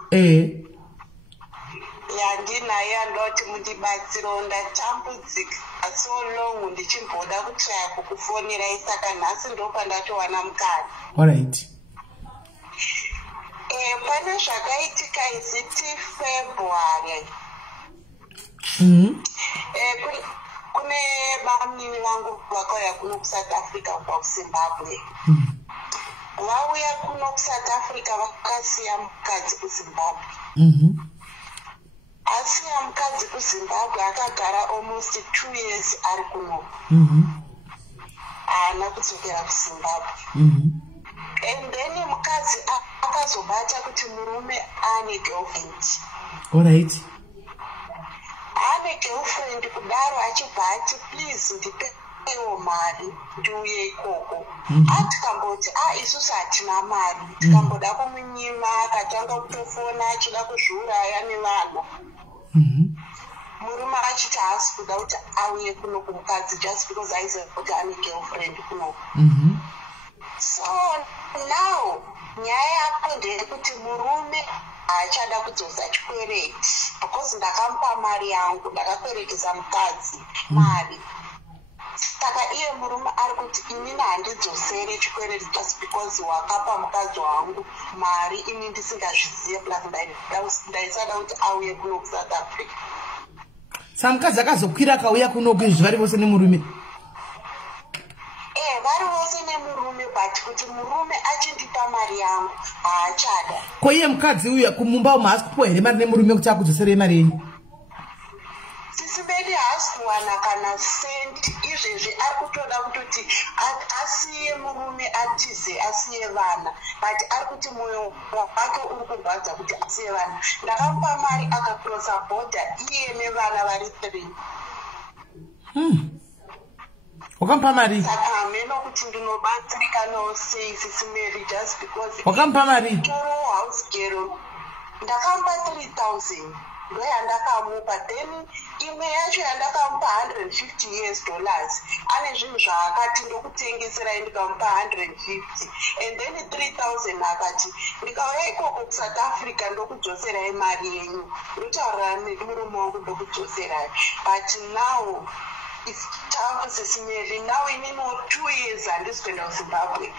Yandinayo ndoti mundibatsiro ndatambudzika so long ndichimboda kutraya kukufonera isaka nhasi ndopandatowana mukadzi. All right. Pane zvakaitika iziti February. Kune vamini vangu vakauya kuno kuSouth Africa kubva kuZimbabwe. Vauya kuno kuSouth Africa vakasiya mukadzi kuZimbabwe. Asiya mukadzi kuZimbabwe akagara almost 2 years ari kuno. Haana kudzokera kuZimbabwe. And then mukadzi akazobata kuti murume ane girlfriend. All right. Ane girlfriend kudaro achibva ati please ndipewo mari ndiuye ikoko. Atikamboti isusu hatina mari. Tikamboda kumunyima akatanga kutofona achida kuzviuraya nevana. murume achiti haasi kuda kuti auye kuno kumukadzi just because aiziva kuti ane girlfriend kuno. So now nyaya yapo ndeyekuti murume haachada kudzosa chikwereti because ndakamupa mari yangu, ndakakweretesa mukadzi mari. Saka iye murume ari kuti inini handidzosere chikwereti just because wakapa mukadzi wangu mari ini ndisingazvizive plus ndaisada kuti auye kuno kuSouth Africa. Saka mukadzi akazokwira akauya kuno kuizvi vari vose nemurume? Vari vose nemurume, but kuti murume achindipa mari yangu haachada. Ko iye mukadzi uyu kumumba umu haasi kupiwa here mari nemurume kuti akudzoserei mari yenyu? Sisi Mary haasi kuwana kana sendi. Izvezvi ari kutoda kutoti asiye murume atize asiye vana, but ari kuti mwoyo wake uri kurwadza kuti asiye vana. Ndakamupa mari akakrosa bhodha iye nevana vari 3. Wakampa mari? Saka hameno kuti ndinobatsirika sei Sisi Mary just because. Wakampa mari? Toro house girl. Ndakamupa 3,000. Ndo yandakamupa, then imwe yacho yandakamupa $150. Ane zvinhu zvaakati ndokutengesera ndikamupa 150, and then 3,000 akati ndikauya ikoko kuSouth Africa ndokudzoserai mari yenyu. Ndotaurira nemurume wangu ndokudzoserai, but now it's tough Sisi Mary. Now inini 2 years handisi kuenda kuZimbabwe.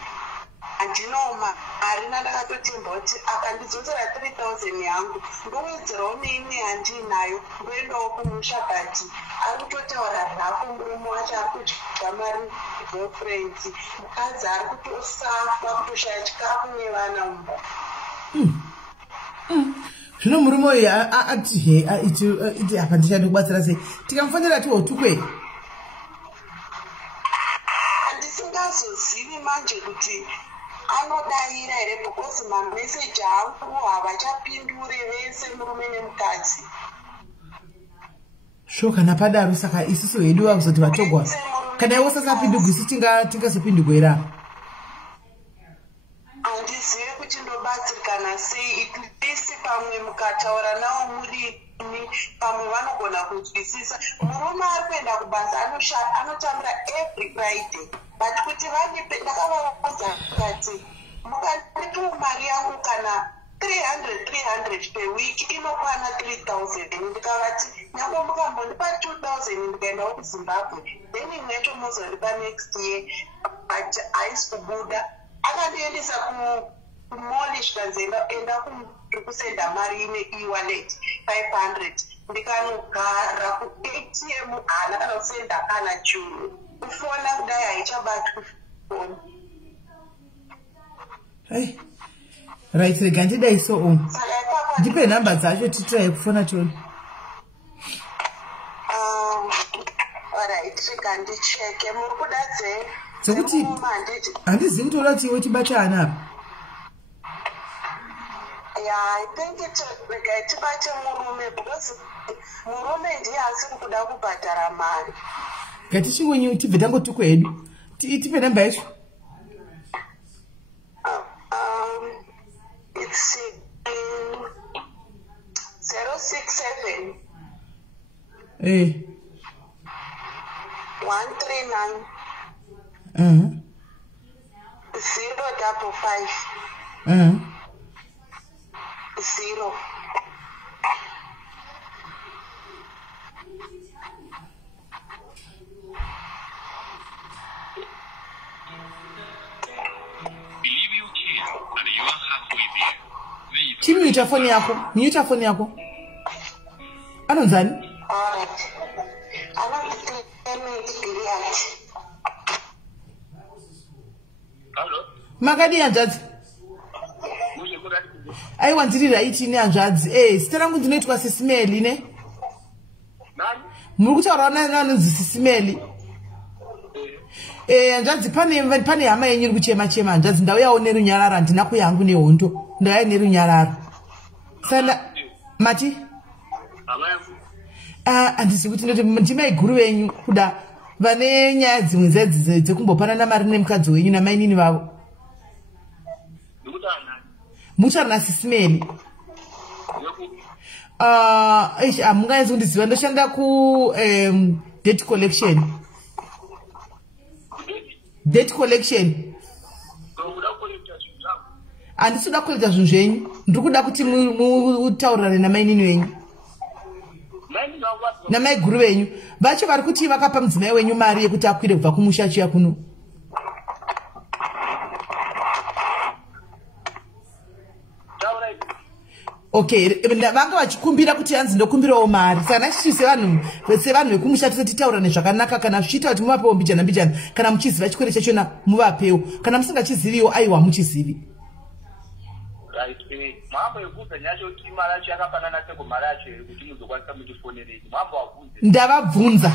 Andinoma harina ndakatotemba kuti akandidzosera 3,000 yangu ndowedzerawo neimwe handinayo ndoendawo kumusha, but ari kutotaura rako murume wacho ari kudya mari girlfriends. Mukadzi ari kutosafa kutoshaya chikafu nevana mumba. Zvino murume uyu ati he iti apa ndichada kubatsira sei? Tikamufanira tiwo tukwe? Handisingazozivi manje kuti anodaira here because mameseji angu havachapindure vese murume nemukadzi. Sho kana padaro saka isusu hedu vakuzoti vatogwa. Kana iwo sasapindugwa isu tingazopindugwa here? Handizivi kuti ndobatsirikana sei, itlisi pamwe mukataura navo muri pamwe vanogona kunzwisisa. Murume ari kuenda kubasa anotambira every Friday, but kuti vandipe ndakavaudza kuti mukandipiwo mari yangu kana 300 per week inokwana 3,000. Ndikavati nyangwe mukambondipa 2,000 ndikaendawo kuZimbabwe, then imwe yacho muzondipa next year, but haisi kubuda. Akandiendesa kumoli zvikanzenda enda kusenda mari ine e-wallet 500, ndikanogara ku-ATM hana kana kusenda kana churu, kufona kudai haichabati kufona. Hey, right, rega ndidai so ndipe nhamba dzacho titirai kufona tione. Alright, rega ndicheke. Muri kuda dzei? Dzekuti handizivi kutoda kuti iwe tibatana apa. Yeah, I think rega tibate murume because murume ndiye asiri kuda kubhadhara mari. Ngatichingonyi tibve tangotukwa hedu. Tipe namba yacho. It's 067 139 055 0. Chimnyuta phone yako. Nyuta phone yako. Anonzani? Alright. Hello? Makadi hanzvadzi. Aiwa ndiri right ine hanzvadzi. Zita rangu ndinoitwa SIS MELLY ne? Nani? Muri kutaura nanonzi SIS MELLY. Hanzvadzi pane hama yenyu iri kuchema chema hanzvadzi, ndauyawo nerunyararo, handina kuuya hangu nehondo. Ndauya nerunyararo. Saka mati? Handisi kuti ndimai guru venyu kuda vane nyaya dzimwe dzekumbopanana mari nemukadzi wenyu namainini vavo. Muchari naSIS MELLY. amungaenzi kundiziva ndoshanda ku debt collection. Debt collection. Handisi kuda kukolekta zvinhu zvenyu, ndiri kuda kuti mutaurirane namainini wenyu namaiguru venyu. Vacho vari kuti vakapa mudzimai wenyu mari yekuti akwire kubva kumusha achiuya kuno. Okay, vanga vachikumbira kuti hanzi ndokumbirawo mari. Saka nachichi sevanhu vekumusha tose titaurane zvakanaka, kana zvichiita kuti muvapewo mbijana mbijana, kana muchiziva chikwere chachona muvapewo, kana musingachiziviwo aiwa muchizivi. Ndavabvunza,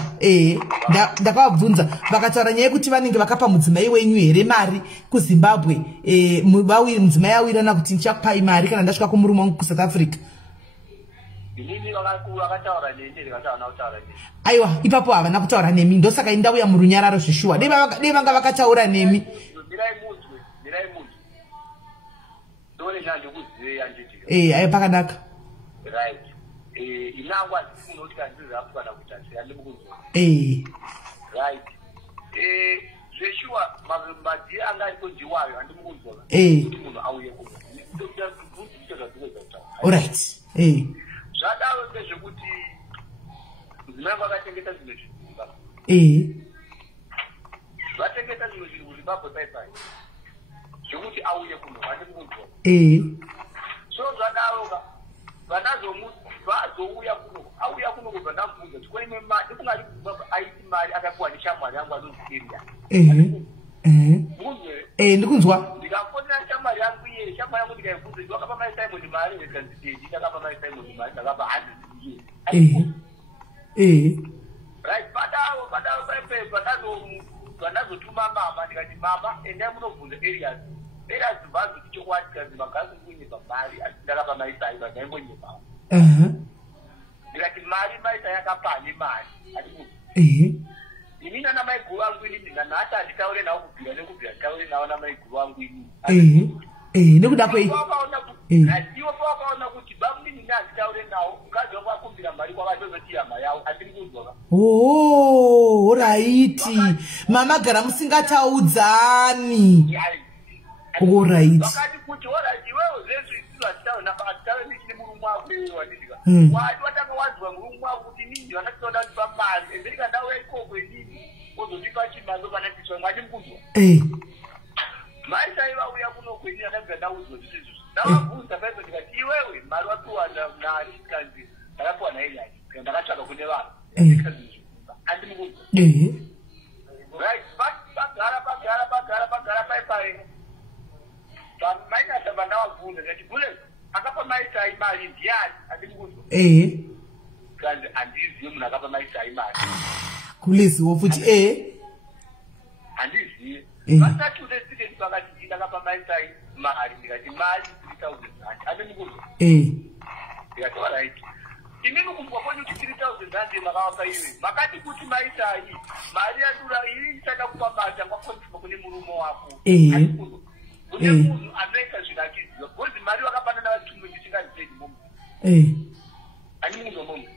ndakavabvunza vakataura nyaya yekuti vanenge vakapa mudzimai wenyu here mari kuZimbabwe, mudzimai awirana kuti ndichakupai mari kana ndasvika kumurume wangu kuSouth Africa. Aiwa, ipapo havana kutaura nemi, ndosaka indauya murunyararo zveshuwa. Dei vanga vakataura nemi. Ayo pakanaka. Right. Inangwa ndifuna kandiza afana kutasi andimukuzwa. Right. Zveshuwa madzii anga iko jiwayo andimukuzwa. Kuti munhu auye kuno. Alright. Zvadaro ndezvekuti mudzimai vakachengeta zvinhu zviri. Vatengeta zvinhu zviri kuZimbabwe pai. Zvekuti auye kuno andimukuzwa. So zvadaro vazouya kuno, auya kuno kubva ndamubvunza kuti kune mari ndikungati aiti mari akapiwa neshamwari yangu anozvikiria. Ndikunzwa. Ndikafonera shamwari yangu iye, shamwari yangu ndikaibvunza kuti wakapa mai Simon mari rekanziteti, ndakapa mai Simon mari, ndakapa 100 years. Right, padaro paipepa ndazotuma mama ndikati mama endai munobvunza areas. Areas bhazi tichokwati kazi magazi kunyipa mari ndakapa mai Simon ndaimbonyipa. Ndikati mari maita yakapani mari ati ini nana maiguru wangu ini ndinanata nditaure nawo kubvira nekubvira taure nawo namaiguru wangu ini nekuda kwei iwo pawakaona kuti bamudini ndanditaure nawo mukadzi wangu akumbira mari kwavatozotiya hama yawo andiri kunzwa. Oraiti mama gara musingataudzani. Alright. Wakati kuti alright iwewe zvezvi atitaure napataure nechine murume wako wandidika. Wati watanga wadzwa murume wako kuti nini wanatoda ndipa mari emberika ndauya ikoko inini ozotipa chimando kana tiswa mwati mukuzwa. Mai saivauya kuno kweni akabva ndaudzwa zvisizvo. Ndavabvunza paipo ndikati iwewe mari wapiwa nakanzi ndakapiwa naye ndakatsvaka kune vanhu. Andimukuzwa. Right, pagara paipai. Maina saba ndawabvunza ndikati bule akapa maita imari ndiani andimukuzwa. Kanzi andizivi munhu akapa maita imari. Kuleziwo futi handizivi. Vasati unesiketi pakati ndakapa maita mari ndikati mari 3000 rand andimukuzwa. Ndikati alright. Inini kumbwa kwenyu kuti 3000 rand makavapa iwe. Makati kuti maita iyi mari yadura iyi ndichada kupa mari ngakwanisa kune murume wako. Andimukuzwa. Kune munhu anoita zvinakidziwa because mari wakapana navatumwe ndisingazivi mumu. Andimukuzwa mumu.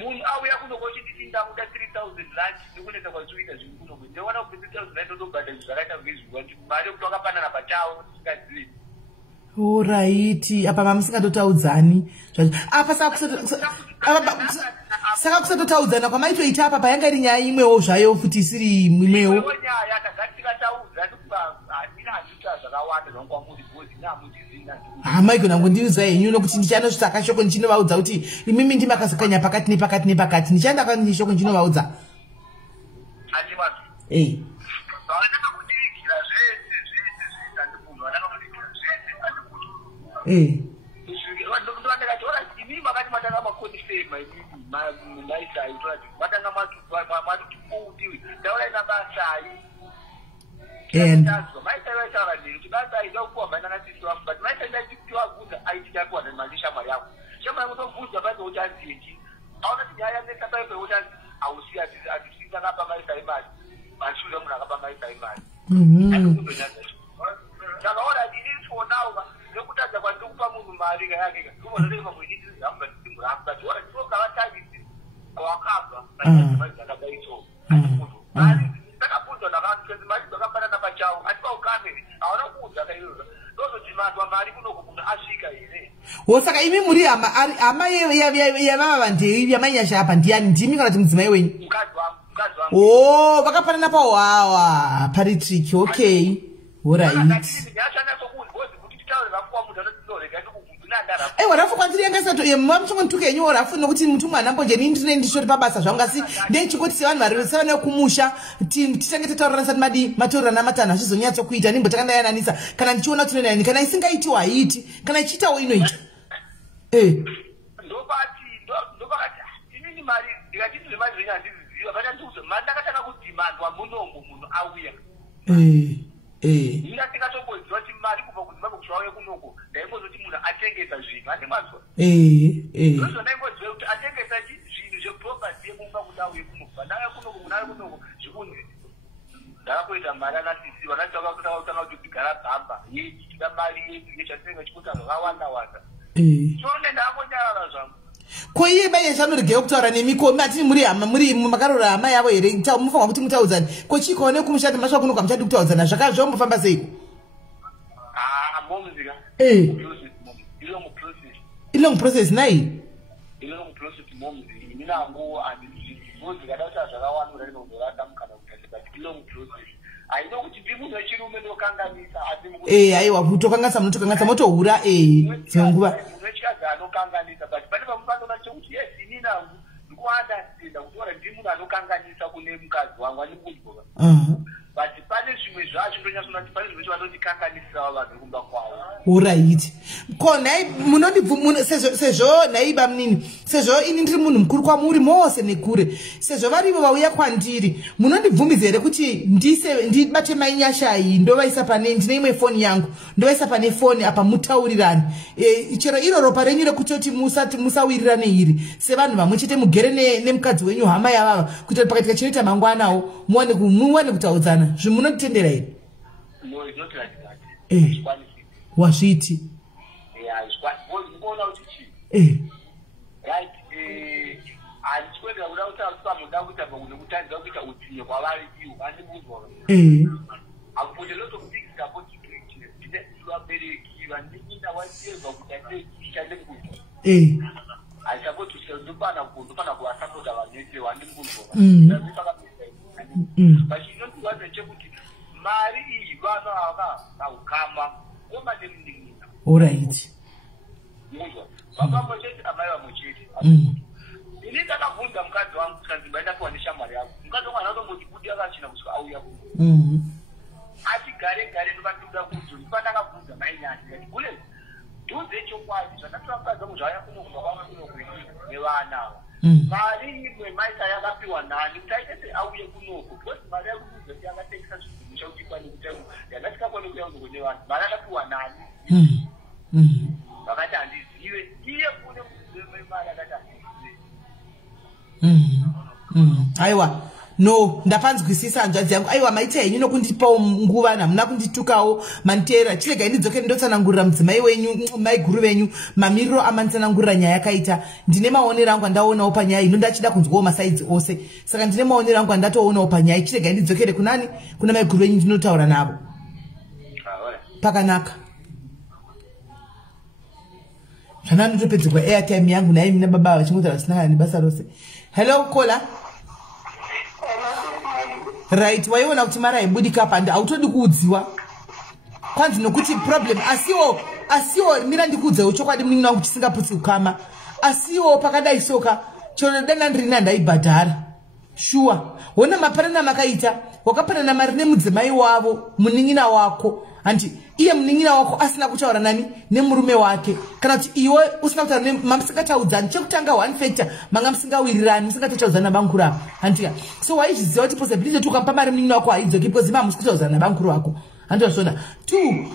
Munhu auya kuno kochiti ndakuda 3000 rand ndikuneta kwachiita zvinhu kuno kuti ndiona kuti 3000 rand ndobhadha zvakaita ngezviwa kuti mari yekuti wakapanana pachawo ndisingazivi. Alright, apa mamusingandotaudzani. Apa saka kusatotaudzana kwamaitoita apa payanga iri nyaya imwewo zvayo futi isiri imwewo. Nyaya takatikautaudza handina handita zvakawanda zvangwamuri bodi namutizina. Maigona ngondiudza henyu nokuti ndichanosvika shoko ndichinovaudza kuti imimi ndimakazokanya pakati nepakati nepakati ndichaenda kani shoko ndinovaudza. Andimatu. Vanaka kudigira zvese andimunhu vanaka kudigira zvese andimunhu. Ndovandakatora imimi makati matanga makonifema imimi maisai torati matanga matutipoutiwi ndaura ina basai. Maisai vaitaura ndiri kuti basai ndakupuwa mari nanasisi wangu but maisai ndachitiwabvunza aiti ndapiwa mari shamwari yako. Shamwari yangu ndobvunza paipe utanzieki. Aona kuti nyaya yanesa paipe utanzi hausi atisisi akapa maisai mari. Mashuza munhu akapa maisai mari. Saka ora ndiri for now nekutadza kwandikupa munhu marika yake kuona leo mambo hizi hamba timu hapa tu wala sio kama taji kwa kaba na maisha kama hizo bali takapuzo na watu kazi maji tukapata na pachao atipa ukamili aona kuza kayo ndoto jimatu amari kuno kuna ashika ile wosaka imi muri ama ya baba ndi ya manyasha hapa ndiani ndimi kana timuzima yewe mkazi wangu oh vakapana napa wawa pari trick okay alright warafu kwanziri yangasato yemwamchongo ntuke nyo warafu nokuti mtu mwana mboje nindine ndishori pabasa zvangasi ndechikoti sevanhu vari sevane kumusha titange tataurana sati madi mataurana namatana zvizonyatso kuita nimbo takandayananisa kana ndichiona kuti nani kana isingaitiwo haiti kana ichiitawo inoita ndobati inini mari ndikachiti zvemari zvenyu handiziziva vatandiuza mari ndakatanga kudhimandwa munombo munhu auya ina tingatomboziva kuti mari kubva kuzimbabwe kusvika uye kunoko ndaimbozoti munhu atengesa zvinhu ane mazwa ndozvo ndaimboziva kuti atengesa zvinhu zveprobati yemumba kuti auye kunoko ndauya kunoko munhu auye kunoko zvikunzi ndakakoita mari anasisi vanatanga kuti tigara bhamba yeitida mari yedu yechatisenga chikuta zvakawanda wanda chone ndakonyarara zvangu ko iye baye zvanorigeo kutaura nemikomi atini muri makarora hama yavo here mufanwa kuti mutaudzani ko chikaone kumushati masva kuno kwamuchati kutaudzana zvakazombofamba seiko momuzika ilong process nai ilong process momuzika minango andizikada kuti zvakawanura inondorata mukana kuti ilong process aino kuti ndimunhu wechirume ndokanganisa aiwa kutokanganisa munotokanganisa motohura dzimwe nguva wechikazi anokanganisa but pane pamupanoona chekuti yes ini nangu ndikuandastenda kutora ndi munhu anokanganisa kune mukadzi wangu andikuzvoka but pane zvimwe zvacho ndonyasona kuti pane zvimwe zvavanotikanganisira vanhu kumba kwavo alright ko nhai sezvo nhaiba munini sezvo ini ndiri munhu mukuru kwamuri mose nekure sezvo varivo vauya kwandiri munondibvumidza here kuti ndibate mainyashai ndovaisa pane ndine imwe foni yangu ndovaisa pane foni apa mutaurirani chero iro ropa renyu rekutoti musawirirane iri sevanhu vamwe chete mugere nemukadzi wenyu hama yavava kuitira pakatika chinoita mangwanawo muwane kutaudzana zvimunotitendera here no it's not like that wazviti ndikuona kuti chii right handichikwendera kuda kuti asamuda kuita nekutadzira kuita utsinye kwavari iwo andibuzwa akupote lot of things about ndine vabereki vandinda vachiedzwa kuti aichande kuita haisapoti ndofana kuvasapota vanese vandibuzwa vachinondiwaza chekuti mari iyi vana ava aukama koma nemuningina alright muzwa vapambo chete amai vamwe chete ini ndakabvunza mukadzi wangu kusanzimba ndapiwa neshamwari yangu mukadzi wangu anotomboti kuti akachina kusvika auya ati gare ndokatiuda kudzo ndipandakabvunza mainyasi ati kule nduze chokwadi zvakatora mukadzi wangu zvauya kunokuba kwamwe kunokuini nevana mari imwe maisa yakapiwa nani kuti aitese auye kunoko because mari yakuuza kuti akatengesa zvinhu chautikwani kuti yandasikakwane kuya kunoko nevanhu mari akapiwa nani vakati handizive iye kune muzive mari akati handizive aiwa no ndapanzwisisa hanzvadzi yangu aiwa maita henyu nokundipawo nguva hamuna kunditukawo maniteera chiregai ndidzokere ndotsanangurira mudzimai wenyu mai guru venyu mamiriro amanditsanangurira nyaya yakaita ndine maonero angu andaonawo panyaya ino ndachida kunzwawo masaidzi ose saka ndine maonero angu andatoonawo panyaya chiregai ndidzokere kunani kuna mai guru venyu ndinotaura navo pakanaka zvanandotopedzerwa airtime yangu naye mina baba vachingotaura zvisinangana nebasa rose hello kola right waiona kuti mara haibudika pandi hautodi kuudziwa kwanzi nokuti problem asiwo mira ndikuudzewo chokwadi muningi wangu chisingaputsi ukama asiwo pakadai soka chero dana ndirina ndaibhadhara shuwa wona mapanana makaita wakapanana mari nemudzimai wavo muning'ina wako handi iye muning'ina wako asina kutaura nani nemurume wake kana kuti iwe usina kutaura mamusingataudzani chekutanga one factor manga musingawirirani musingatotaudzana nabankuru avo handika so waizviziva kuti possibility yekuti ukampa mari muning'ina wako haidzoki because mamusi kutaudzana nabankuru wako handizvona two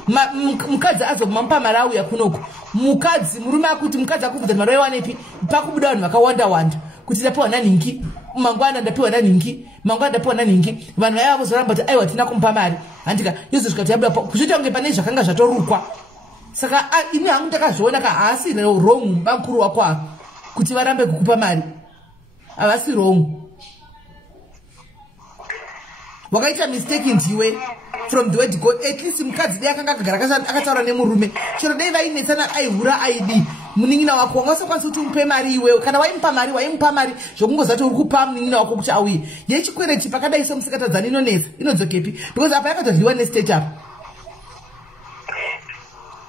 mukadzi azomumamupa mari auya kunoko mukadzi murume akuti mukadzi akubvudza mari waiwanepi pakubuda vanhu vakawanda wanda kuti ndapiwa naningi mangwana ndapiwa naningi mangwana ndapiwa naningi vanhu vaiva vozoramba kuti aiwa tina kumupa mari handika yozosvika kuti yabuda kuzvita kunge pane zvakanga zvatorukwa Saka ini hangu takazviona kaasi wrong bakuru wako apa kuti varambe kukupa mari. Avasi wrong. Wakaita mistake ndiwe from the word God. At least mukadzi dai akanga akagara akataura nemurume. Chero dai vainetsana aihura ID. Munin'ina wako wangasokwanisa kuti umupe mari iwewe. Kana waimupa mari zvokungozati uri kupa munin'ina wako kuti auye. Yechikwereti pakadai somusikatadzani inonetsa. Inodzokepi? Because apa yakatodliwa nestate apa.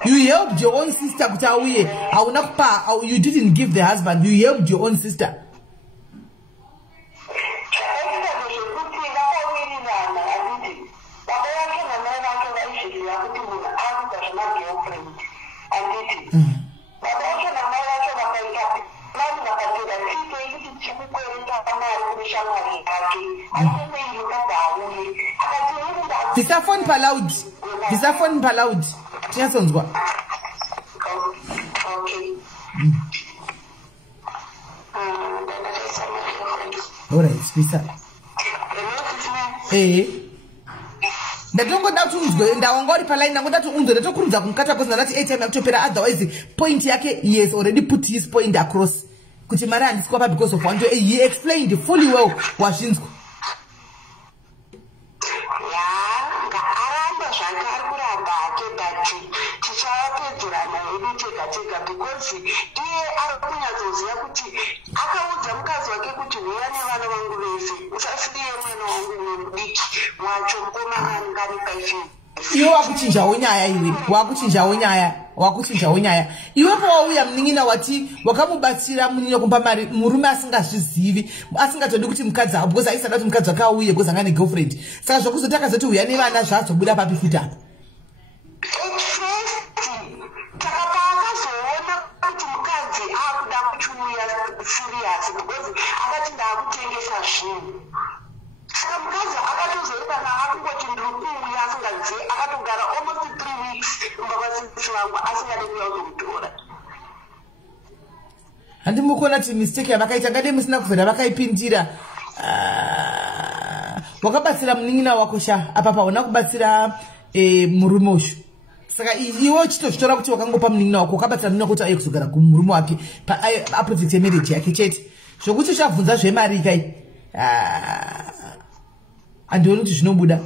You helped your own sister kuti auye. Hauna kupa. You didn't give the husband. You helped your own sister. Visafoni paloud. Tinyasonzwa. Alright, spisa. Ndatongoda kuti unzwe ndawangori paline nangoda kuti unzwe ndatokurudza kumukata because ndati ATM yakutopera otherwise point yake he has already put his point across kuti mari handiswa because of one he explained fully well wazvinzwa. Because iye ari kunyatsoziva kuti akaudza mukadzi wake kuti huya nevana vangu vese usasiye mwana wangu mudiki wacho mukomana angani paizvi. Iwe wakuchinjawo nyaya. Iwepo wauya munin'ina wati wakamubatsira munin'ina kumpa mari murume asingazvizivi asingatodi kuti mukadzi avo because aisada kuti mukadzi wake auye because anga negirlfriend. Saka zvokuzoti akazoti huya nevana zvazobuda papi futi apa. Serious because akati ndakutengesa zvinhu. Saka mukadzi akatozorika naakungoti ndikuuya asingazivi akatogara almost 3 weeks mbabasisi vangu asingade kuuya kuzomutora. Handimukona kuti mistake yavakaita ngade musina kubvira vakaipindira. Wakabatsira munin'ina wako sha apa paona kubatsira murume ushu. Saka iwe uchitozvitora kuti wakangopa munin'ina wako wakabatsira munin'ina kuti aye kuzogara kumurume wake aproject yemarriage yake chete. Zvokuti uchabvunza zvemari kai. Andioni kuti zvinobuda.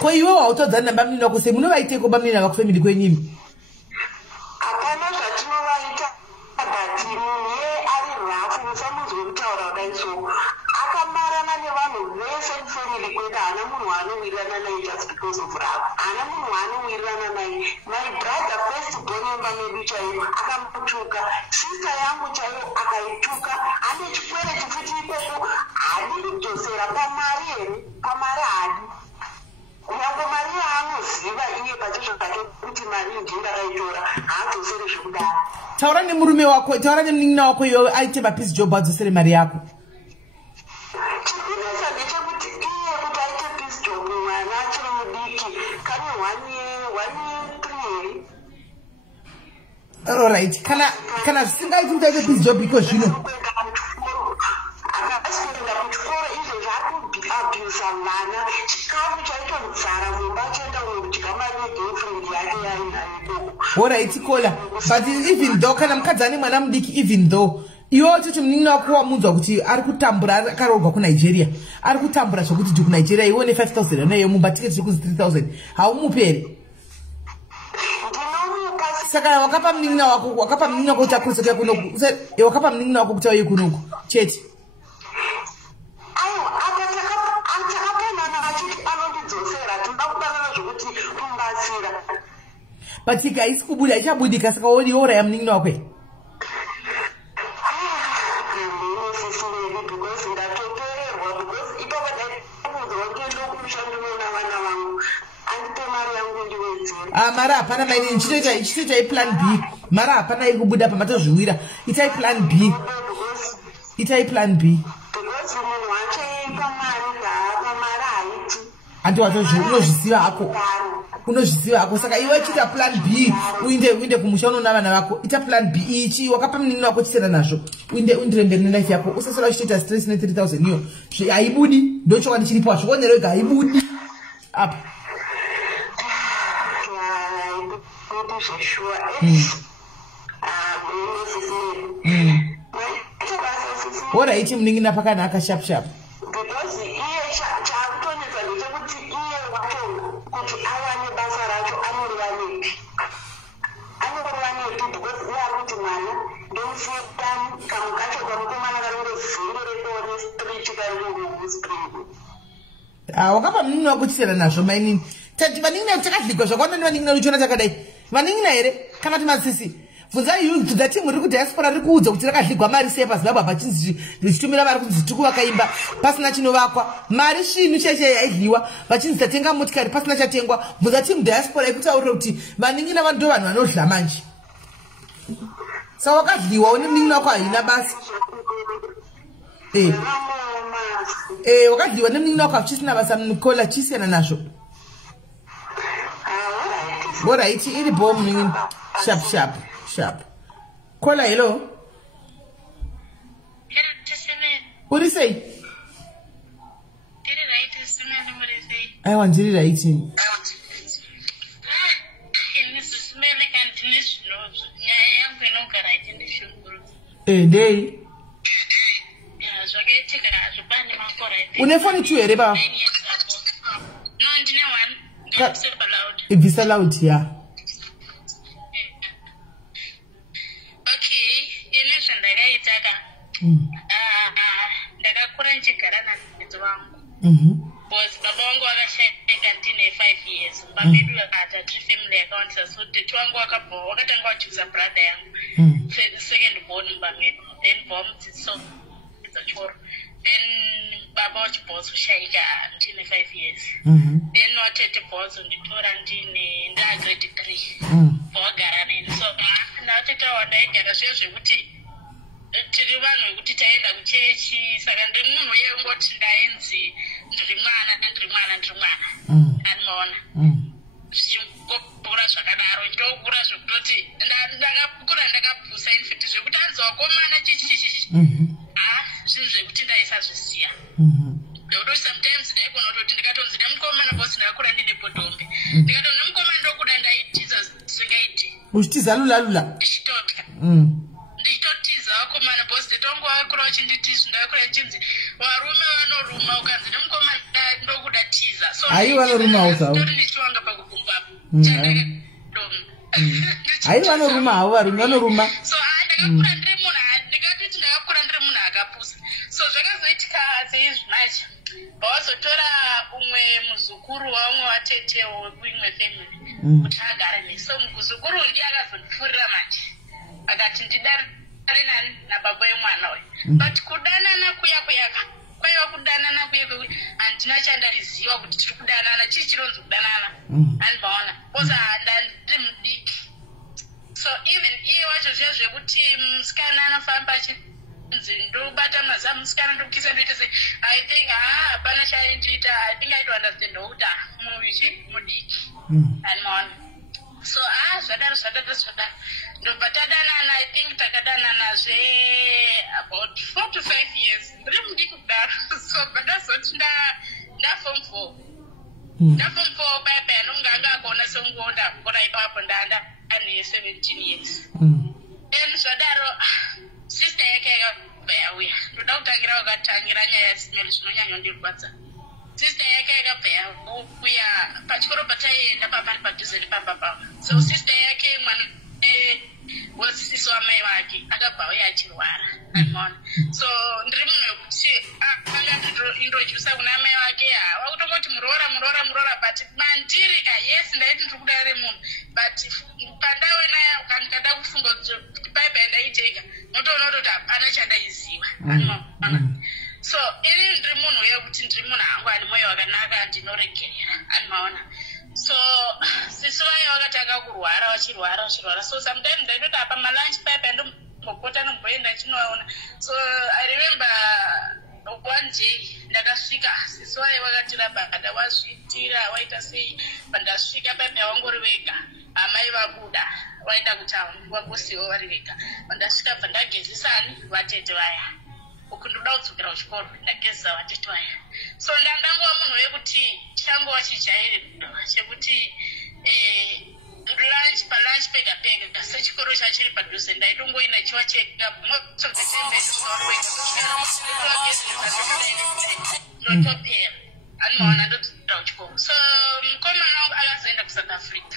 Ko iwe wautodzana namba munin'ina wako sei munovaiteko bamunin'ina wako family kwenyimi? Hapana zvatinovaita but munhu ari rafu musamuzwe kutaura kudai so akamarana nevanhu vese mufamily kwedu haana munhu anowirirana naye just because of love. Haana munhu anowirirana naye. My brother first born yemba medu chaiyo akamutuka. Sister yangu chaiyo akaituka. Ane chikwereti futi ipopo hadi kudzosera pamari here. Pamari hadi. Kunyange mari yaanoziva iye pachacho pake kuti mari ndingakaitora haadzosere zvekudaro. Taura nemurume wako, taura nemunin'ina wako iwe aite mapeace job adzosere mari yako. Chikunesa ndechekuti iye kuti aite peace job mwana achiri mudiki kane 1 year 3 years. Alright, kana zvisingaiti kuti aite peace job iko zvino. Akaswera kuchikoro izvo zvakuabhusa vana chikafu chaitodzara mumba achienda kudya mari negirlfriend yake yainayo. Alright, kola. But even though kana mukadzi ane mwana mudiki even though iwo toti munin'ina wako wamunzwa kuti ari kutambura akaroorwa kuNigeria. Ari kutambura zvokuti kuNigeria iwe ne 5,000 nayo mumba tiketi kunzi 3,000. Haumupi here? Saka wakapa munin'ina wako kuti akurisa kunoku. Wakapa munin'ina wako kuti auye kunoku. Chete. But guys, kubuda ichabudika saka wodi ora ya munin'ina wako. Mara hapana maini nchitoita plan B. Mara hapana ikubuda pamato zviwira. Itai plan B. Anti wato unozvisiva hako. unozviziva hako. Saka iwe chita plan B uinde kumusha unoona vana vako. Ita plan B ichi wakapa munin'ina wako chisiyana nazvo. Uindire mberi nelife yako. Usasala uchitoita stress ne 3000 iyo. Haibudi ndochokwadi chiripo hazvikonyero ega haibudi. Apa. Ora ichi munin'ina pakanaka sharp sharp. Because iye chakutonetsa ndechekuti iye wacho kuti awane basa racho anorwanepi because iye akuti mwana ndomufutani kamwe kacho kamukomana kanenge vhungu rekone street karingomuspring. Wakapa munin'ina wako chisiyana nazvo mainini. Vanin'ina takadhligwa zvakaona nevanin'ina uchiona takadai. Vanin'ina here kana kuti matsisi. Bvunzai yudza timu riri kudiaspora riri kuudza kuti rakadhligwa mari sei paZimbabwe pachinzi richitumira vari kunzi tiri kuvakaimba pasina chinovakwa. Mari shinhu chaichai yaidliwa vachinzi tatenga motikari pasina chatengwa. Bvunza timu diaspora ikutaurira kuti vanin'ina vanhu ndo vanhu vanodhla manje. Saka wakadhliwa une munin'ina wako haina basa. Wakadhliwa nemunin'ina wako hachisina basa mukola chisiyana nazvo. Bora iti iri bo munin'ina sharp sharp. Sharp. Kola hello. What do you say? I want to write in. Day. Unefoni tu ereba. If it's allowed, yeah. Ndakakura nchigara nadzo vangu because baba vangu vakashayika ndine 5 years. Babedu vakatati family yakawanisa so tete wangu wakatanga wachuza brother yangu second born mubamedu then bomudzidziso choro then baba wachibhozo shayika ndine 5 years then watete bhozo nditora ndine ndagrade 3 vawagara neni so natete wandaigara zviyo zvekuti tiri vanhu vekuti taenda kuchechi saka ndimunhu yengoti ndainzi ndiri mwana anomaona zvichingokura zvakadaro ndokura zvekutoti ndakakura ndakabvusa infect zvekuti anzi wakomana chichichichi zvinhu zvekuti ndaisazviziya ndokutoti sometimes ndaigona kutoti ndikatonzi nemukomana bhosi ndakakura ndine podombe ndikatonzi nemukomana ndokuda ndaitiza zvingaiti uchitiza lulalula ndichitota ndichitotiza wakomana bhosi ndetongo wakura wachinditisu ndakakura ichinzi varume vanoruma ukanzi nemukomana ndokuda tiza so ai vanoruma usawo tori nichiwanga pakugumbapo chandakadomba ai vanoruma havo varume vanoruma so ndakakura ndiri munhu ndikatoti ndakakura ndiri munhu akapusa so zvakazoitika seizvinacho vawazotora umwe muzukuru waumwe watetewo wekuimwe family kuti agare nesi so muzukuru ndiye akazondipfuurira manje akati ndidare nani nababa wemwana uyu but kudanana kuyaka kwaiva kudanana kuye handina chandaiziva kuti tiri kudanana chii chinonzi kudanana andivaona bcause ndandiri mudiki so even iye wacho zviya zvekuti musikana anofamba achinzi ndobata mazamu musikana ndokukisa ndoita se I think hapana chaindiita I think I don't understand kuti muichi mudiki andivaona so zvadaro ndobva tadanana I think takadanana about 4 to 5 years ndiri mudiki kudaro so ndazoti ndaform 4 ndaform 4 baba anonga angakona songonda kona ipapo ndanda ane 17 years then zvadaro sister yake yakabva yauya ndoda kutangira wakatangira nyaya yaSMELLY zvinonyanya ndirwadza sister yake yakabva yauya pachikoro pataienda pamari padhuze nepambapamba so sister yake mwana wosisi wamai vake akabva auya achirwara andimaona so ndiri munhu wekuti anga introdusa kuna mai vake wakutongoti muroora but mandiri ka yes ndaiti ndiri kudare munhu but pandawena ukandikada kufunga kuti baibai ndaiteka notoona kutoti hapana chandaiziva andimaona so ini ndiri munhu wekuti ndiri munhu hangu ane mwoyo wakanaka ndinoregerera andimaona so sisi vaye vakatanga kurwara vachirwara so sometimes ndaitoti apa malunch pipe ndombopota nomboenda chinovaona so I remember one day ndakasvika sisi wai wakatirabhada wazviitira waita sei pandasvika pambe wangori vega amai vabuda waenda kutauni wangosiwo vari vega pandasvika bva ndagezisani vatete vaya uku ndoda kudzokera kuchikoro ndagezisa vatete vaya so ndangangova munhu wekuti changova chijaire chekuti palunch pega pega sechikoro chachiri padhuze ndaitongoenda chiwacheka most of the time ndotopera anoona ndodzokera kuchikoro so mukomana wangu akazoenda kusouth africa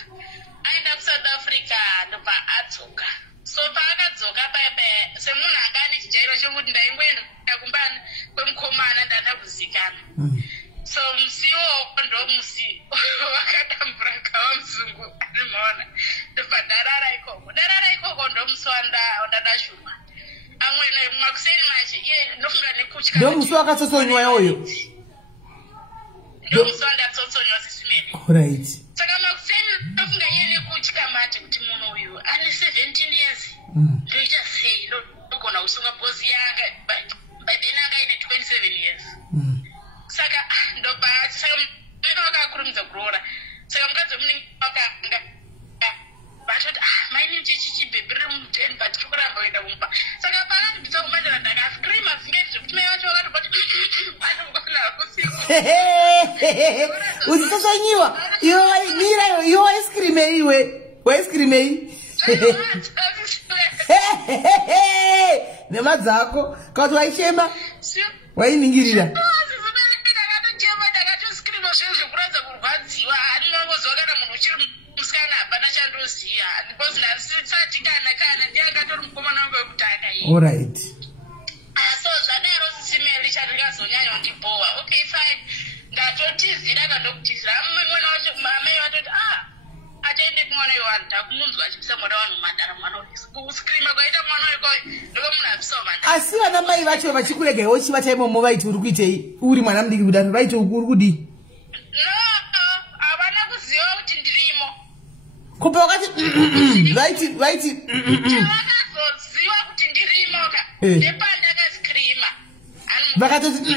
aenda kusouth africa ndobva adzoka so paakadzoka paipa semunhu anga ane chijairo chokuti ndaingoenda kumbani kwemukomana ndada kuzikana so musiwo ndo musi wakadambura kawa mzungu animaona ndobva ndarara ikoko ndo musi wandadashurwa amwene makuseni mache iye ndofunga nekutya ndo musi wakatsotsonywa yoyo ndo musi wandatsotsonywa sisimene right saka makuseni ndofunga iye nekutya mate kuti munhu uyu ane 17 years ndoita sei ndogona kusunga pozi yanga by then anga ine 27 years saka ndobva saka mune wakakurumidza kuroora saka mukadzi wemunenge wakanga vatoti maine chichibhebhi riri muteni but tiri kuramba kuenda kumba saka paakandibvisa kumadara ndakaskrima zingeti zvekuti mai vacho vakatobati anogona kusiku uzisasanyiwa iwe waiskrimei iwe waiskrimei nemadzako kauti waichema wainingirira zvekuradza kurwadziwa handinongozwa kana munhu uchiri musikana hapana chandoziva because ndasisati kana ndiangatori mukomana wangu wekutanga iyi alright so zvadaro sisimeli chandingazonyanya kundibhowa okay fine ndatotizira kandokutizira mwana wacho amai vatoti ataende kumwana iwanu ndakumunzwa achipisa mwana wanhu madara mwana kuskrima kwaita mwana waikoyo ndoko munhu apisawo madara asi vana mai vacho vachikuregawo chivata imomo vaiti uri kuitei uri mwana mudiki kudaro vaiti uri kudii no havana kuziva kuti ndirimo kupa wakati vaiti chavakazoziva kuti ndirimo ka ndepandakaskrima vakatoti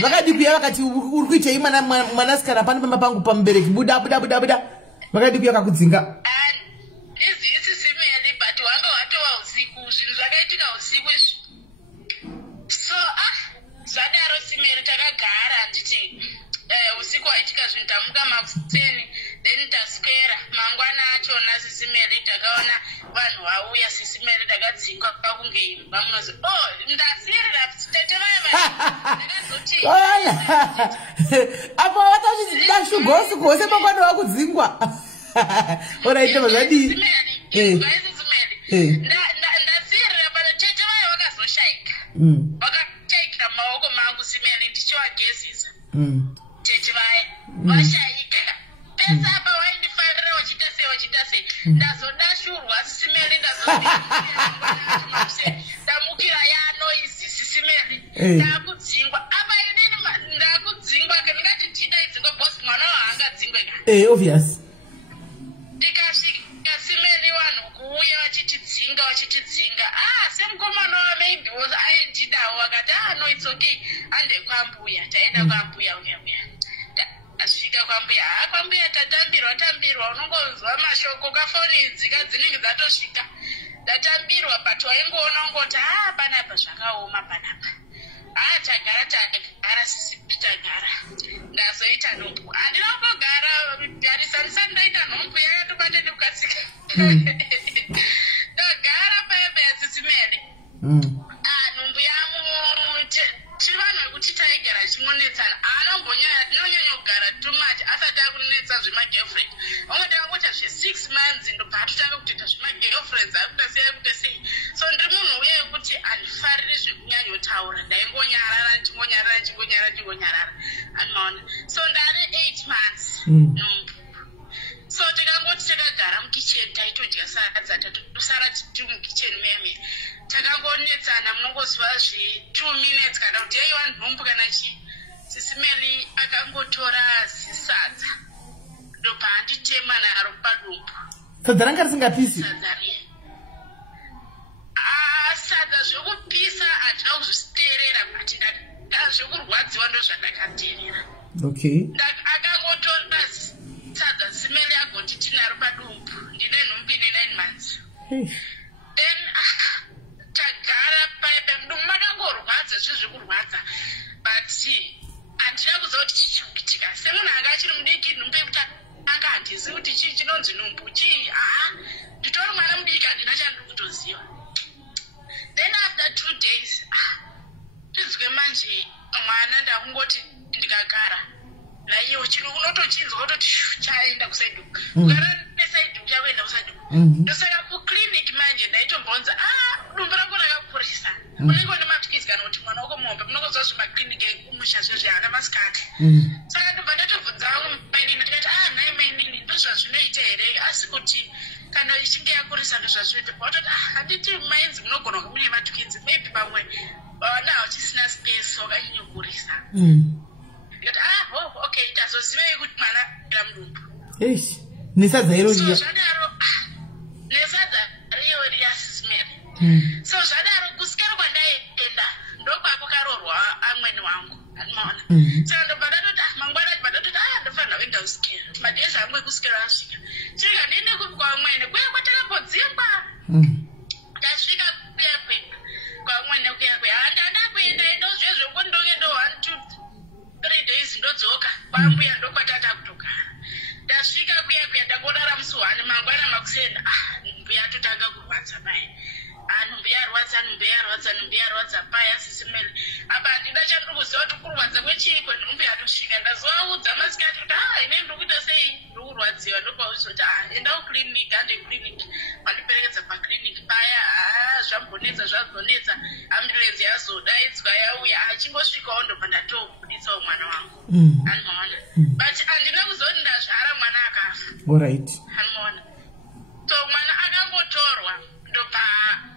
vakadi kuya vakati uri kuitei mwanasikana pani pamba pangu pamubereki buda vakadi kuya kakudzinga isisimeli but wanga watova usiku zvinhu zvakaitika usiku izvi so zvadaro simeri takagara nditi usiku waitika zvinhu tamuka makuseni then taswera mangwana achona sisimeri takaona vanhu vauya sisimeri takadzingwa pakunge imba munozi ndasirira tete vayavandakazoti apo watachidashugosi kose mangwana wakudzingwa oraita mazvadii ndasirira pano tete vaya vakazoshaika vakashaikira maoko mangu simeri ndichivagezisa tete vaya vashaika pesa apa waindifarira wachita sei ndazodashurwa sisimeri ndamukira yanoizi sisimeri ndakudzingwa apa inini ndakudzingwa ndingati ndidaidzingwa bosi mwana waangadzingwe ka obvious ndikasvika simeri vanhu kuuya vachitidzinga semukomana wamaybe was aindidawo vakati no it's okay ande kwambuya taenda kwambuya uya asvika kwambuya kwambuya tatambirwa unongonzwa mashoko kafoni dzika dzinenge dzatosvika ndatambirwa but waingoona ungoti panapa zvakaoma panapa tagara sisi tagara ndazoita nhombo handina kugara garisarisa ndaita nhombo yakatobata ndikukatsika ndagara paipa yasisimele nhombo yamu tiri vanhu vekuti taigara chimonetsana tinonyanya kugara tumach asati akunetsa zvemagirlfriend vamwe takangoita zve6 months ndobva atotanga kutoita zvemagirlfriends akuta sei akuta sei so ndiri munhu uye wekuti handifariri zvekunyanyotaura ndaingonyarara ndingonyarara anomaona so ndane 8 months nhombo so takangoti takagara mukicheni taitodya sadza tatosara tiri mukicheni meme takangonetsana munongoziva zve2 minutes kana kuti yaiwa nhombo kana chii sisimeli akangotora zisadza ndobva handitema naro padumbu sadza ranga risingapisi sadza zvekupisa handina kuzvisiteerera but zvekurwadziwa ndo zvandakateerera. Okay. Akangotora sadza simeli agonditi naro padumbu ndine nhumbi ine 9 months. Then tagara paipe mudumbu makangorwadza zvezvekurwadza but handina kuziva kuti chichiitika semunhu anga achiri mudiki nhumbu yekuti anga handizivi kuti chii chinonzi nhumbu chii. Nditori mwana mudiki handina chandiri kutoziva. Then after 2 days tinzwe manje mwana ndakungoti ndikagara naiyo chino unotochinzwa utoti chaenda kusaidhuku kugara nesaidhuku chakuenda kusaidhuku. Ndosaka kuclinic manje ndaitombonza dumbu rako rakakurisa unenge une matikisi kana kuti mwana wako mombe munokuziva zvemaclinic ekumusha zvezveana masikati. Saka ndobva ndatobvunza vamwe mainini ndikati nhai mainini ndozvazvinoita here asi kuti kana ichinge yakurisa ndozvazvinoita pautoti handiti mainzi munogona kunge mune matikisi maybe pamwe vaona vachisina space wakanyinyokurisa. Ndikati okay tazozivei kuti mwana ira mudumbu. Nesadza iro riya. So zvadaro nesadza riyo riya SIS MELLY. So zvadaro kusikero kwandaenda ndokwako karorwa amweni wangu anomaona. Saka ndobva ndatoti mangwana ndobva ndatoti ndofanira kuenda kusikero madhezi angu ekusikero asvika chirika ndiende kwamwene kuya kwatakambodzinga tasvika kuya kwega kwamwene kuya kwega handada kuenda ndozvezvekundonge ndo 1 2 3 days ndodzoka kwambuya ndokwatata kutogara. Ndasvika kuya ndangorara musi 1 mangwana makusenda mbuya atotanga kurwadza mai nhumbi yarwadza paya SIS MELLY apa handina chandiri kuziva kuti kurwadza kwechiko nhumbi yatosvika ndazovaudza masikati kuti ine ndiri kuita sei ndiri kurwadziwa ndopauzoti enda kuclinic ande clinic vandiperekedza paclinic paya zvambonetsa ambulenzi yazodaidzwa yauya achingosvikawo ndobva ndatobuditsawo mwana wangu anomaona but handina kuziva kuti ndazvara mwana akafa. Alright. Anomaona so mwana akangotorwa ndobva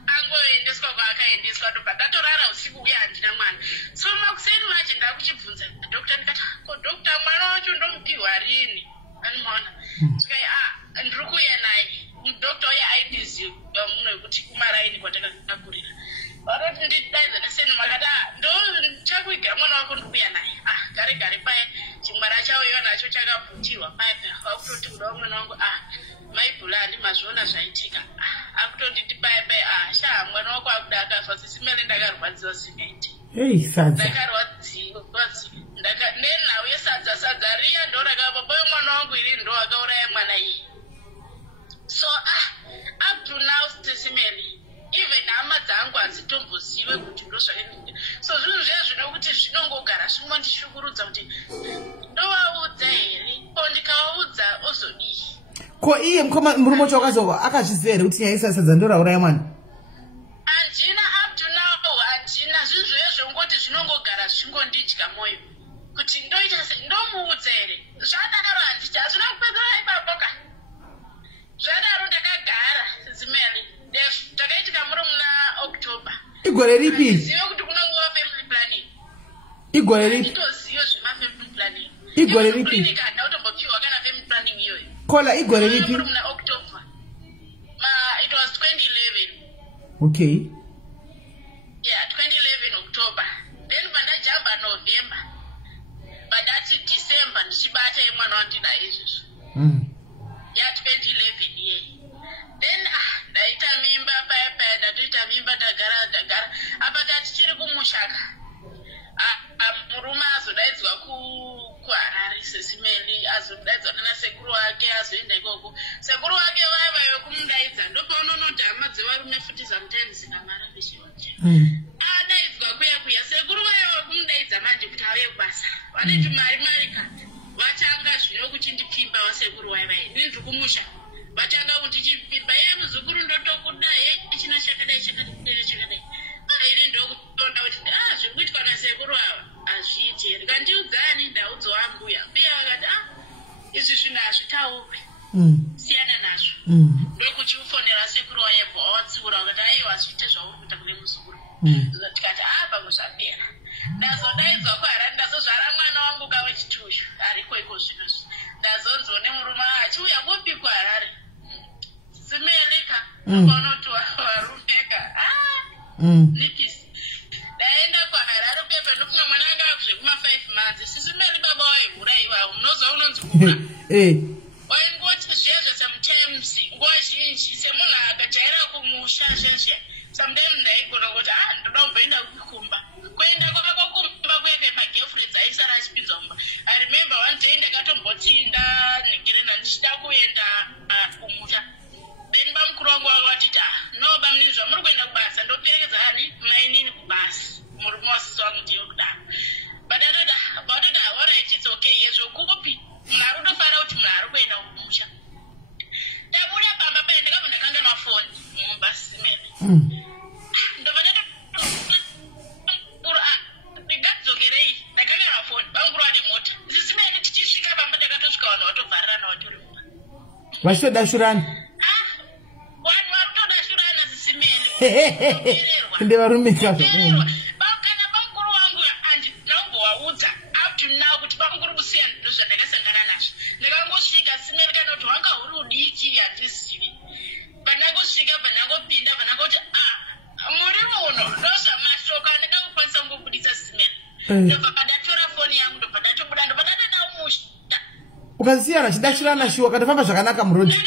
angoendeswa kwaakaendeswa ndobva ndatorara usiku uye handina mwana. So makuseni manje ndakuchibvunza dhokta ndikati dokta mwana wacho ndomupiwa rini anomaona tikai ndiri kuuya naye mudhokta uye aindiziva muno yekuti kumaraini kwatakakurira vanoti ndidaidza neseni makati chakuigira mwana wako ndiri kuuya naye gare paya chimwana chauyo nacho chakabhutirwa paya akutoti kudawo mwana wangu maibhula handimazviona zvaitika akutonditi paya mwana wako akuda akafa SIS MELLY ndakarwadziwa singaiti ndakarwadziwa nenhau yesadza riya ndo rakapa boyo mwana wangu iri ndo akauraya mwana iyi. So up to now SIS MELLY even hama dzangu hadzitombozive kuti ndozvakaita. So zvinhu zviya zvinokuti zvinongogara zvingondishungurudza kuti ndovaudza here ko ndikavaudza ozodii. Ko iye murume wacho akazova akazviziva here kuti nyaya yesadza ndorauraya mwana? Handina up to now handina zvinhu zviya zvongoti zvinongogara zvingondidya mwoyo kuti ndoita sei ndomuudza here zvadaro handiti hazvina kupedzera ipapoka zvadaro ndakagara SIS MELLY takaitika muri muna October. Igore ripi? Ndizive kuti kunongowa family planning. Igore ripi? Nditozive zvemafamily planning. Igore ripi? Clinic handina kutombopiwa kana family planning iyoyo. Kola igore ripi? Muri muna October. It was 2011. Okay. Yeah, 2011 October. Then pandajamba November. Padati December ndichibata mwana wandina izvozvo. Yeah, 2011 yeyi. Then ndaita mimba paya ndatoita mimba ndagara apa tichiri kumushaka murume azodaidzwa kuHarare SIS MELLY azodaidzwa nana sekuru wake azoenda ikoko sekuru wake vaiva vekumudaidza ndopaunonoti hama dzevarume futi sometimes kamara vechionje adaidzwa kuya sekuru vaiva vekumudaidza manje kuti auye kubasa vanoti marika vatanga zvino kuchindipimba vasekuru vaiva ini ndiri kumusha vatanga kundichipimba muzukuru ndotokudai chino chakadai iri ndokutonda kuti zviri kuitwa nasekuru ava hazviiti here kandiudzani ndaudza wambuya mbuya vakati izvi zvinhu hazvitaurwe siyana nazvo ndokuchiufonera sekuru wayebva watsiura vakati aiwa zviite zvauri kuita kune muzukuru tikati pamwe zvapera ndazodaidzwa kuHarare ndazozvara mwana wangu kawechituyu ariko iko zvinozvi ndazonzwa nemurume achiuya kupi kuHarare SIS MELLY ka paunoti warumeka nipisi ndaenda kuHarare pepe ndofunga mwana anga zvekuma 5 months sisimeli baba waihuraiwa unoza unonzikura waingoti zvezve sometimes nguva zhinji semunhu akajaira kumusha zvezve sometimes ndaigona kuti ndoda kubvaenda kukumba kuenda kwako kumba kuende magirlfriends aisara achipinza mumba. I remember one day ndakatombotsinda negerena ndichida kuenda kumusha then bamukuru wangu vakati no bamunizva muri kuenda kubasa ndoperekedza hani mainini kubasa murume wasisi wangu ndiyo kudaro vatoda alright it's okay yezvo kukupi mwari unofara kuti munhu ari kuenda kumusha ndabuda pamba paye ndakabva ndakanga mafoni mumba simene ndobva ndikadzokerei ndakanga mafoni bamukuru ane mota ndisimene tichisvika pamba ndakatosvika vanhu vatovharirana vatori mumba vachitodashurana ende varume kazvo kana bamukuru wangu andinambowaudza up to now kuti bamukuru kusiya ndo zvandakasangana nazvo ndakangosvika simeri kana kuti wanga uri udiki handizivi pandangosvika pandangopinda pandangoti muri muno ndozvamashoko andingakukwanisa kungobudisa simeri ndobva padatora foni yangu ndobva ndatobuda ndobva ndatoda umusha ukazisiyana chidashurana shiwa katafamba zvakanaka murodhi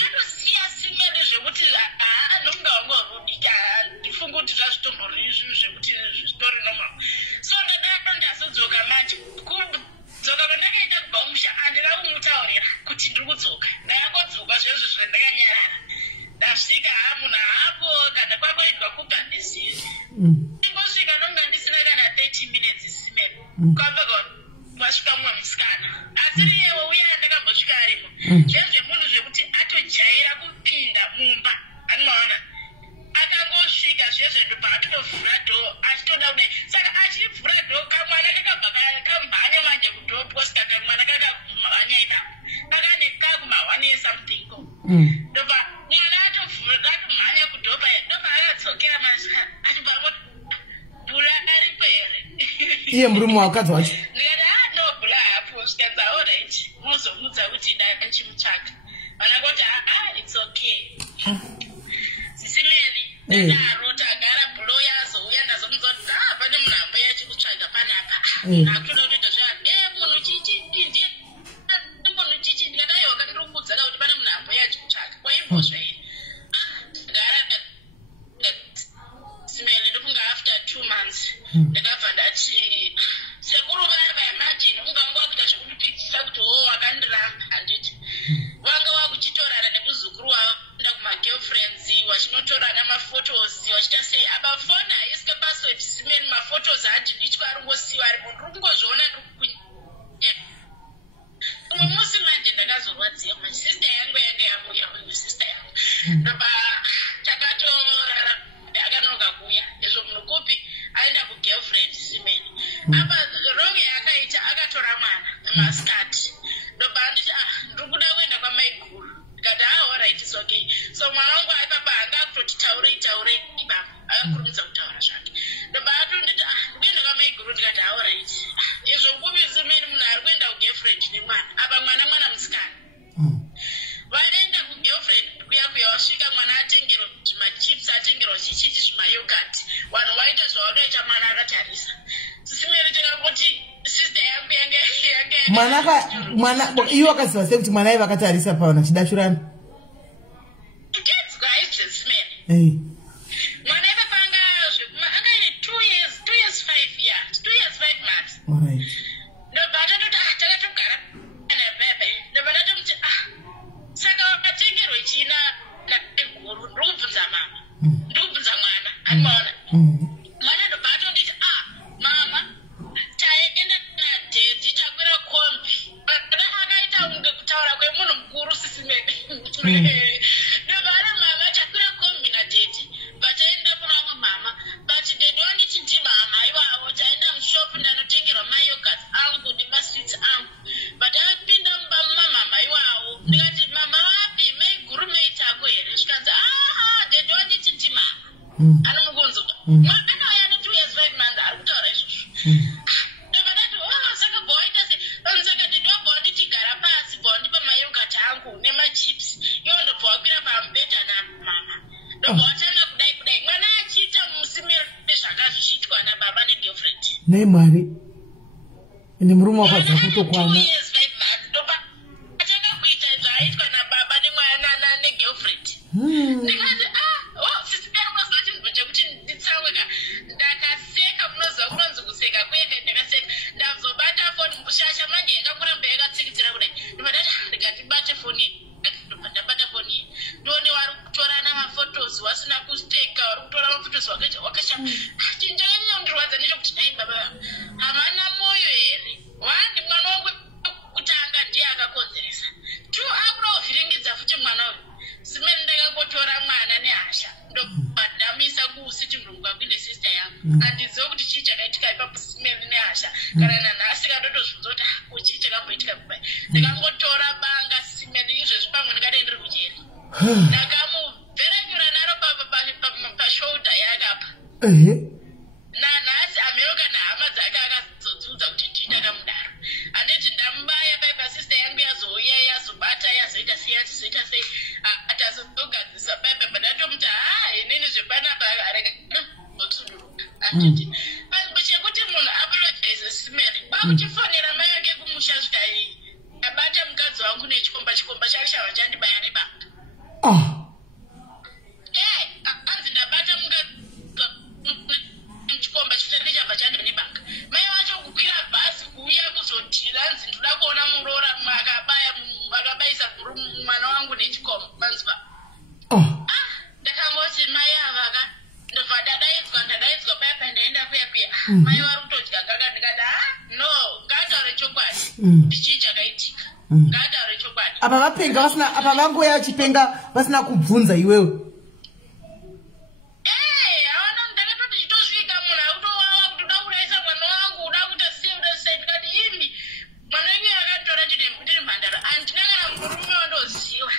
iye murume wakadzi wacho ndobula hapo skanza alright muzomudza kuti ndachimutsvaka vanakoti it's okay sisimeli ndaro tagara bhulo yazouya ndazomudza kuti pane munhu amboya achikutsvaga panapa nakutoda kutoita munhu chichi munhu chichi ndikadaiwaka ndiri kukudzana kuti pane munhu amboya achikutsvaga waimbozva iri gara simeli ndofunga after 2 months ndakabva ndati sekuru vaimagine ungange wakuita zvekundipikisa kuti wakandiramba handiti wanga wakuchitorana nemuzukuru wavo enda kumagirlfriends wachinotorana mafotos wachita sei abafona haisike password simeni mafotos adilitwa arongosiwa ari munhu uri kungozviona umwe musi manje ndakazorwadziwa masista yangu yanga yamuya sista yangu ndoba takatorara akanoka kuya izvo munhu kupi aenda kugirlfriend simeni apa ronge yakaita akatora mwana maskati ndobva anditi ndiri kuda kuenda kwamaiguru ndikati alright it's okay so mwana wangu aipapa anga akutoti taurei ibaba akakurumidza kutaura zvake ndobva atonditi ndikuenda kwamaiguru ndikati alright izvo kupi simeni munhu ari kuenda kugirlfriend nemwana apa mwana musikana vaenda kugirlfriend kuya wasvika mwana atengerwa zvimachips atengerwa chichichi zvimayogati vanhu vaita zvavanoita mwana akatarisa sisimeri tikangoti sista yangu mwana iwo akaziva sei kuti mwana aiva akatarisa pawana chidashurana kedzwa aizve simeri mwana aiva panga anga ine 2 years 5 months ndobva tatoti takatogara nebebe ndobva tatomuti saka wakatengerwe china naeguru ndiri kubvunza mama ndiri kubvunza mwana animaona mwana ndobva atonditi mama taenda nadhedhi takwira kombi akaita kunge kutaura kwemunhu mukuru sisimene ndobva ari mama takwira kombi nadhedhi bataenda kuna vamwe mama but dhedhi wanditi ndimama iwavo taenda mushopu ndanotengerwa mayogat angu nemaswits angu but apinda mumba mumamama iwavo ndikati mama wapi maiguru meitako here zvikanzi dhedhi wanditi ndimama anomukunzwa mwana waya ne 2 years 5 months ari kutaura izvozvo ndobva ndati saka bwawaita se saka dhedhi wabva wanditigara pasi bva wandipa mayogat angu nemachips iwo ndobva wakwira pamubhedha namama ndobva watanga kudai mwana achiita musimiro nezvanga zvichiitwa nababa negirlfriend nemari ende murume wakadza kutokwana achakakuita zvaaitwa nababa nemwana negirlfriend ndikati sisikarinoziva chinzwa chekuti nditsamweka ndakaseka munoziva kunonzi kuseka kwete ndakaseka ndazobata foni mushasha manje yakangoramba yakatsikitsira kudai ndibadati ndikatibate foni ndabata foni ndone wari kutorana mafotos wasina kusteka wari kutora mafotos wakashama chinjanyondirwadza nechekuti nai baba hamana moyo here wani mwana wangu kutanga ndiye akakonzeresa tu akurovhiringidza futi mwana uyu simeni ndakangotora mwana nehasha ndobadamisa kuusiti murungu akuinde sista yangu handizive kuti chii chakaitika ipapo simeni nehasha kana nanhasi kandotozvunza kuti kuchii chakamboitika kubai ndakangotora banga simeni izvezvi pamwe ndikadai ndiri kujeri ndakamubverenyura naro pashoulda yakapa nanhasi amero kana hama dzake akazodzudza kuti ndindakamudaro handiti ndamubaya pai pasista yangu yazouya yazobata yazoita sei yazoita sei atazogadzisa baibai padatomuti inini zvepanapa arega otsuduruka handiti panzvimbo chekuti munhu apologize simeri kwakuchifonera mai ake kumusha svika ndabata mukadzi wangu nechikomba chake chava chandibaya nebanga hanzi ndabata chikomba chitari chabva chando nebanga mai vacho kukwira bhazi kuuya kuzotira hanzi ndoda kuona murora akabayisa mwana wangu nechikomba manzwa ndakangoti mai avaka ndobva ndadaidzwa paya ndaenda kuyakuya mai vari kutodya gaga ndikati no ngataure chokwadi ndichii chakaitika ngataure chokwadi apa vapenga vasina apa vangoya vachipenga vasina kubvunza iwewe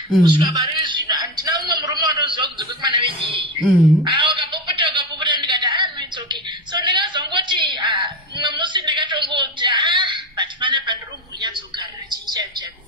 kusvika pari zvino handina mumwe murume wanoziva kunze kwemwana wenyeye akapopota ndikati it's okay so ndikazongoti mumwe musi ndakatongoti but panapa ndirombonyatsogarira chii chaichavi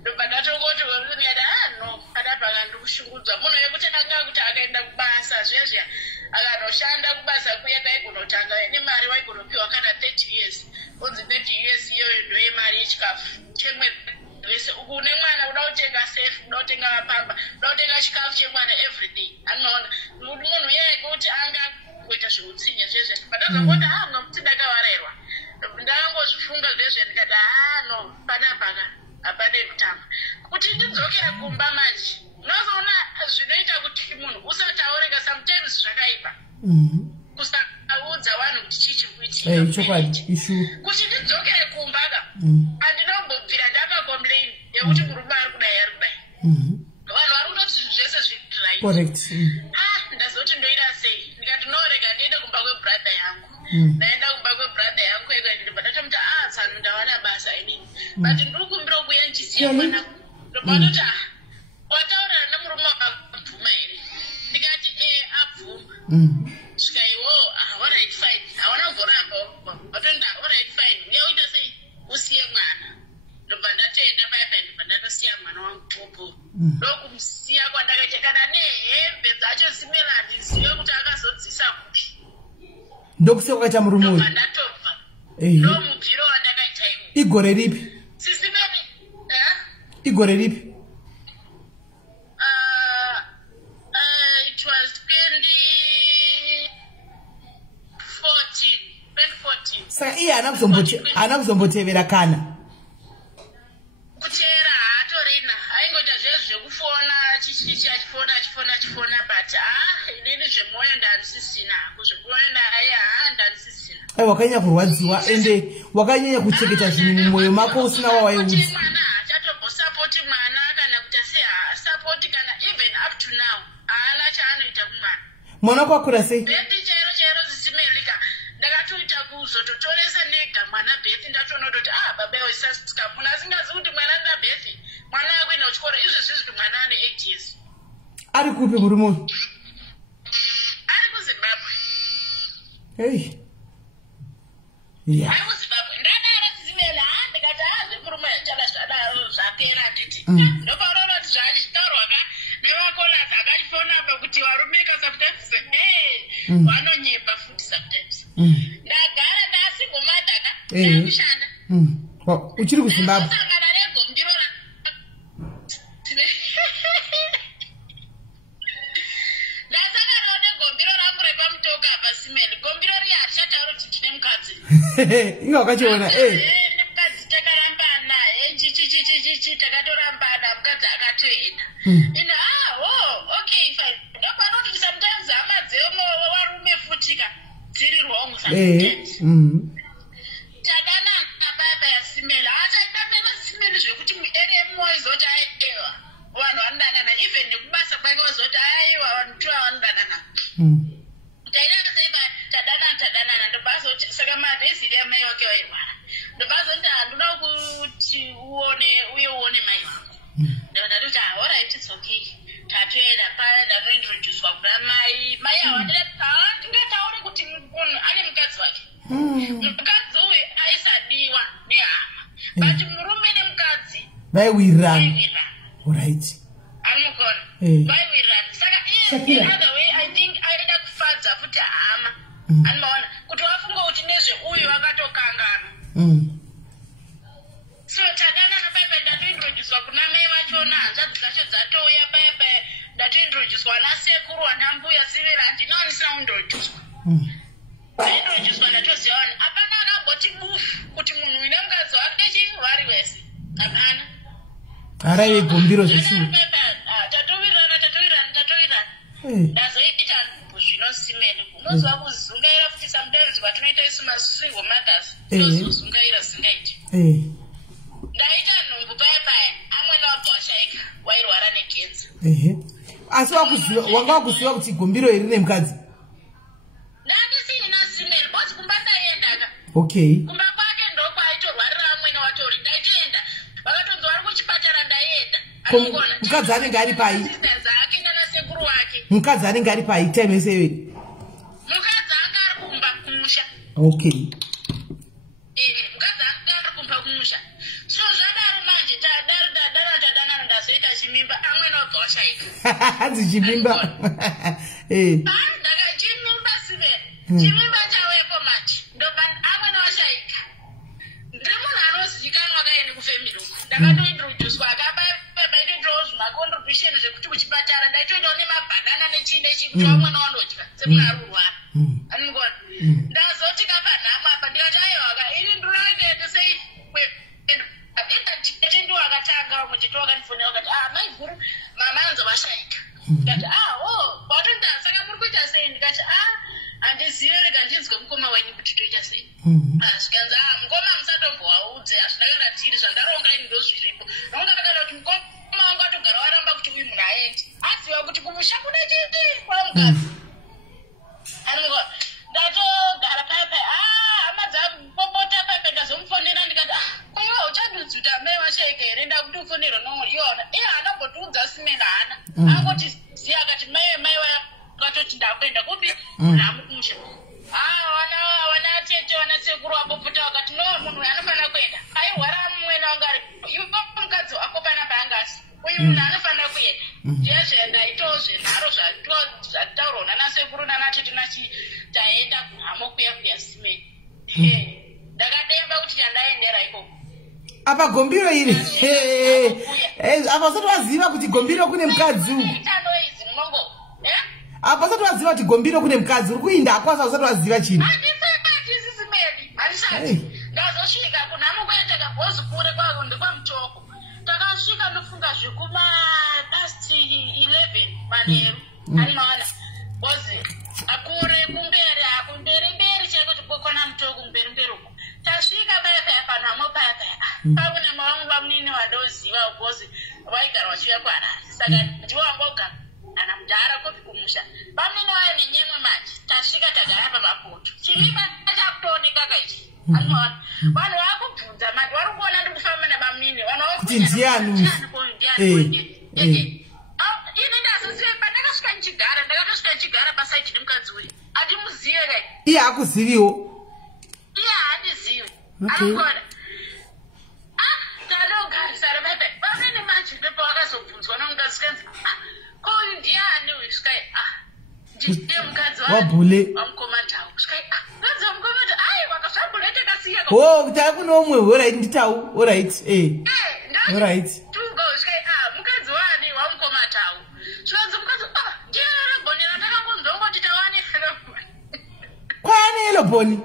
ndobva ndatongoti ndikati no panapa ndiri kushungudzwa munhu wekuti anga kuti akaenda kubasa zvezviya akanoshanda kubasa kuya kaigonotanga nemari waigonopiwa kana 30 years onzi 30 years iyoyo ndoyemari yechikafu chemwedzi vese uku une mwana uda kutenga safe uda kutenga mapamba uda kutenga chikafu chemwana everyday anoona munhu yeye kuti anga kuita zveutsinye zvezve padazongoti mwamuti ndakavarairwa ndakangozvifunga zvezve ndikati no panapaka hapade kutamba kuti ndidzokera kumba manje unozoona zvinoita kuti munhu usataurika sometimes zvakaipa kusaudza vanhu kuti chii chiri kuitika kuti ndidzokere kumbaka handinombobvira ndakakomplain yekuti murume ari kudai vanhu vari kutoti zvese zviright ndazoti ndoita sei ndikati norega ndiende kumba kwebradha yangu ndaenda kumba kwebradha yangu ndibva ndatomuti tsanu ndawana basa inini but ndiri kumbira kuuya ndichisiya mwanangu ndobatoti wataurana nemurume wakabvuma here ndikati abvuma svika iwo alright fine hawana kuzoramba watonda alright fine uyaita sei usiye mwana ndobva ndatenda paipai ndobva ndatosiya mwana wangu popo ndokumusiya kwandakaita kana nehembe dzacho simelandi zive kuti akazodzisa kupi ndokusiya kwakaita murume uyu ndatobva ndomubviro wandakaita iwo igore ripi sisimeni igore ripi it was 2014 saka iye haana kuzombotevera kana kutera haatorina aingoita zvezvo zvekufona achifona but inini zvemwoyo ndanisisina kuzvemwoyo ndanisisina wakanyanya kurwadziwa ende wakanyanya kucheketa zvinhu mumwoyo mako usina wawaiudza mwana hachatombosapoti mwana kana kuti sehaasapoti kana even up to now haana chaanoita kumwana mwana wako akura sei bethi chairo zisimelika ndakatoita kuzototoresa nega mwana bethi ndatonototi baba wesasika munhu asingazi kuti mwana nda bethi mwana akuenda kuchikoro izvezvi kuti mwana ane 8 years ari kupi murume uyu ari kuzimbabwe Yeah. ari kuzimbabwe ndadaro zizimele ndikati murume chada zvapera handiti ndopaurona kuti zvaachitaurwa ka nevakolasi akachifona apa kuti varumika sometimes vanonyepa futi sometimes ndagara ndasigomadaka ndakushanda uchiri kuZimbabwe. Inga wakachiona mukadzi takarambana takatorambana mukadzi akatoenda okay fine ndopanoti sometimes hama dzevarume futika dziri wrong sometimes tadanana baba yasimela achaidamena simeli zvekuti muarea muwaizoti aiwa vanhu vanodanana even nekubasa kwake wazoti aiwa vanhu tua vanodanana tadanana ndobazoti saka madheziri amai wake vairwara ndobazoti handuna kuti uone mai vangu ndoti alright it's okay tatoenda paya ndanointroducwa kuna mai handingatauri kuti munhu ane mukadzi wake mukadzi uyu aisadiwa nehama but murume nemukadzi vaiwirirana. Alright. anokona vaiwirirana saka iye another way I think aida kufadza futi hama anomaona kuti wafunga kuti nezveuyu wakatokangana so tadanana baibai ndatointroducwa kuna mai vachona hanzvadzi dzacho dzatouya baibai ndatointroducwa nasekuru wanambuya sivera handinaonisina kuntroducwa ndaintroducwa ndatoziva vanhu hapana akamboti bufu kuti munhu uine mukadzi wake chii vari wese hapana araive gombiro zveshuwa tatowirirana ndazoita zvinosimeni unoziva kuzungaira futi sometimes kwatinoita isu masingle mothers tozozungaira zingaiti ndaita nhumbu paya amwena wabva washaika wairwara nekenza asi wanga wakuziva kuti gombiro iri nemukadzi ndandisina simeni boti kumba ndaendaka okay kumba kwake ndokwaitorwarira amwena watori ndaitoenda vakatonzi vari kuchipatara ndaenda mukadzi anenge ari pai dzake nanasekuru wake mukadzi anenge ari pai time yese mukadzi anga ari kumba kumusha okay mukadzi anga ari kumba kumusha so zvadaro manje tadanana ndazoita chimimba amwena wabva washaika hanzi chimimba ndakachimimba siveni chimimba chawepo manje ndoba amwena washaika ndiri munhu anozivikanwa kaini kufemiri uku ndakatointroducwa akabaitoitawo zvimacontribution zvekuti kuchipatara ndaitoitawo nemabhanana nechii kuti wamwena wanodya semunhu ari kurwara anigona ndazoti kapanhama apa ndikati aiwaka ini ndinoendete sei ndo akatanga muchito wakandifonera wakati mai guru mama anzo vashaika ndikati watondaa saka muri kuita sei ndikati handizive rega ndinzwe mukoma wenyu kuti toita sei zvikanzi mukoma musatomboaudze hazvina kana tiri zvandaronga ini ndo zviripo nongatakana kuti mukoma wangu atogara waramba kuti uyu munhu aendi aziva kuti kumusha kuna chiti kwamukadzi anigona ndatogara paipai hama dzapopota paipai ndazomufonera ndikati iwe uchadudzi kuti amai vashaika here ndakuti ufonero nomwe iona iye haana mbotiudza simena hana angoti ziya akati mai vakatoti ndakuenda kupi hamukumusha wana tete wana sekuru wapopota wakati no munhu uyu anofanira kuenda airwara mumwena wanga ari iwe mukadzi wako pana paangasi uyu munhu anofanira kuenda ndiyezve ndaitawo zvenharo zvataurwa nanasekuru nanatete nachi taenda kuhamo kuya simeni ndakademba kuti chandaendera ikoko apa gombiro iri apa usati waziva kuti gombiro kune mukadzi apa usati waziva kuti gombiro kune mukadzi uri kuinda akwasa usati waziva chino ndazosvika kunhamo kuenda kabhozi kure ndekwaMutoko takasvika ndofunga zvekuma-past 11 manheru anomaona bozi akure kumberi chaiko tikokona Mutoko kumberi uko tasvika paya panhamo paya paune mavamwe vamunini vandoziva bozi vaigara vachiuya kuHarare saka ndivo vangoga ana mudhara kopi kumusha vamunini vaya nenyemwe manje tasvika tagara pamapoto chimima chakutooneka kaichi anomaona vanhu vakubvunza manje vari kuona ndi kufamba nabamunini kuti ndiani ini ndazoziva pandakasvika ndichigara pasaiti nemukadzi uyu handimuzive kai iye akuziviwo iye handizivi anogona tanogarisana baibai vamene manje ndopavakazobvunzwa nomukadzi kanzi koyu ndiani uyu svikai ndiye mukadzi wabhule wamukoma Tau svikai mukadzi wamukoma Tau ai wakazvabhule takasiya Oh, taku no mwe, all right, nditau, all right, all right. Kwani hello boni?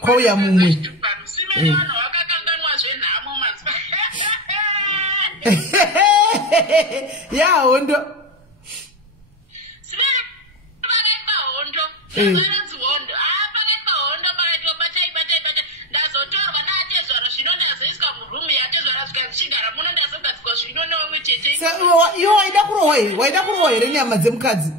Koya mumwe. Ya hondo. Yo waida kurowa here nyama dzemukadzi.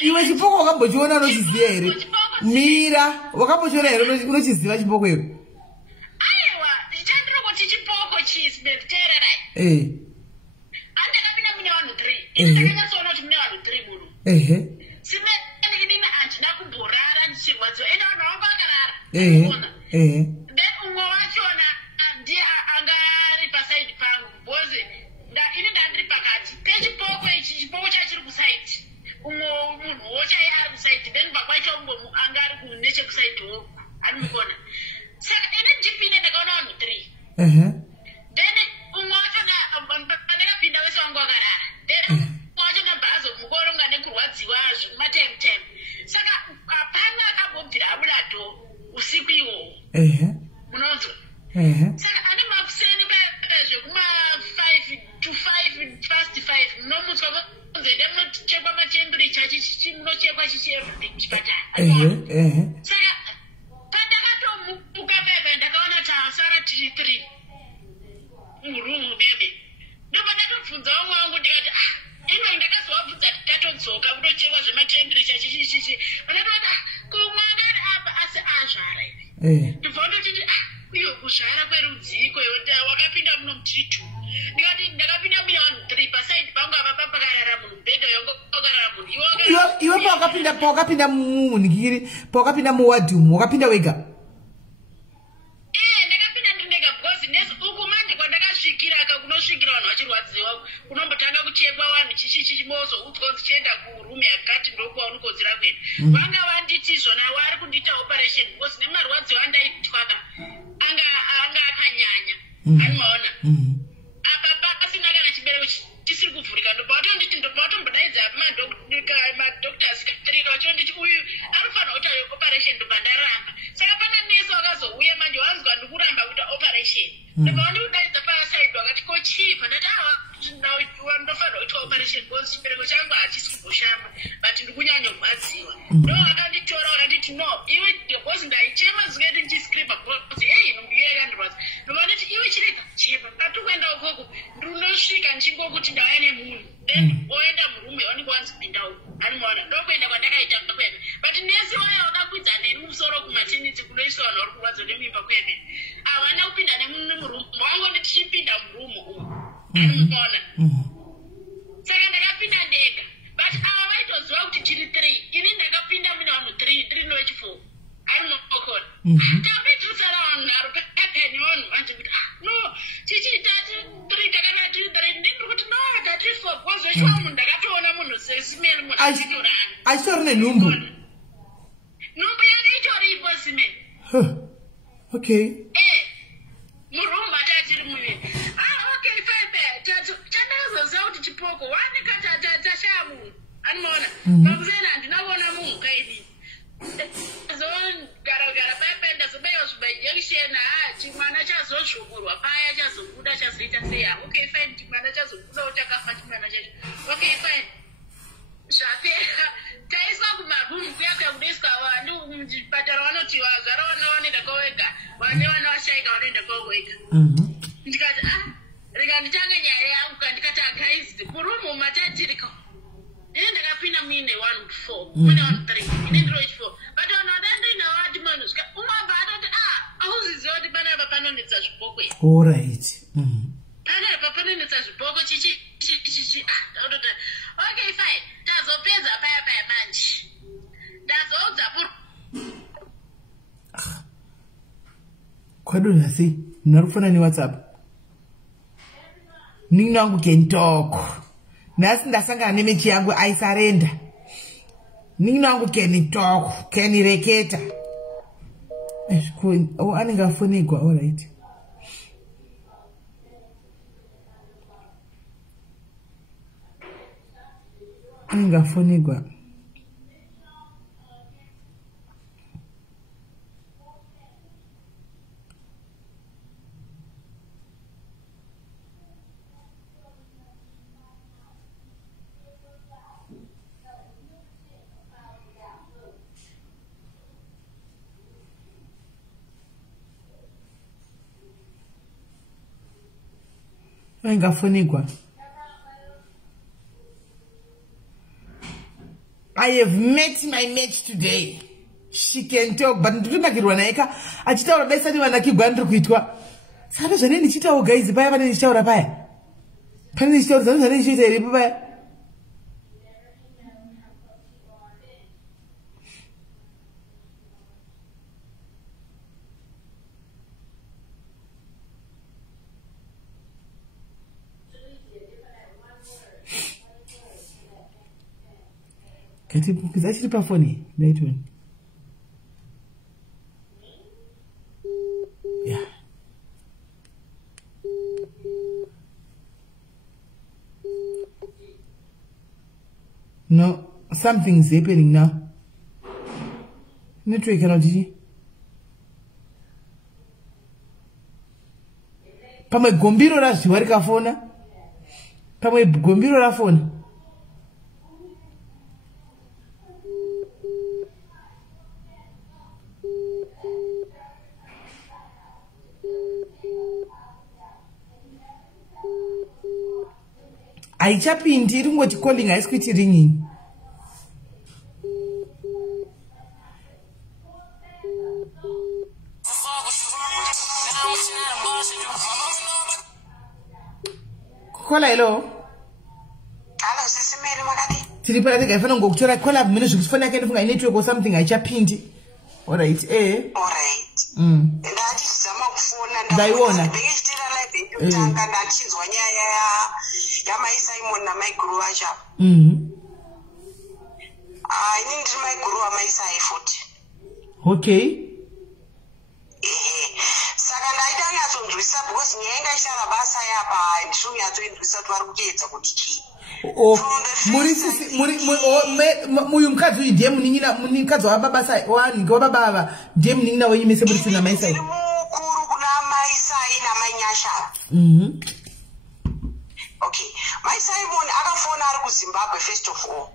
Iwe chipoko wakambochiona unochiziva here? Mira, wakambochiona here unochiziva chipoko iwe? Aiwa, chandiri kuti chipoko chisi bekuteera andakapinda mune vanhu 3. Ndakanyatsoona kuti mune vanhu 3 muno. Ndikidini handina kumborara ndichirwadziwa ende vanhu vangu vakarara. Then umwe wachona ndiye anga ari pasaidi pangu bhozi ini ndandiri pakati pechipoko ichi. Chipoko chachiri kusaidi umwe munhu wochai ari kusaidi then pakwacho umwe anga ari nechekusaidi woku ari mukona. Saka ine ndipinde ndakaona vanhu 3. Then umwe wachona pandakapinda wese wangu wakarara. Then umwe wachona bhazi mukoro unga nekurwadziwa zvematime. Saka apana akambobvira abuda dho usiku ihwohwo. Munonzwa? Saka ane makuseni zvekuma 5 to 5 past 5 munomutswa munzende munochekwa matemperature munochekwa chichieverything kuchipatara. Saka pandakatomuka pepe ndakaona tasara tiri 3 murumu bebe. Ndopandakabvunza vamwe vangu ndikati ino ndakazovabvunza tatodzoka kunochekwa zvematemperature chichichichi. Pandakati kumwe angari apa asi azvara ive. Ndobva ndotiti iyo kuzvara kwerudziko wakapinda muno mutiri 2. ndikati ndakapinda mune vanhu 3 pasaidi pangu apa papakarara munhu bhedha yongo pakarara munhu iwe pakapinda munhikiri pakapinda muwadhumu wakapinda wega ndakapinda ndiri ndega because nesi uku manje kwandakasvikira kunosvikira vanhu vachirwadziwa kunombotanga kuchekwa vanhu chichimozo chienda kurumu yakati ndokwaunikodzera kuenda vanga vanditi zvona vari kundiita operation because nemarwadziwo andaitwaka anga akanyanya animaona apa pasina kana chibereko chisiri kuvhurika ndopautombodaidza madoctors katrika vachonditi uyu anofanira kuita operation ndopandaramba saka pana nesi wakazouya manje wanzwa ndikuramba kuita operation ndopaundi pasaidi wakati kochipa ndati ndofanira kuitwa operation because chibereko changu hachisi kumboshamba but ndikunyanya kurwadziwa ndo vakanditora vakanditi no iwe because ndaichema zingati ndichiskripa because hei nombiya yakandorwadza ndovanoti iwe chirega chema patikuenda ukoko ndinosvika ndichingokuti ndauya nemunhu then oenda murume wanenge wanzi pinda uko animaona ndokuenda kwandakaita kweme but nesi waya wakakwidza neni musoro kumatiniti kunoiswa vanhu vari kurwadziwa nemimba kweme havana kupinda nemunhu murumu wangoti tichipinda murumu umu animaona saka ndakapinda ndega but ava vaitoziva kuti tiri 3 ini ndakapinda mune vanhu 3 ndiri nowechifo arinokona tapetusara vanhu naro pepeni vanhu vanje kuti no tichiitati 3 takana tiri 3 ndiri kuti no tatiri 4 because vechiwa munhu ndakatoona munhu sesimeni munhu achitorana achitori nenhumbu nhumbu yake itoripo simeni okay murumu atatiri muviri okay fine chandazoziva kuti chipoko wanikatashaya munhu animaona pakusena handinakuona munhu kaidi zogaragara paipai ndazobayiwa zvibainjekisheni chimwana chazozvumurwa paya chazobuda chazoita seya okay fine chimwana chazobudawo chakafa chimwana chacho okay fine zvapera taiswa kumarumu kuya kudoiswa vani muchipatara vanoti vagara vana vanoenda kwawega vane vana vashaika vanoenda kwawega ndikati rega nditange nyaya yangu kandikati guys murumu matatirika ine ndakapinda muine 1-4 mune 1-3 ine ndiro 4 but vanhu vadandoina vati manusika umwabva atoti auziziva kuti panapa panonetsa zviboko here alright panapa panonetsa zviboko chichi tautoti okay fine tazopedza paya manje ndazoudza kwado nhasi muna kufana newhatsapp ningi nangu can talk nhasi ndasangana nemechi yangu aisarenda ningi nangu can talk can reketa anenge afonegwa alright anenge afonegwa ngafonegwa I have met my match today. She can talk, but ndinakirwa naye ka achitaura daisani vanakigwa ndiri kuitwa saka zvane ndichitawo guys paya pane ndichitaura paya pane ndichitaura zvane ndichitaita here paya kati achiri pafoni ndaitoni yeah no something's happening now network cannot see pamwe gombiro razviwa rikafona pamwe gombiro rafona haichapindi iri ngoti calling haisi kuiti ringing Kola hello. Hello, SIS MELLY makadi. Tiri pala tega ifana ngokutora kola mina zvikufana yake ndifunga network or something aichapindi. Alright, Alright. Ndati zama kufona ndaiona. Ndikestira live ndikutanga ndachinzwa nyaya ya mai Simon na mai guru acha. Ini ndiri mai guru wa mai Sai futi. Okay. Saka ndaita nyatsonzwisa because nyenga ishara basa yapa ndisonyatsoindwisa twari kuedza kuti chii. Muyu mukadzi uyu ndiye mukadzi wababasa wange wababava ndiye munin'ina wenyu mese muri sina mai Sai. Mukuru kuna mai Sai namai Nyashara. Okay, mai Simon akafona ari kuZimbabwe first of all.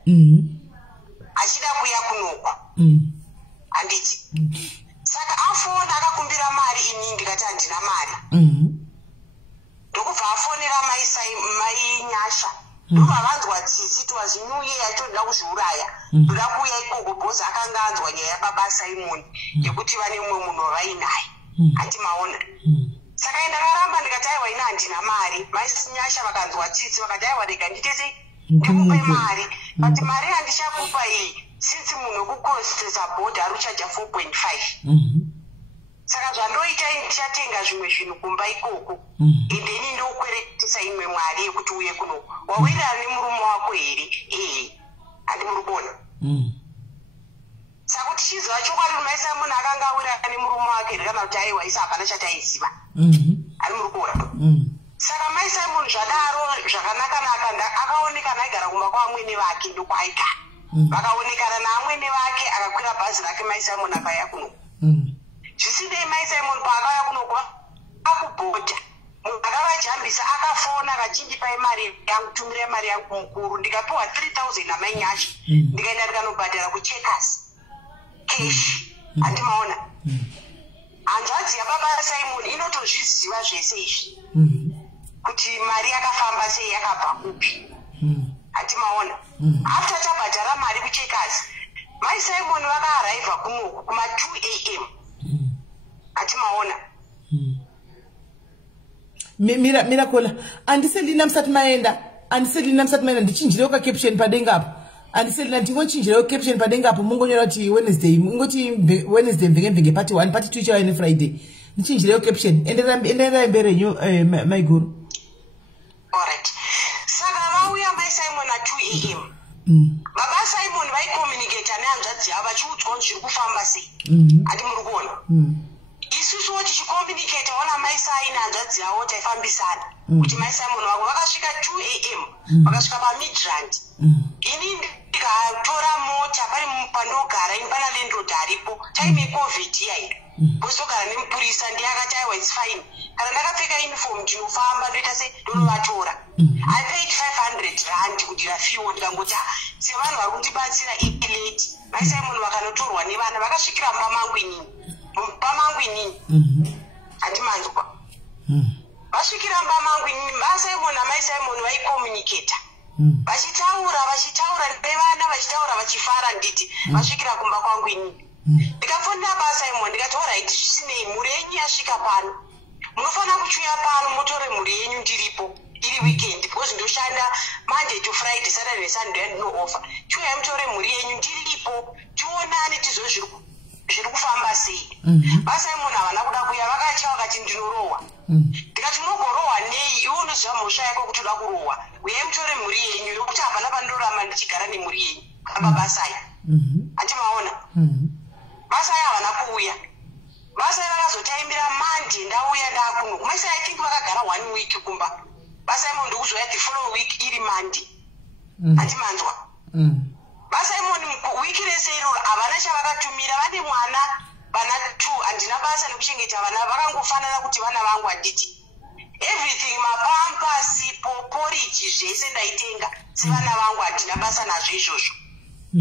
Achida kuya kunoko. Anditi. Saka afona akakumbira mari ini ndikati handina mari. Ndokubva afonera mai Nyasha. Ndovavanzwa tsitsi it was new year aitoda kuzviuraya. Ndoda kuuya ikoko bhozi akanga anzwa nyaya yababa Simon yekuti vane mumwe munhu wavainaye. Ati maona. Saka ndakaramba ndikati aiwa ina handina mari. Mai Nyasha vakanzwa tsitsi vakati aiwa rega nditese ndikupe mari. But mari handichakupa iyi. Since munhu kukosta board ari kuchaja 4.5. Saka zvandoita ndichatenga zvimwe zvinhu kumba ikoko. Endeni ndokweretesa imwe mwari yekuti uye kuno. Wawira nemurume wako here? Handimurubona. Saka kuti chizva chokwadi mai Simon akanga awira nemurume wake here kana kuti aiwa isa hapana chataiziva. Handimurubona. Saka mai Simon zvadaro zvakanaka akaoneka aigara kumba kwamwene vake ndokwaigara. Vakaonekana naamwene vake akakwira bhazi rake mai Simon akaya kuno. Zvisidei mai Simon paakauya kunoko akubhodha. Munhu akavajambisa akafona akachindipai mari yangu tumire mari yangu mukuru ndikapiwa 3000 namai Nyasha. Ndikaenda ndikanobhadhara kuCheckers. Cash. Handimaona. Hanzvadzi yababa Simon inotozviziva zvese izvi. Kuti mari yakafamba sei yakabva kupi. Hatimaona. After tabhadhara mari kuCheckers, mai Simon vakaaraiva kunoko kuma 2 AM. Hatimaona. Mira kola. Andiselina msati maenda. Ndichinjire ka caption padenga apo. Andiselina ndingochinjire caption padenga apo mungonyora kuti Wednesday. Mungoti Wednesday mvenge party 1 party 2 chawa Friday. Ndichinjire caption. Endera mbere nyu my guru. Alright. Saka vauya mai Simon at 2 AM. Baba Simon vaicommunicate nehanzvadzi yavo vachiudzwa zviri kufamba sei. Ati muri kuona. Isusu tichicommunicate wana mai Sai nehanzvadzi yavo taifambisana. Kuti mai Simon vako vakasvika 2 AM. Vakasvika paMidrand. Ini ndikatora mota pandogara ini pana landlord aripo. Time yeCovid yayi. Bosogara nemupurisa ndiye akati aiwa it's fine. Kana ndakapfeka uniform ndinofamba ndoita se ndonovatora. I paid 500 rand kuti rafiwo ndikangoti sevanhu vari kundibatsira ilate. Mai Simon vakanotorwa nevana vakasvikira mumba mangu inini. Handimanzwa. Vasvikira mumba mangu inini. Mai Simon namai Simon vaicommunicata. Vachitaura nevana vachitaura vachifara nditi. Vasvikira kumba kwangu inini. Ndikafonera baba Simon ndikati alright zvisinei mhuri yenyu yasvika pano. Munofanira kuchuya pano mutore mhuri yenyu ndiripo. Iri weekend because ndoshanda Monday to Friday, Saturday, Sunday and no offer. Chuya mutore mhuri yenyu ndiripo. Tionane tizvo zviri kufamba sei. Baba Simon havana kuda kuya vakacha vakati ndinorohwa. Ndikati munogorohwa nei? Iwe unoziva mhosva yako kuti uda kurohwa. Uyai mutore mhuri yenyu yokuti hapana pandorama ndichigara nemhuri yenyu. Baba Sai. Handimaona. Basa havana kuuya. Basa vakazotaimbira Monday ndauya ndakuno. Kumasa I think vakagara 1 week kumba. Basa imo ndikuzoya the following week iri Monday. Handimanzwa. Basa imo wiki rese iroro havana chavakatumira vane mwana vana 2 handina basa nekuchengeta vana vakangofanana kuti vana vangu handiti. Everything mapampasi porridge zvese ndaitenga sevana vangu handina basa nazvo izvozvo.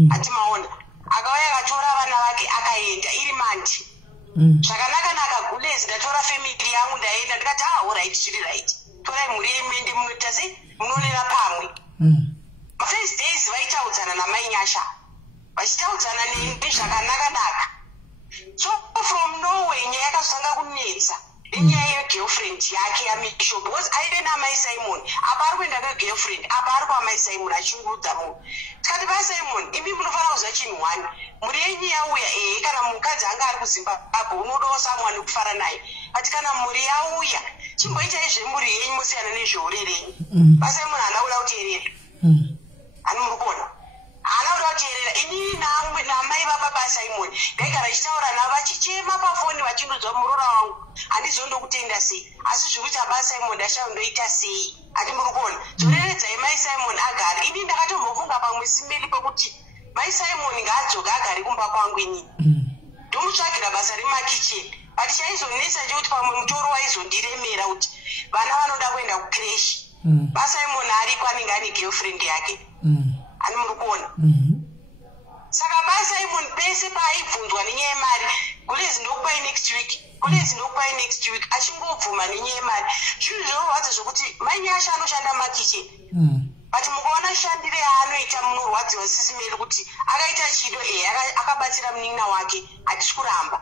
Handimaona. Akauya akatora vana vake akaenda iri Monday. Zvakanaka gulezi ndatora family yangu ndaenda ndikati alright zviri right. Torai mhuri yemende munoita sei munonera pamwe. First days vaitaudzana namai Nyasha. Vachitaudzana neni zvakanaka. So from nowhere nyaya yakazanga kunetsa. inyaya yegirlfriend yake yamisho because aive namai Simon apa ari kuenda kegirlfriend apa ari kwamai Simon achingudza munhu tikati vaSimon imi munofanira kuziva chinhu one mhuri yenyu yauya kana mukadzi anga ari kuZimbabwe unodawo someone kufara naye but kana mhuri yauya chimboitai zvemhuri yenyu musiyana nezveurerenyu vaSimon haana kuda kuteerera ani muri kuona haana kuda kuteerera inini namai vababa Simon ndaigara ichitaura navo vachichema pafoni vachindodzwa muroora wangu handizondokutenda sei asi zvekuti aba Simon ndashandoita sei ati muri kuona zoreredzai mai Simon agare ini ndakatombofunga pamwe simeli pekuti mai Simon ngaadzoga agare kumba kwangu inini ndomutsvagira basa remakicheni but chaizonesa chekuti pamwe mutoro waizondiremera kuti vana vanoda kuenda kucreshi vaSimon aripo anenge ane girlfriend yake ani muri kuona saka vaSimon pese paaibvunzwa nenyaya yemari kulezi ndokupai next week kulezi ndokupai next week achingobvuma nenyaya yemari zvinhu zvinorwadza zvokuti manyasha anoshanda makicheni but mukaona shandire yaanoita munorwadziwa sisimeli kuti akaita chido akabatsira munin'ina wake hatisi kuramba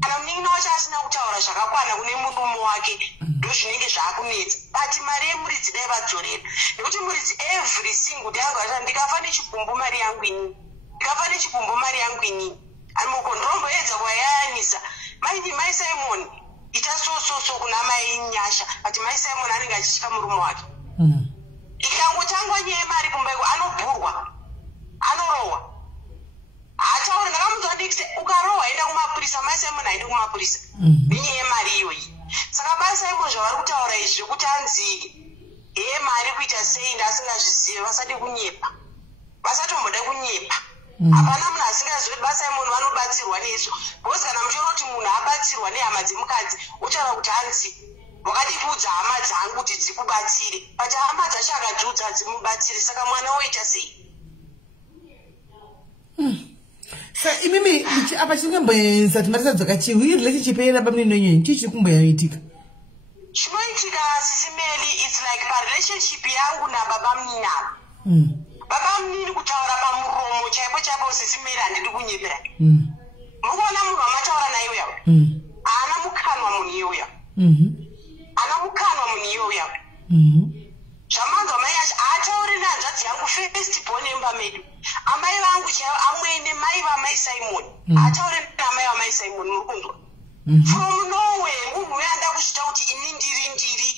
kana munin'ina wacho asina kutaura zvakakwana kune murume wake ndo zvinenge zvaakunetsa but mari yemuridzi dai vadzorera nekuti muridzi every single day angaata ndikafa nechigumbu mari yangu inini ndikafa nechigumbu mari yangu inini ani mukondiromboedza kwayayanisa mai Simon ita so kuna mai nyasha but mai Simon anenge achitya murume wake ikangotangwa nyaya yemari kumbaiko anobhurwa anorohwa haatauri ndakamunzwa ndikise ukarohwa enda kumapurisa mai Simon haendi kumapurisa nenyaya yemari iyoyi saka mai Simon zvavari kutaura izvi zvekuti anzi mari kuita sei ndasingazvizive vasade kunyepa vasatomboda kunyepa hapana munhu asingazivi kuti vaSimon vanobatsirwa nezvo because kana muchiona kuti munhu abatsirwa nehama dzemukadzi utaura kuti hanzi wakatiudza hama dzangu kuti dzikubatsire but hama dzacho akadziudza dzimubatsire saka mwana woita sei sa imimi apa chingamboenza kuti matisadzaka chiwi iri relationship yera pamunino yenyu chii chiri kumboitika chinoitika sisimeli it's like parelationship yangu nababa muninavo baba munini kutaura pamuromo chaipo chaipo sisimeli handidi kunyepera mukuona munhu wamataura naye uya haana mukanwa munhu iyeuya haana mukanwa munhu iyeuya zvamanzwa mai acho haatauri nehanzvadzi yangu first born emba medu amai vangu chaivo amwene mai vamai Simon haatauri namai vamai Simon muri kunzwa from nowhere munhu uyo anda kusvita kuti ini ndiri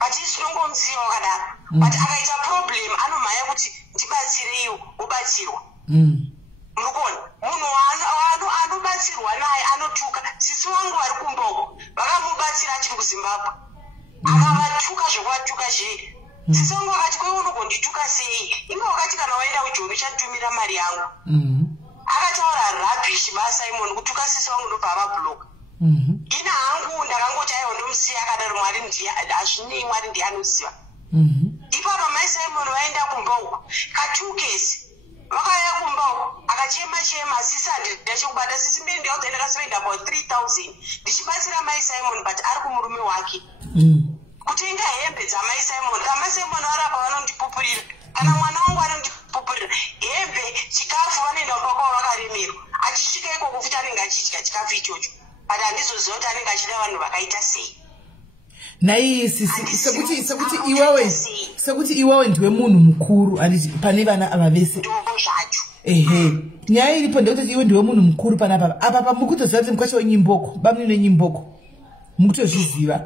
but isinongomusiya wakadaro but akaita problem anomhanya kuti ndibatsire iwo ubatsirwa muri kuona munhu anobatsirwa naye anotuka sisi wangu vari kumboko vakamubatsira achiri kuZimbabwe akavatuka zvokuatuka zvee sisi wangu akati kweunogondituka sei inge wakati kana waenda kujoni uchanditumira mari yangu akataura rabhishi vaSimon kutuka sisi wangu ndobva avabhuloka ina hangu ndakangoti aiwa ndomusiya akadaro mwari hazvinei mwari ndianoziva ipapa mai Simon vaenda kumba uko katukesi vakauya kumba uko akachema sisi handida chekubata sisi mbiri ndauza ndakaspenda about 3000 ndichibatsira mai Simon but ari kumurume wake kutenga hembe dzamai Simon kamai Simon varapa vanondipupurira kana mwana wangu anondipupurira hembe chikafu vanoenda kumba kwavo vakaremerwa achisvika ikoko futi anenge achidya chikafu ichocho but handizoziva kuti anenge achida vanhu vakaita sei nai sisi sekuti iwewe ndiwe munhu mukuru pane vana ava vese ndozvacho nyaya iripo ndekuti iwe ndiwe munhu mukuru panapa apa mukutoziva kuti mukwasha wenyimboko bamunine nyimboko mukutozviziva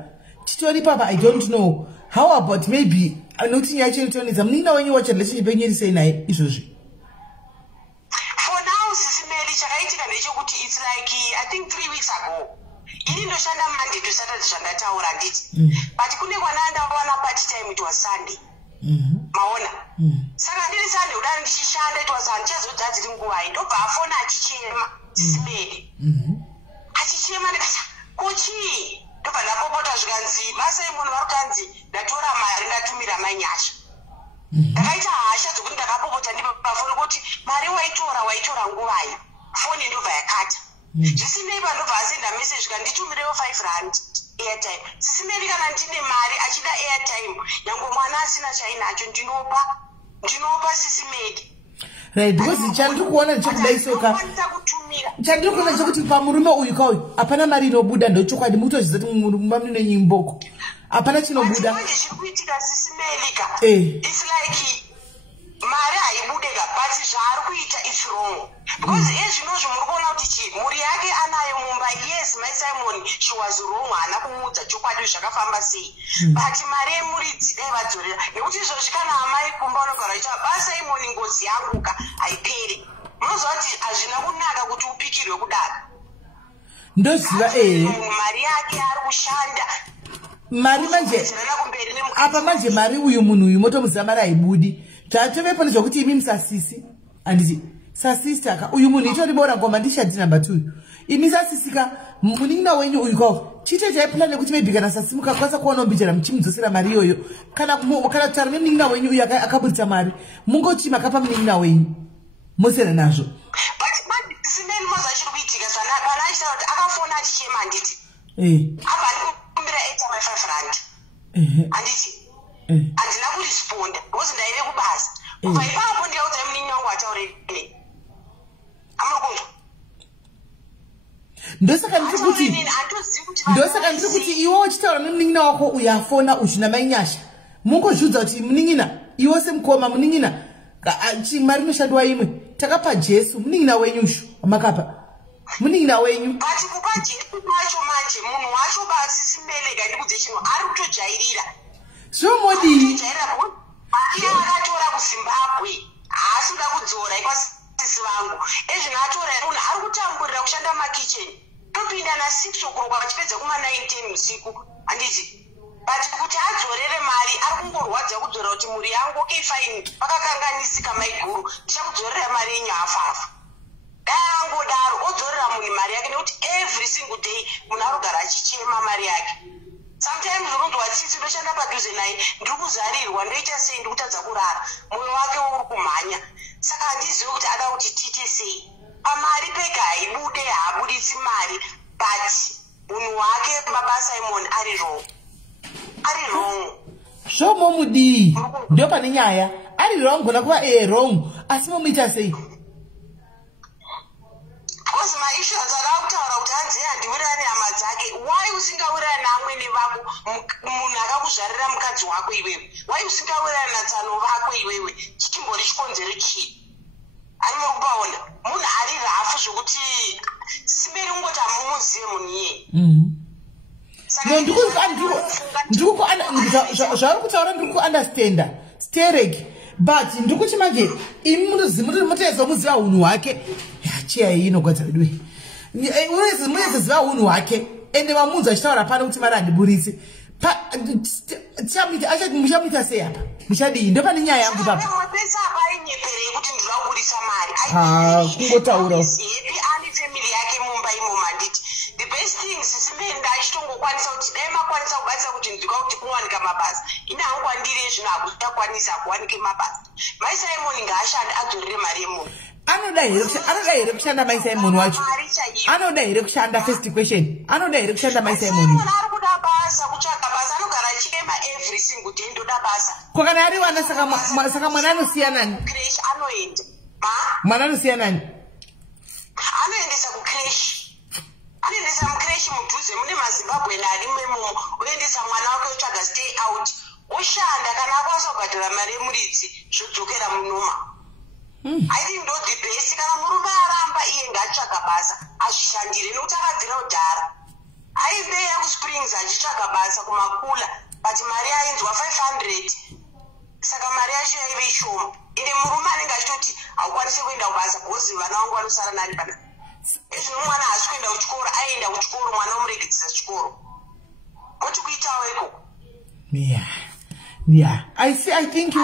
titori papa I don't know how about maybe nokuti nyaya chinotonedza munina wenyu wacho relationship yenyu iri sei naye izvozvi for now sisimeli chakaitika ndechekuti it's like I think 3 weeks ago ini ndoshanda Monday to Saturday zvandataura nditi but kune kwana ndawana party time it was Sunday maona saka ndiri Sunday udani ndichishanda it was handichazodza dziri nguvayi ndobva afona achichema sisimeli achichema ndikati kochii ndobva ndapopota zvikanzi vaSimon vari kutanzi ndatora mari ndatumira manyasha ndakaita hasha dzokuti ndakapopota ndipafoni kuti mari waitora nguvayi foni ndobva yakata zvisinei pandobva asenda message kanditumirewo 5 rand airtime sisimeri kana ndine mari achida airtime nyange mwana asina chainacho ndinopa sisimeri right, because chandikuona chokudaisoka chandikuona chokuti pamurume uyu kauyu hapana mari inobuda ndochokwadi mutozviziva kuti mumba mune nyimboko hapana chinobuda. It's like mari haibudeka but zvaari kuita is wrong because ezvinozvo muri kuona kuti chii mhuri yake anayo mumba. Yes, my Simon, she was wrong, haana kumuudza chokwadi zvakafamba sei, but mari yemuridzi dai vadzorera nekuti izvozvi kana amai kumba unogara uchita basa Simon ngozi yanguka haiperi. Munoziva kuti hazvina kunaka kuti upikirwe kudaro. Ndoziva mari yake ari kushanda mari manje apa manje mari uyu munhu uyu motomuziva mari haibudi. Tatovepo nezvokuti imi musasisi handiti sasisaka uyu munhu itoribora ngoma ndishadzi number 2 imi sasisika munin'ina wenyu uyu kwawo chite chaiplan nekuti maybe kana sasi mukakwanisa kuona mbichera muchimudzosera mari iyoyo kana kutaura nemunin'ina wenyu uyu akaburitsa mari mungoti makapa munin'ina wenyu mosera nazvo. Simeni moza chiri kuitika pana achitaa kuti akafona achichema handiti apa ari kukumbira 8 rand handiti handina kuresponda because ndaive kubasa kubva ipapo ndiyaudzai munin'ina wangu ataure nei amuri kunzwa. Ndosaka ndiri kuti iwe uchitaura nemunin'ina wako uyu afona uchina mainyasha mungozviudza kuti munin'ina iwe semukoma munin'ina mari inoshandwa imwe takapa Jesu munin'ina wenyu ushu makapa munin'ina wenyu but kupa Jesu kwacho manje munhu wacho basi simbeleka ndikudze chino ari kutojairira zvomodi iye akatora kuZimbabwe haasi kuda kudzora ikwasisi vangu ezvinoatora munhu ari kutamburira kushanda makicheni topinda na6 o'clock achipedza kuma 9-10 usiku handiti but kuti adzorere mari ari kungorwadza kudzora kuti mhuri yangu okay fine pakakanganisika maiguru ndichakudzorera mari yenyu hafu dai angodaro odzorera munhu mari yake nekuti every single day munhu arikugara achichema mari yake. Sometimes unonzwa tsitsi ndoshanda padhuze naye ndiri kuzarirwa ndoita sei ndiri kutadza kurara mwoyo wake uri kumhanya saka handizivi kuti ada kuti tiite sei pamari pega haibude haabudisi mari but munhu wake baba Simon ari wrong zvomomudii ndo pane nyaya ari wrong gona kuva wrong asi momuita sei because maissues ada kutaura kuti hanzi handiwirana nehama dzake. Why usingawirana neamwene vako munhu akakuzvarira mukadzi wako iwewe? Why usingawirana natsano vako iwewe? chichimbori chikonzero chii? Ani muri kupaona munhu ari rafu zvokuti simberi ungoti hamumuzive munhu iye zvauri kutaura ndiri kuunderstanda stereki but ndiri kuti manje imi munoteedza unhu hwake chiyai inogwadza vedwe munoziva unhu hwake ende mamunzi achitaura pano kuti mari handiburitsi muchamuita sei apa muchadii ndo pane nyaya yangu papa kungotaura ani family yake mumba imomo handiti the best thing sisimeni ndachitongokwanisa kuti dai makwanisa kubatisa kuti ndika kuti kuwanika mabasa ine hangu andiri ezvino hakutakwanisa kuwanike mabasa. Mai Simon ngaashande adzorere mari yemunhu anoda here kushanda Mai Simon wacho anoda here kushanda first question anoda here kushanda Mai Simon ari kuda basa kutsvaga basa anogara achirema every single day ndoda basa kwakana ari wana saka mwana anosiya nani crash anoenda mwana anosiya nani anoendesa kucrash anoendesa mukreshi mudhuze mune maZimbabwe arimo imomo oendesa mwana wake otsvaga stay out oshanda kana akwanisa kubhadhara mari yemuridzi zvodzokera munoma. I think ndo the best kana murume aramba iye ngatsvaga basa azvishandire nekuti akabvira kudhara aibeya kuSprings achitsvaga basa kumakula but mari ainzwa 500 saka mari yacho yaive shoma ine murume anenge achitoti haukwanisi kuenda kubasa bhozi vana vangu vanosara nani pana ezvino mwana haasi kuenda kuchikoro aenda kuchikoro mwana womuregedzisa chikoro moti kuitawo ikoko yeah I think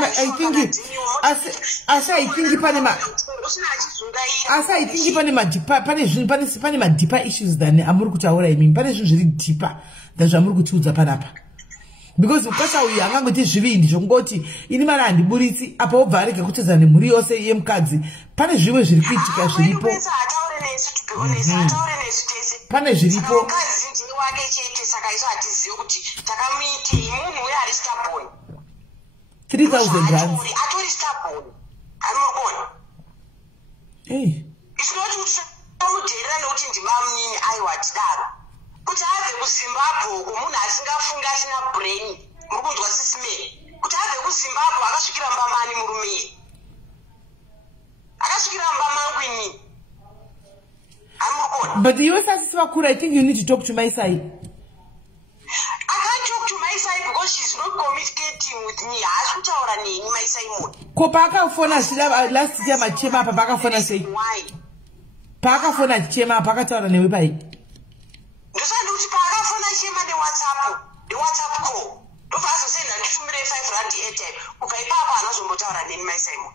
pane madipa issues than amuri kutaura imi pane zvinhu zviri deeper than zvamuri kutiudza panapa because ukasa uyu angangoti zvivindi zvongoti ini mari handiburitsi apa obva arege kutedza nemhuri yose yemukadzi pane zvimwe zviri kuitika zviripo pane zviripo wake chete saka isu hatizivi kuti takamuitei munhu uye ari stubborn 3,000 rand atori stubborn anogona isinoti kuti mudherera nekuti ndimamnini aiwa tidaro kuti abve kuzimbabwe munhu asingafungi asina brain muri kunzwa SIS MELLY kuti abve kuzimbabwe akasvikira mbamani murume akasvikira mbamangwini amurikona. But you Sasisi Vakura, I think you need to talk to my side. I can't talk to my side because she's not communicating with me. Ask kutaura neni my Simon. Ko pakafona last year machema apa pakafona sei. Why? Pakafona chema pakataura newe pai. Ndosandi kuti pakafona chema WhatsApp call. Ndofazo senda ndishumire 5 rand airtime. Ukaipapa anazombotaura neni my Simon.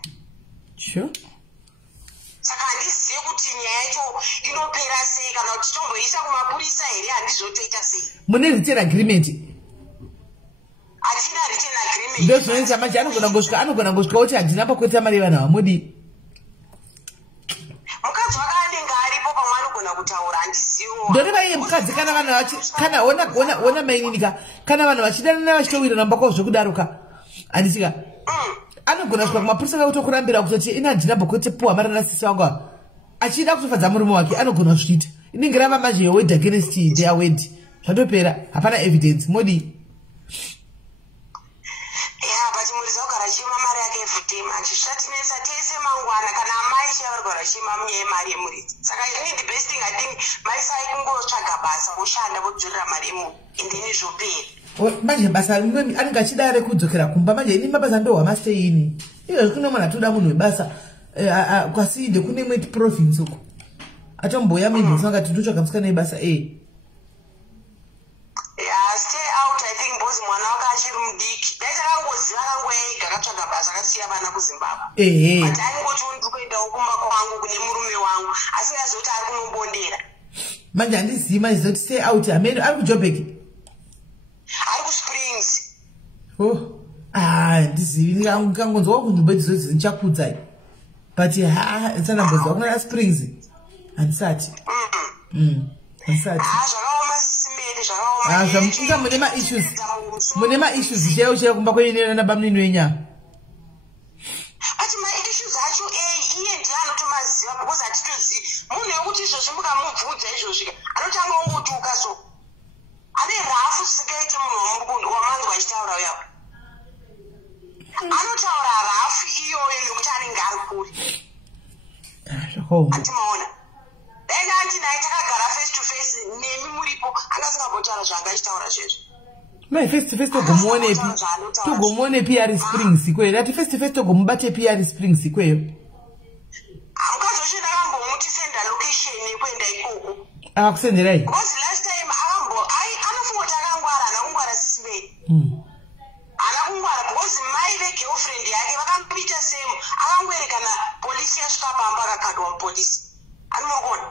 Sure. Saka handizive kuti nyaya yacho inopera sei kana kuti tomboisa kumapurisa here handizotoita sei. Mune written agreement. Hatina written agreement. Ndio zvinoita manje anogona ngosvika kuti handina pakuita mari vanhu havamudi. Mukadzi wakanenge aripo pamwe anogona kutaura handizivo. Ndoreva iye mukadzi kana vanhu kana ona maininika kana vanhu vachidanana vachitowirana mbako zvekudaroka handisika. Anogona kusvika kumapurisa kakutokurambira kutoti ina handina bhokuti puwa mari nasisi wangu achida kutofadza murume wake anogona kusvita inenge rava manje yewed against their wed zvatopera hapana evidence modi. But muriza kugara chima mari yake evhutema zvichatinesa tese mangwana kana amai chavari kugara chima munyaya yemari yemuridzi. Saka inini the best thing I think maisai kungotsvaga basa woshanda vodzorera mari yemunhu and then zvopera. Manje basa rimwe anenge achida rekudzokera kumba manje ini mabasa ndohwamasteini izvozvi kune munhu atoda munhu webasa kwasinde kune imwe province uko atomboya mivhisi vakati ndotsvaga musikana webasa stay out I think bozi mwana wake achiri mudiki dai takangoziva kanguva yega akatsvaga basa akasiya vana kuZimbabwe but aingoti ndiri kuendawo kumba kwangu kune murume wangu asingazoti ari kunobondera manje handizivi manje zoti stay out amene ari kuJoburg ari kuSprings. Handizivi ndikangonzwa kunzvimbo idzodzo ndichakudzai but ndisandambonzwa kuna Springs handisati zvakaoma SIS MELLY zvakaoma mune maissues chaiwo chaiwo kumba kwenyu nabamnini wenyama. But maissues acho iye ndiye anotomaziva because hatitozivi munhu wekuti izvozvi mukamubvudza izvozvi anotanga ongotuka so ane rafu sikaite munhu wamanzwa achitaura uyapa anotaura rafu iyoyo yokuti anenge ari kuri hatimaona dai ndati naye takagara face to face nemi muripo angasingambotaura zvanga achitaura zvezvo. Mai face to face togomuone PaDiaries Springs ikweyo ndati face to face togomubate PaDiaries Springs ikweyo mukadzi ndakambomuti senda location yekuenda ikoko akakusenderai because last time anofunga kuti akangwara ana kungwara SIS MELLY ana kungwara because mai vegirlfriend yake vakamupita same akangwerekana polisi yasvika pamba akakadwa mupolisi anomurikona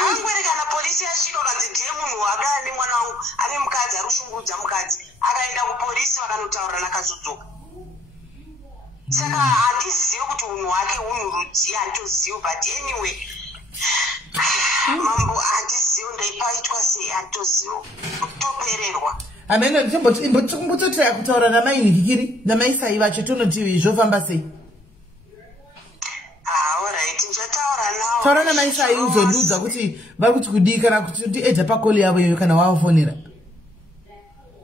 akangwerekana polisi yasvika ukanzi ndiye munhu wakana nemwana wangu ane mukadzi ari kushungurudza mukadzi akaenda kupolisi vakanotaurana akazodzoka. Saka handizivi kuti unhu hwake unhu rudzi handitozivi but anyway mambo handizivi ndaipaitwa sei handitozivi topererwa. amene imbototoya kutaura namai nikikiri namaisai vacho tonoti zvofamba sei. Alright ndichataura nawo. Taura namaisai uzondiudza kuti vari kuti kudii kana kuti edha pakoli yavo iyo kana wavafonera.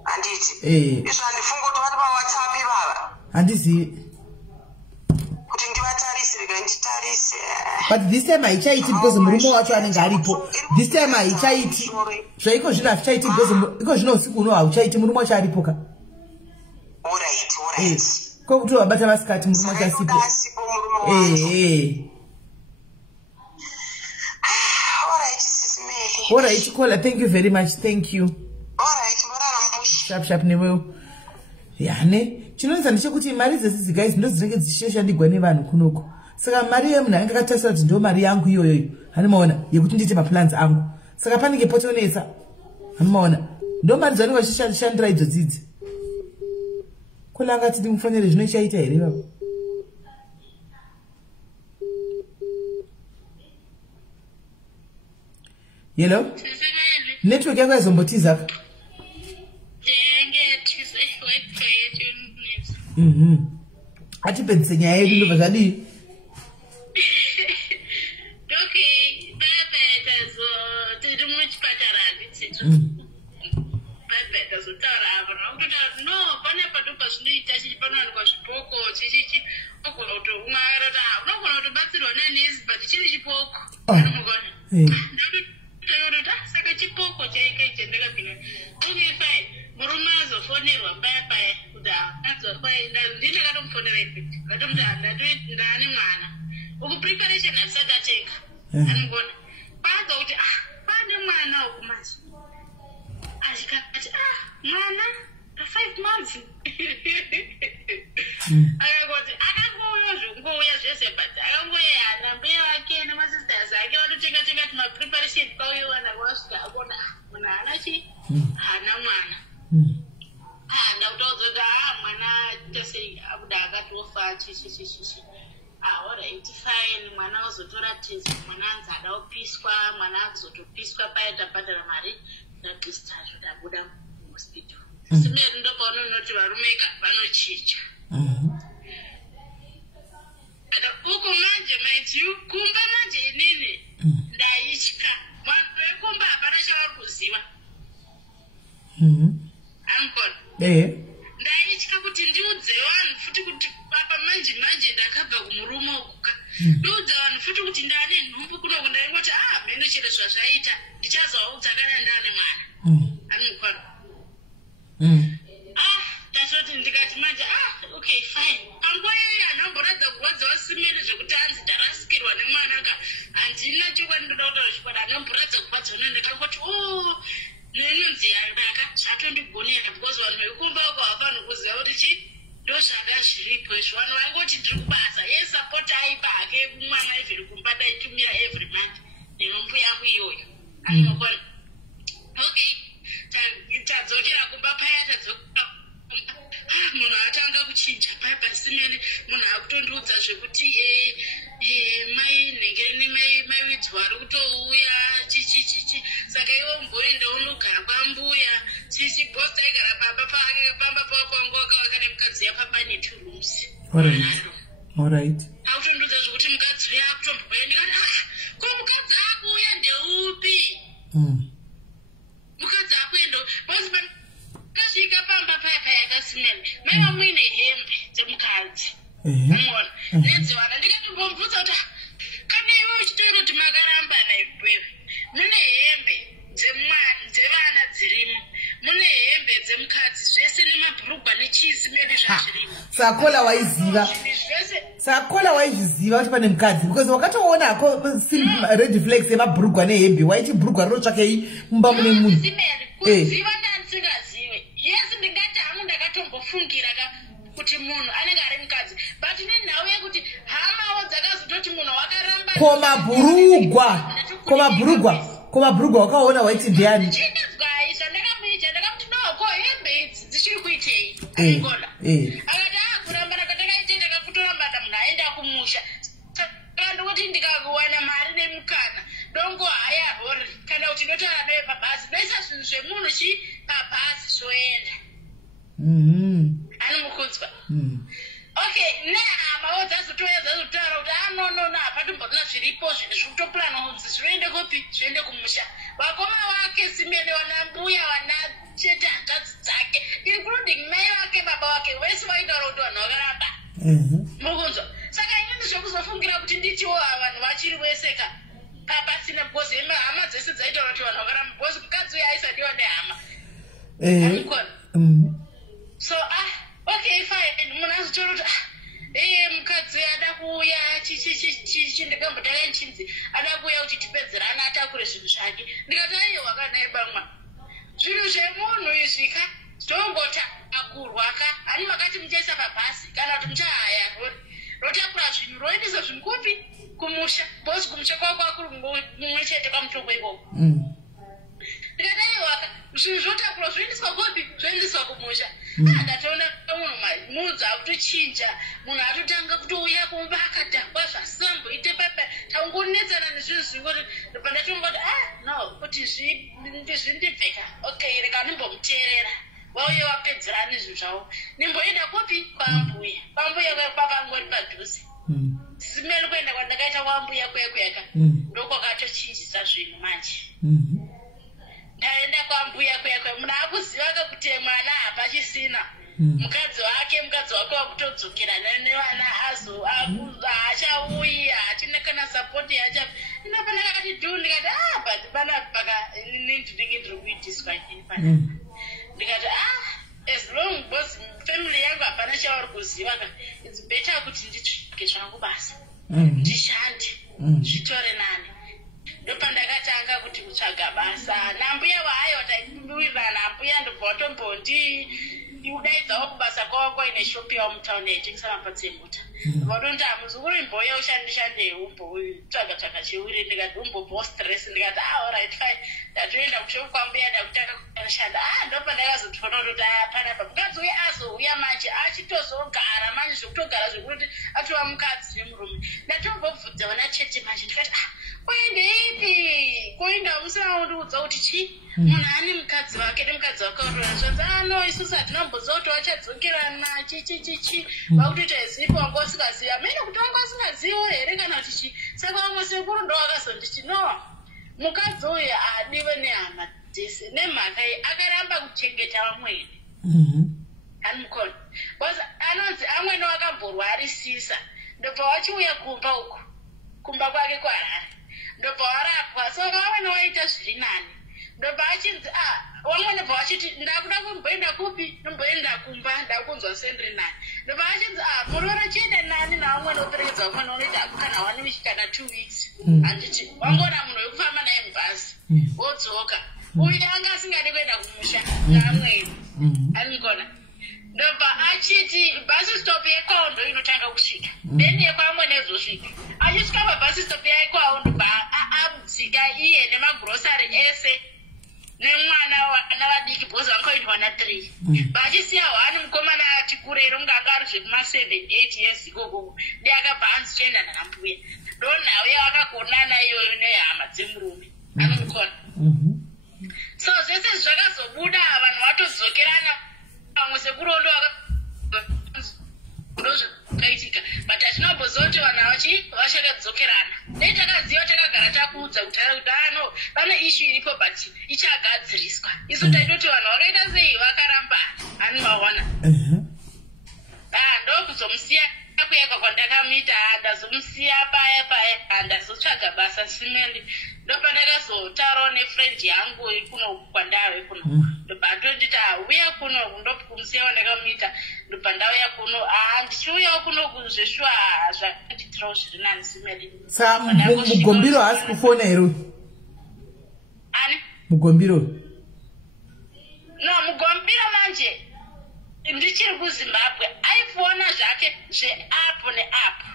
Handiti izvo handifunga kuti vari paWhatsApp baba handizivi kuti ndivatarise rega nditarise but this time haichaiti because murume wacho anenge aripo. This time haichaiti zvaiko zvino hazvichaiti because iko zvino usiku uno hauchaiti murume wacho aripo ka. Alright kokuti wabata masikati murume wacho asipo. Alright SIS MELLY. Alright Kola, thank you very much. Thank you. Alright murara mushi. Sharp newewo yane chinonzi ndechekuti mari dzese dzigaizi ndo dzinenge dzichoshandigwa nevanhu kunoko. Saka mari yemunhu anenge akatasira kuti ndo mari yangu iyoyo hanimaona yekuti ndiite maplans angu saka panenge potonetsa hanimaona ndo mari dzanenge vachishandira idzodzidzi. Kola angati ndimufonere zvino ichaita here baba. Hello? Network yako yazombotiza ka? Atipedzise nyaya yedu ndobva zvadii zotara apa nakutotara no pane padopa zvinoita chichi panowanikwa zvipoko chichichi ogona kutomarata unogona kutobatsirwa nanesi but chiri chipoko anomugona saka chipoko chaikaite ndakapinda okay fine murume azofonerwa mbaya paya kuti ndindakatomufonera ipi ndatomuti ndane mwana ukupreparation hasati atenga anogona kwaza kuti pane mwana wokumanje achikati mwana 5 months akangoti akangouya zvongouya zvese but akangoya hana mbuya wake nemasisters ake watotenga tumapreparation kwauyowana kwasvika akona munhu hana chi hana mwana ndakutauzoti mwana tesei akuda akatofa chichichichichi alright fine mwana uzotora test mwana anzi ada kupiswa mwana akuzotopiswa paya tabhadhara mari ndakustacho ndabuda muhospital simeri ndopaunonoti varumeka vanochicha uko manje maitiyu kumba manje inini ndaitya vanhu vekumba hapana chavari kuziva ankona ndaitya kuti ndiudze vanhu futi kuti apa manje ndakabva kumurume ukuka ndiudza vanhu futi kuti ndane nhumbu kunoku ndaingoti mheno chero zvazvaita ndichazovaudza kana ndane mwana anokwana tasoti ndikati manje okay fine panguva iyoyo hanamboradza kurwadzawo simeni zvekuti hanzi ndarasikirwa nemwana ka handina chokwadi ndoda kutaura zvikwadi hanamboradza kurwadzawo ndakangoti nenonzi yaraka zvatondigonera because vanhu vekumba vako havafanhi kuziva kuti chi ndozvanga zviripo izvo vanhu vaingoti ndiri kubasa yesapoti aipa hake mwana ivhiri kumba daitumira every month nenombu yangu iyoyo anokona okay tadzokera kumba paya tadzokera munhu atanga kuchinja paya pasimeni munhu akutondiudza zvekuti mai nhengeni mai widzwa ari kutouya chichichichi saka iwo mboenda unogara kwambuya chichi bhosi taigara pamba pamba pakwanguwakawaka nemukadzi yapamba ne2 rooms alright akutondiudza zvekuti mukadzi uya akutomboya ndikati ko mukadzi akuuya ndeupi mukadzi akuenda bhosi kasvika pamba paya yakasimeni maiva muine hembe dzemukadzi amona nedzivana ndikatombomubvudza kuti kana iwe uchitoita kuti makaramba naibwewe mune hembe dzevana dzirimo mune hembe dzemukadzi zvese nemabhurugwa nechisimeni zvazvirimo sakola waizviziva kuti pane mukadzi because wakatoonako red flags yemabhurugwa nehembe waiti bhurugwa rinotsvakei mumba mune munhu kuziva ndandisingazive yesi ndingati hangu ndakatombofungira kuti munhu anenge ari mukadzi but nenhau yekuti hamawo dzakazototi munhu wakaramba komabhurugwa wakaona waiti ndiani chindinzwai zvandakamuita ndakamuti noko hembe idzi dzichiri kuitei aigona akati kuramba ndakatakaite ndakakutorambada munhu aenda kumusha saka ndokuti ndikawana mari nemukana dongo haya rori kana kuti ndotaura naye pabhazi doisa zvinhu zvemunhu chi pabhazi zvoenda anomukudzwa okay nehamawo dzazotoya dzazotaura kuti nono hapatomborina zviripo zvitopurana kuti zviende kupi zviende kumusha vakoma wake simene wana mbuya wana chete hanzvadzi dzake including mai wake baba wake vese vaitaura kuti vanhu vakaramba mukunzwa saka inini zvokuzofungira kuti ndichiwo vanhu vachiri veseka papasina because hama dzese dzaitaura kuti vanhu vakaramba because mukadzi uyo aisadiwa nehama amukona so okay fine munhu azotaura kuti mukadzi ada kuuya ndikambotaka nchinzi ada kuuya kuti tipedzerana atakure zvinhu zvake ndikati aiwa kanaye bamwa zvinhu zvemunhu izvika zvongotakurwa ka hani makati muchaisa pabhasi kana kuti muchahaya rori rotakura zvinhu roendesa zvinhu kupi kumusha bhosi kumusha kwako akuri mumwe chete pamutongo ikoko ndikati aiwaka zvinhu zvotakurwa zvoendeswa kupi zvoendeswa kumusha ndatoona munhu dzakutochinja munhu atotanga kutouya kumba akadhakwa zvasamboite papa taungonetsana nezvinhu zvingoti pandatongoti no kuti zvindibveka okay reka nimbomuteerera wauye wapedzerana nezvinhu zvavo nimboenda kupi kwambuya kwapangori padhuze simeli kuenda kwandakaita kwambuya kwekuyaka ndokwakatochinjisa zvinhu manje ndaenda kwambuya kwekwe munhu akuziva kakuti achisina mukadzi wake wakutodzokera nevana achauya hatina kana sapoti yacha inopana kakati dhu ndikati but panapaka ndinenge ndiri kuitiswa ini panapa ndikati as long because family yangu hapana chavari kuziva ka it's better kuti nditsvike zvangu basa ndishande zvitore nani ndopandakatanga kuti kutsvaga basa nambuya wayo taiwirirana mbuya ndobva watombondi udaidzawo kubasa kwawako ine shopi yawo mutauni yaitengesa mapatsi emuta vadonti muzukuru imboya ushandishandei umbotsvaga chiwiri ndikati umbobvawo stress ndikati alright fine ndatoenda kushopi kwambuya ndakutanga kushanda ndopandakazotona kuti panapa mukadzi uye azouya manje achitozogara manje zvekutogara zvekuti atova mukadzi nemurume ndatombobvudza vana chete manje ndikati kuendeipi kuenda musina undiudza kuti chi munhu ane mukadzi wake nemukadzi wake watorana isusu hatinambodza kuti wachadzokerana chichichichi vakutoita izipo wanga usingazivi amene kuti wanga usingazivo here kana kuti chi saka vamwe sekuru ndo wakazonditi no mukadzi uyu adiwe nehama dzese nemhaka iyi akaramba kuchengeta vamweni hanimukona bcause anonzi amwene wakamborwarisisa ndobva wachiuya kumba uku kumba kwake kwaharare ndobva warapwa saka vamwene waita zviri nani ndobva achinzi vamwene bva vachiti ndakuda kumboenda kupi nomboenda kumba ndakunzwa sendiri nani ndobva achinzi murora chienda nani navamwene uperekedza vamwene unoita kana 1 week kana 2 weeks handiti wangona munhu wekufamba naye mubhazi wodzoka uyu anga asingadi kuenda kumusha naamweni amikona ndobva achiti bhasi stop yekwavo ndo inotanga kusvika then yekwamwene ezosvika achisvika pabhasi stop yakwavo ndobva amudzika iye nemagrosari ese nemwana navadiki bhozi vangaitwa na3 vachisiya 1 mukomana ati kurero nganga ari zvekuma7 8 years ikokoko ndi akabva anzichienda nambuya ndonhau yavakagonana iyoyo nehama dzemurume anomukona so zvese zvakazobuda vanhu vatodzokerana vamwe sekurondo ndozvakaitika but hatinambozva kuti vanhu vachakadzokerana dai takaziva takagara takuudza kutara kuti no pane ishu iripo but ichagadziriswa isu taitoti vanhu vakaita sei vakaramba hanimaona ndokuzomusiya kuyeka kwandakamita ndazomusiya paya ndazotsvaga basa simeli ndopandakazotarawo nefriend yangu ikuno kwandave kuno ndobva ndonditi uya kuno ndokumusiya wandakamita ndobva ndauya kuno ndichiuyawo kuno kuzveshuwa zvanditirawo zviri nani simeli sa mugombiro haasi kufona here ani mugombiro no mugombiro manje ndichiri kuzimbabwe aifona zvake zveapo neapo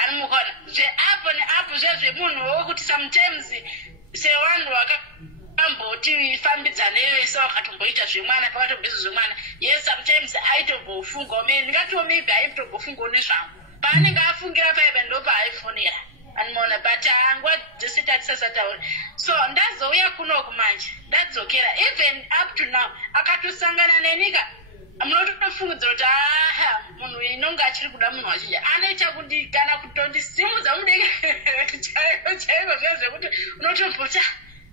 animukona zveapo neapo zvezvemunhu wokuti sometimes sevanhu vakamboti fambidzana vese vakatomboita zvemwana pakatombezo zvemwana yes sometimes aitombofungawo ndingatiwo maybe aitombofungawo nezvangu paanenge afungira paipa ndopaaaifonera animona but nguva dzese tatisasataura so ndazouya kunoku manje ndadzokera even up to now akatosangana nenika munotofungidzira kuti munhu inonge achiri kuda munhu wachija anoita kuti kana kutondisimudza mudeke chaiko zvezvekuti unotomboti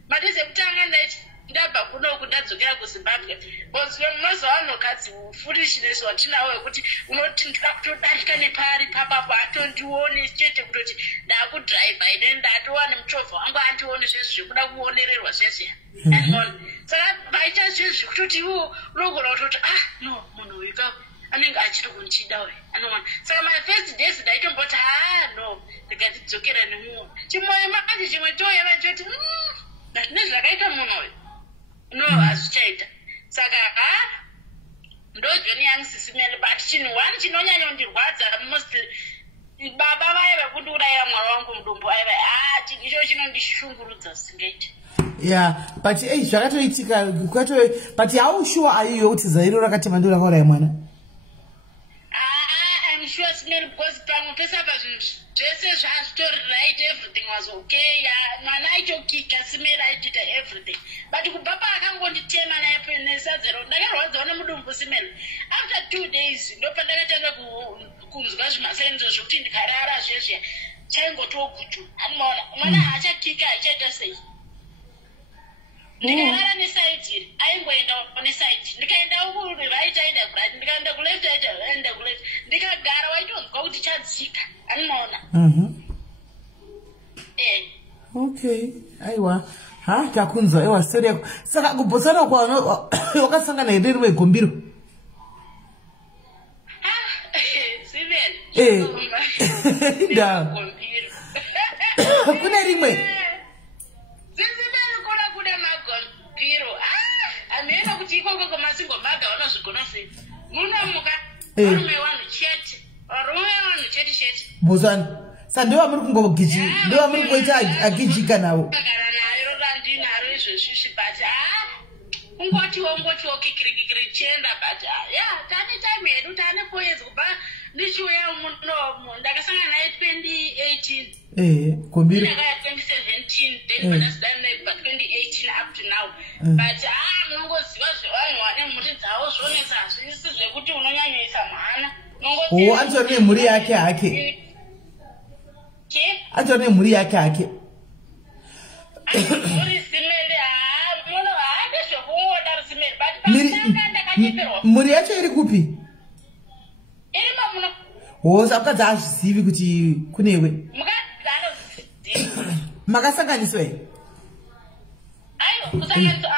madese kutanga ndaiti ndabva kunoku ndadzokera kuzimbabwe bcause munoziva vanhukadzi furishinesi watinawo wekuti unoti ndida kutodarika nepari papapo atondione chete kutoti ndakudhiraivha ine ndatowa nemuchovha wangu andione zvese zvekuda kuonererwa zvese animona saka vaita zvese zvekutoti iwo unogona kutoti no munhu uyu ka anenge achiri kunchida uyu anoona saka my first days ndaitomboti no ndikatidzokera nemunhu chimwoyo manje chimwe toyeva choti ndazvine zvakaita munhu uyu no hazvichaita saka ndojoni yangu sisimele but chinhu 1 chinonyanya kundirwadza mostly baba vaiva kundiurayira mwana wangu mudumbu aiva chinhu icho chinondishungurudza zvisingaiti but zvakatoitika but how sure are you kuti zairo rakatema ndo rakauraya mwana I'm sure simele because pamwe pese apa zvinhu zvese zvazvitori right everything was okay mwana aitokika simele aitoita everything but kubva paakangonditema naye nesadzero ndakarwadzawo nemudumbu simele after 2 days ndopandakatanga kunzwa zvimasenzo zvokuti ndikarara zvezve chaingotogutu animaona mwana haachakika achaita sei ndikarara nesaidi iri aingoendawo nesaidi Okay, aiwa. Ha, takunzwa ewa story yako. Saka kubotsana kwa wakasangana ederwe gombiro. Da. Kuna rimwe. Zizimeli kuna magombiro. Ameenda kuti ikoko komasingo maga vanozvigona sei. Munomuka. Murume wanu chete. Murume wanu chete. Bozani. Sandewa muri kungogiji. Ndewa muri kuita agijika nawo. Kagara nayo randinaro izvezvi but ungoti okikirikiri chenda but tane time yedu tane points kuba ndichiuya muno ndakasangana naye 2018 kombiri ndakaya 2017 then panasdana naye pa 2018 up to now but munongoziva zvevanhu vane mhuri dzavo zvonesa hazvisi zvekuti unonyanyoisa mhana antori nemhuri yake hake antori nemhuri yake hake mhuri yacho iri kupi? Iri mamuno. Saka hazvizivi kuti kunewe. Makasanganiswa here? Aiwa, kusanganiswa.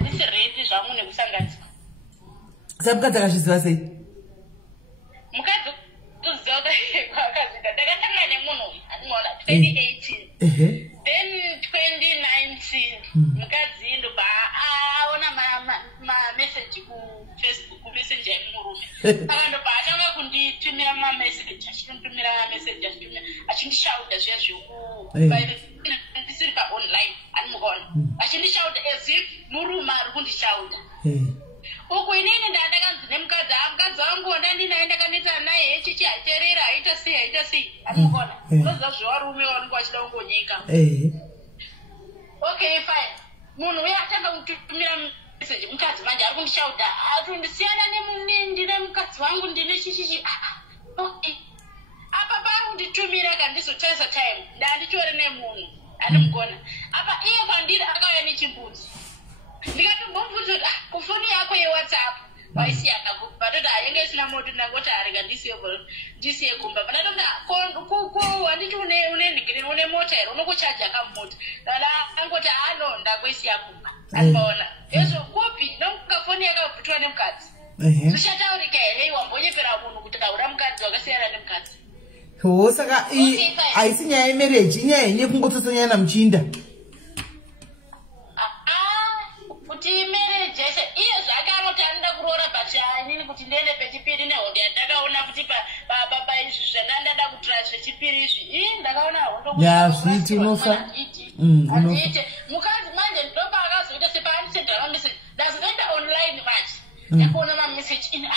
Ndisi reti zvangu nekusanganiswa. Saka mukadzi akazviziva sei? Mukadzi kuziva kwakazvita. Ndakasangana nemunhu andinoona 2018. Then 2019 mukadzi ndobva aona message kuFacebook kumessenger yemurume. Akandobva atanga kunditumira mamessage achindimira mamessage achindishauta zviya ndisiri paonline animukaona achindishauta as if murume ari kundishauta. Uku inini ndakanzi nemukadzi mukadzi wangu ndandinaye ndakanetana naye hechichi aiterera aita sei animukaona unoziva zvevarume vanenge vachida kungonyika. Okay, fine. Munhu uya atanga kutumira message mukadzi manje ari kundishauta ndisiyana ndine mukadzi wangu ndine chichichi. Okay. Apa pari kunditumira kandizotarisa time ndanditori nemunhu animugona apa iye kwandiri akauya nechimbudzi ndikatombomubvunza kuti kufoni yako yeWhatsApp waisiyana patoti ainge isina moto ndangoti arega ndisiye kumba patoti wanditi unenhingiriro une mota here unokuchaja kamota angoti no ndakuisiya kumba anoona ezvo kupi nokufoni yakabvutwa nemukadzi zvichataurika here wambonyepera munhu kutaura mukadzi wakasiyana nemukadzi. Saka haisi nyaya yemarriage inyaya yenye kungototsonyana namuchinda. Kuti marriage yese iye zvake anoti anoda kuroora but inini kuti ndiende pechipiri nehondo yandakaona kuti izvi zvandandada kutora zvechipiri izvi ndakaona hondo zviti unofa azviite mukadzi manje ndopa akazoita sepaandisendera mamessage ndazoenda online manje ndakuona mamessage ini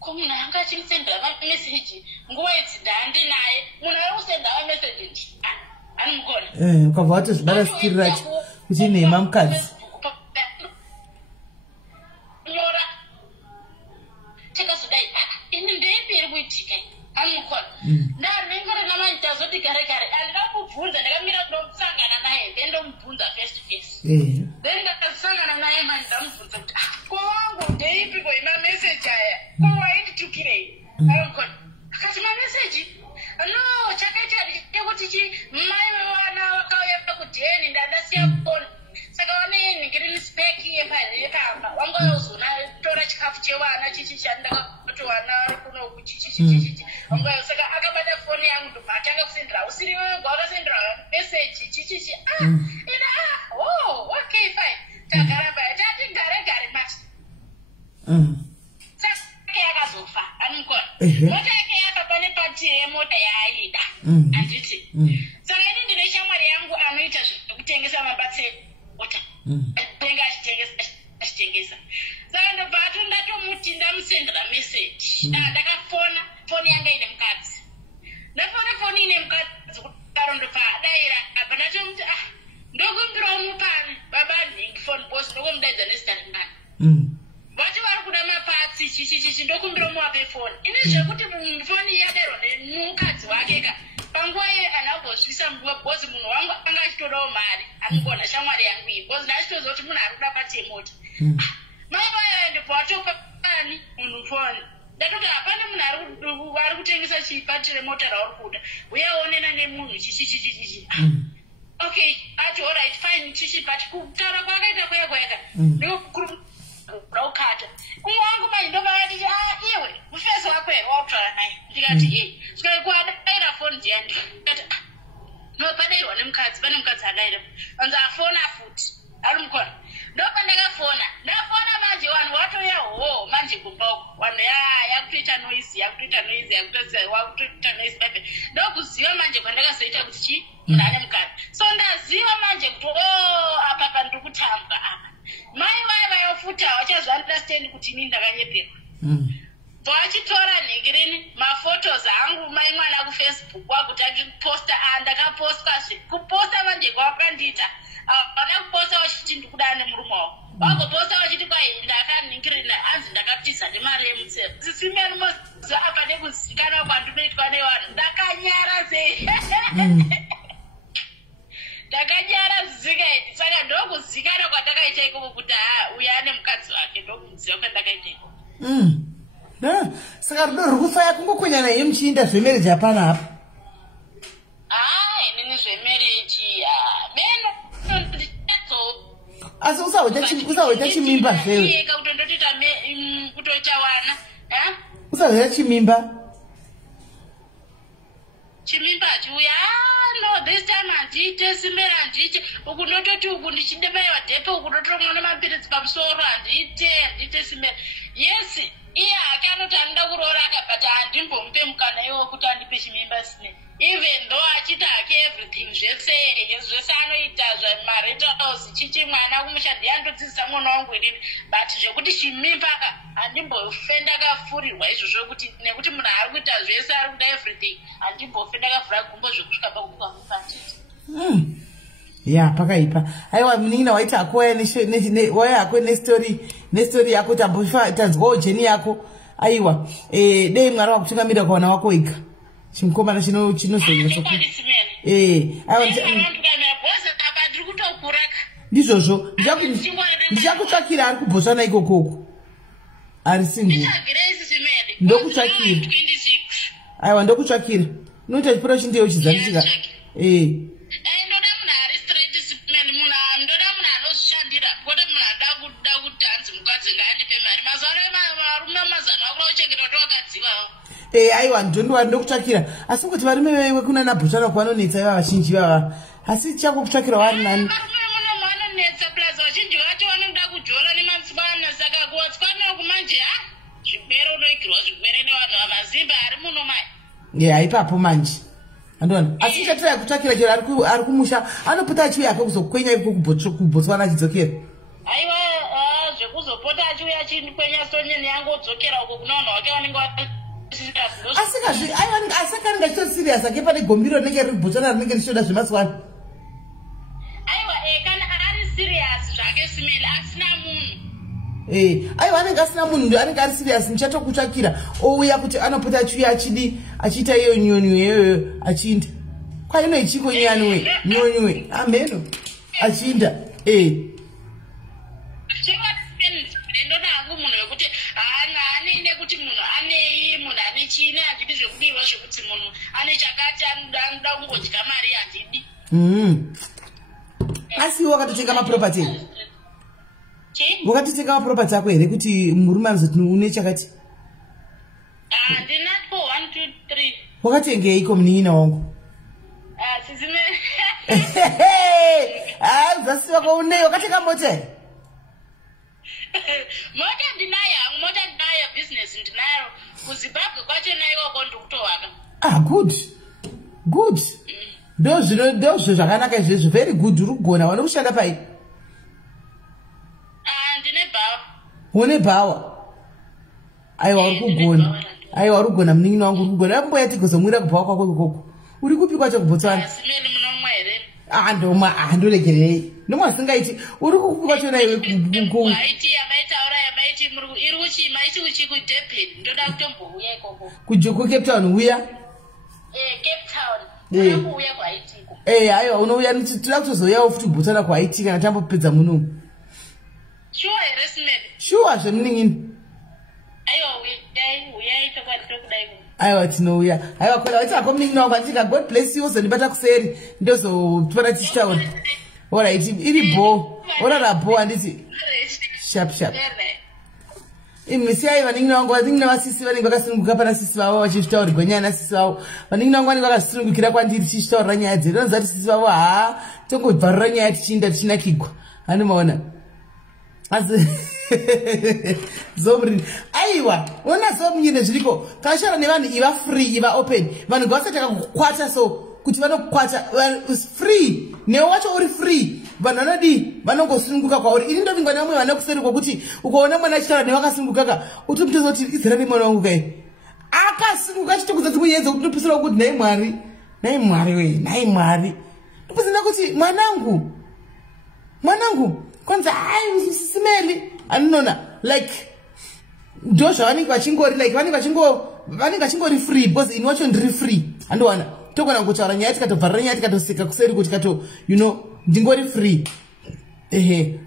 komunhu anga achimusendera mamessage nguva idzi ndandinaye munhu ari kusenda mamessage nji animugona ukabva watozvibara racho kuti nema mukadzi nyora tikazodai ini ndeipiri kuitika animukona ndanengora namanje tazoti gare andida kubvunza ndakamira kunomusangana naye then ndomubvunza face to face then ndakasangana naye manje ndamubvunza kuti kowangu ndeipi koima message aya kowaititukirei animukona akati mamessage no chakaita ndekuti mai vevana vakauya pakudheni ndandasiya kufoni saka vanenhingirini speki yepamba vangayozona tora chikafu chevana chichi chandakati vana vari kunoku chichichichichi vangayo saka akabata foni yangu ndobva atanga kusendera usiri wego akasendera meseji chichichi ina okay fine tagara paya tati gare mati saka yakazofa animukona mota yake yapa pane pati yemota yaaida handiti saka ini ndine shamwari yangu anoita zvekutengesa mabatsemota anenge achitengesa saka ndobva ndatomutindi ndamusendera meseji ndakafona foni yanga ine mukadzi ndafona foni ine mukadzi kudaro ndobva adaira apa ndatomuti ndokumbirawo mupani baba nhingi foni bos ndokomudaidza nezita remani vati vari kuda mapatsi chichichichi ndokumbirawo muwape foni ini zvekuti foni yaderwa nemukadzi wake ka panguva iye anambozvisa bhozi munhu wangu anga achitodawo mari anogona shamwari yangu iyi bhozi ndachitoziva kuti munhu ari kuda pati yemota mai vayo ndibva watopa pani munhu foni ndatoti hapana munhu ari kutengesa chipatire mota rauri kuda uyaonena nemunhu chichichichichichi okay ati alright fine chichipati kutaura kwakaita kweka ndokukata umwe wangu manje ndobavati iwe mufesi wako here wakutaura naye ndikati yei sikaikuadaira foni ndiya ndikati no padairwa nemukadzi pane mukadzi adaira anzi afona futi ari mukona ndopa ndakafona manje vanhu watoya ho manje kumbauko vanhu yakutoita noisi babe ndokuziva manje kwandakazoita kuti chi munhu ane mukadzi so ndaziva manje kuti apa ndiri kutambwa apa mai vayofuta havachazviunderstand kuti inini ndakanyepera vachitora nhekirini mafotos angu mai mwana kufacebook wakuti achiposta ndakapostwazve kuposta manje kwakandiita vana kuposta vachiti ndikuda nemurume wavo vagoposta vachiti kwai ndakaningirina anzi ndakatiza nemari yemutsero sisimenomozi apa nekuzikana kwandinoitwa nevanhu ndakanyara sei ndakanyara zizikaiti saka ndokuzikana kwandakaita ikoko kuti uya ane mukadzi wake ndokumuziva kwandakaita ikoko saka rudo ruri kufaya kungokwenya naye muchiinda zvemereji hapana apa inini zvemereji beno asi usahoita chimimba zvewe kutondotoita kutoita wana usahoita chimimba chiuya no this time handite simera handite uku ndototi uku ndichidebaiwa dhepe uku ndotomwa nemapiritsi pamusoro handite simera yes iye hake anoti anoda kuroora akabhata handimbomupe mukana iwo kuti andipe chimimba sine even though achita hake everything zvese anoita zvamarentals chichi mwana kumushandi yandodzidzisa mwana wangu inini but zvekuti chimimbaka handimbofe ndakafurirwa izvozvo kuti nekuti munhu ari kuita zvese ari kuda everything handimbofe ndakavhura gumbo zvekusvika pakukamufatiti ya pakaipa aiwa munin'ina waiti akuwaya waya hako nestori yako tanzwawo jeni yako aiwa dei mwari wakutungamirira kwawana wako wega chimukomana chinozonyatso ndizvozvo ndichakutsvakira ari kubhosana ikokoko ari single ndokutsvakira aiwa ndokutsvakira unoita chipuro chindeyo chidzanichika aiwa ndokutsvakira asi kuti varume vewe kuna nabhushana kwanonetsa iva vazhinji vava asi chako kutsvakira vari nani haipapo manje andona asi chatira kutsvakira chero ari kumusha anopota achiuya ake kuzokwenya iko kubotswana achidzokera aiwa zvekuzopota achiuya achikwenya sonyeni yangu odzokera uko kuna vanhu wake vanenge asikaringa chitosirias ake pane gombiro rinenge riri bhotana rinenge richichoda zvemazuva aiwa kana ari sirias zvake simeli asina munhu aiwa anenge asina munhu anenge ari sirias ndichatokutsvakira ouya kuti anopota achiuya achiita iyo nyonyo iyoyo achinda kwaino ichiko nyaniwe nyonywe amheno achinda ndoda hangu munhu wekuti haanei kuti munhu anei munhu ane chini handidi zvekudiwa zvekuti munhu ane chakati anoda kungodya mari handidi asi wakatotenga mapropati wakatotenga mapropati ako here kuti murume anozoti une chakati handinapo 1 2 3 wakatengeiko munin'ina wangu zasiwa kwaunei wakatenga mota mota ndinayo hangu mota ndinayo business ndinayo kuzimbabwe kwacho naikoko ndikutovaka good ndozvo zvakanaka izvezvo very good uri kugona wane kushanda pai ndine bhawa une bhawa aiwa uri kugona aiwa uri kugona munin'ina wangu uri kugona amboya tigozomwira kubhawa kwako ikoko uri kupi kwacho kubotswana simeli munomwa here ndomwa ndoregerei nomwasingaiti uri kupi kwacho naiwe aiti yamaitaura yamaiti iri uchima iti uchikudurban ndoda kutombouya ikoko kucape town uya cape town uya kwaitiko aiwa unouya toda kutozoyawo futi kubotswana kwaiti kana tambopedza muno shuwa here simeli shuwa zvemunin'ina aiwa uyai aiwa tinouya aiwa kwela wachako munin'ina wangu andika God bless you uzondibata kuseri ndozopona tichitaura alright iri bo orara bo handiti sharp imisiai vanin'ina wangu vanin'ina vasisi vanenge vakasununguka pana sisi vavo vachizvitaurirwa nyaya nasisi vavo vanin'ina wangu vanenge vakasunungukira kwandiri tichitaurira nyaya dzedu vanoziva kuti sisi vavo tongobvarura nyaya tichinda tichinakigwa hanimaona asi zomrini aiwa ona zomunyine zviriko kashara nevanhu iva free iva open vanhu ngavasataka kukwata so kuti vanokukwata free newe wacho uri free vanhu vanodi vanongosununguka kwauri ini ndovingwa nevamwe vane kuseri kwokuti ukaona mwana achitaura nevakasunungukaka utomutozoti izira nemwana wangu kai akasununguka achitokudza dzimwe nyaya dzekuti ndopisira kuti nhai mwari we nhai mwari ndopisina kuti mwanangu kwanza hai usisimeli anonona like ndo zvavanenge vachingori like vanenge vachingori free because ini wacho ndiri free andowana togona kutaura nyaya tikatobvarira nyaya tikatoseka kuseri kuti ndingori free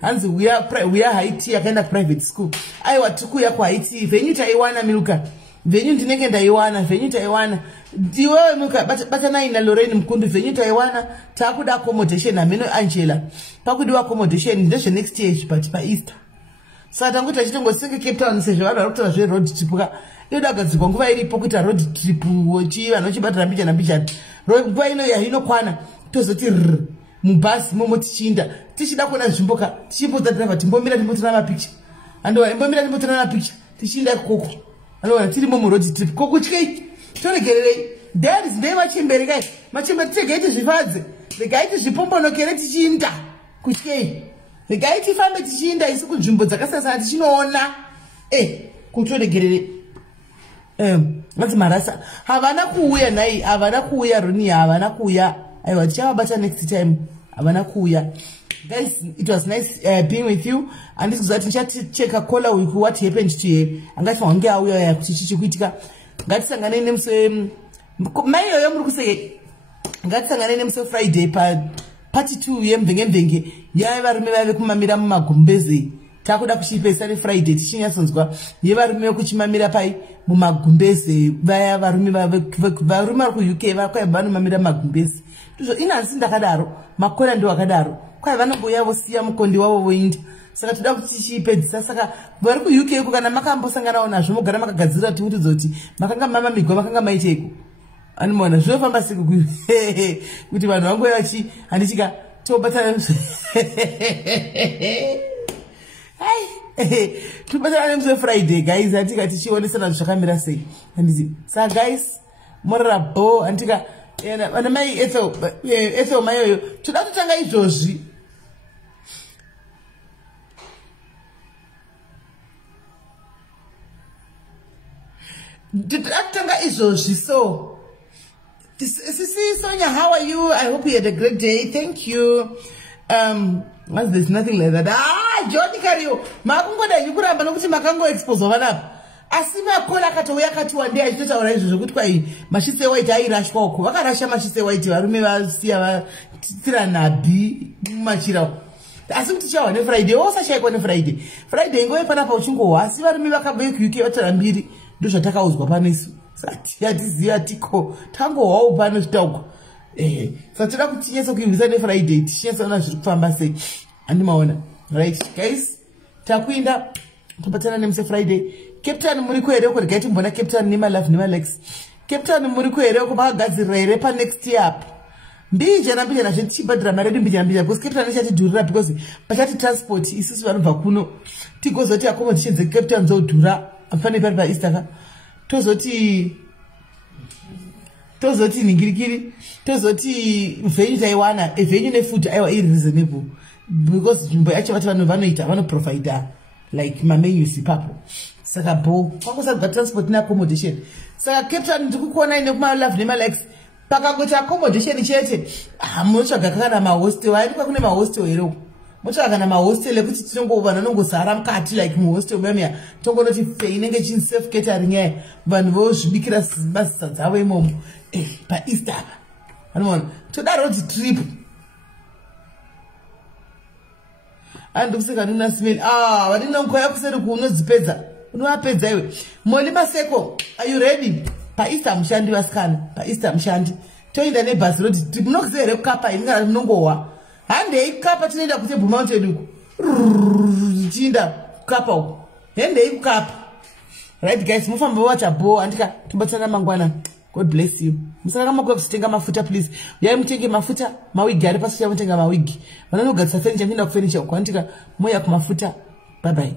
hanzi uya haiti yakaenda private school aiwa tikuya kuhaiti venyu taiwana miluka venyu ndinenge ndaiwana venyu taiwana iwewe miluka batanai naloreni mukundu venyu taiwana takuda accommodation hameno angela pakudiwa accommodation ndezve next year but paeaster saka tanguti achitongoseka Cape Town sezvo vanhu vari kutora zveroad trip ka inodagadzirwa nguva iripo kuita road trip vanhu vachibatira mbijana nguva inokwana tozoti mubhasi momo tichida kuona nzvimbo ka tichimbodza driver timbomira timbotora mapicha andoona imbomira timbotora mapicha tichienda ikoko andoona tirimo muroad trip kokutyei toregererei diaries ndevachemberi kai machemberi tiregai tizvifadze regai tizvipombonokere tichiinda kutyei regai tifambe tichiinda isi kunzvimbo dzakasiyana tichinoona kutoregerere vanzi marasa havana kuuya nhai havana kuuya roni havana kuuya aiwa tichavabata next time havana kuuya guys it was nice being with you handisi kuziva kuti ndichacheka kola week what happened to her angati wange auya kuti chichikuitika ngatisanganei nemusi mai iyoyo muri kuseke ngatisanganei nemusi Friday part 2 yemvenge yavarume vaive kumamira mumagumbeze takuda kuchipesa neFriday tichinyatsonzwa yevarume vekuchimamira pai mumagumbeze vaya varume vari kuUK vakwai vanomamira mumagumbeze ndizvo inhansi ndakadaro makora ndo akadaro kwai vanongoya vosiya mukondi wavo voinda saka toda kuti tichipedzisa saka vari kuUK kana makambosanganawo nazvo mogara makagadzirira tiurudza kuti makanga mamamigwa makanga maiteiko animona zvinofamba siku kuti vanhu vangu vachi handichika tobatana tobatana nemusi Friday guys handika tichionesana zvakamira sei handiti saka guys morara bo handika vana mai Ethel maiyoyo toda kutanga izvozvi so Sisi Sonia, how are you? I hope you had a great day. Thank you. There's nothing like that. Johnny Cario, makungoda yukuramba nokuti makango expose vanapa. Asima kola katouya kati one day achitotaura izvo zvokuti kwai mashise white airashwa uko. Vakarasha mashise white varume vasiya vatira nhabhi mumachira. Asi kuti chawa neFriday osashayikwa neFriday. Friday ngove panapa uchingohwa asi varume vakabva kuUK vatara mbiri ndozvatakaudzwa panesu. Yatiziva tiko tangohwawo pano zvitauko saka toda kuti tinyatsa kuivisa neFriday tichinyatsaona zviri kufamba sei handimaona right guys takuinda tobatana nemusi Friday. Cape Town muri kuhereko regai timbona Cape Town nemalove nemalex Cape Town muri kuhereko makagadzirira here panext year apo mbijana zve tichibhadhira mari yedu mbijana because Cape Town ichatidhurira because pachati transport isusu vanobva kuno tigozoti accommodation dzeCape Town dzodhura apane pari paEaster ka tozoti ningirikiri tozoti venue taiwana venue nefood aiwa iri reasonable because nzvimbo yacho vati vanhu vanoita vanoprovida like mamenus ipapo saka bo kwangosagwa transport neaccommodation saka Cape Town ndikukuona ine kumalove nemalex pakangoti accommodation chete munotsvaga kana mahostel vairikwa kune mahostel here uko motsvaga kana mahostel ekuti tinongovana nongozara mukati like muhostel muyamiya tongonoti inenge chini safe catering yayo vanhu vozvibikira masisa dzavo imomo paEaster apa anoona toda road trip andokuseka nina smell vanina nkoya kuseri kuunodzipedza unovapedza iwe moni maseko are you ready paEaster mushandi vasikana, paEaster mushandi. Toenda nebhazi roti munokuzere kukapa ingana munongowa. Handei kapa tinoenda kuTable Mountain uku. Tienda kukapa uku. Handei kukapa. Right guys, mufamba wachabo andika tibatsana mangwana. God bless you. Musaka kama kwa kutenga mafuta please. Yai mutenge mafuta, mawigi ari pasi ya mutenga mawigi. Vananogatsa furniture, minda kufurniture uko andika moya kumafuta. Bye bye.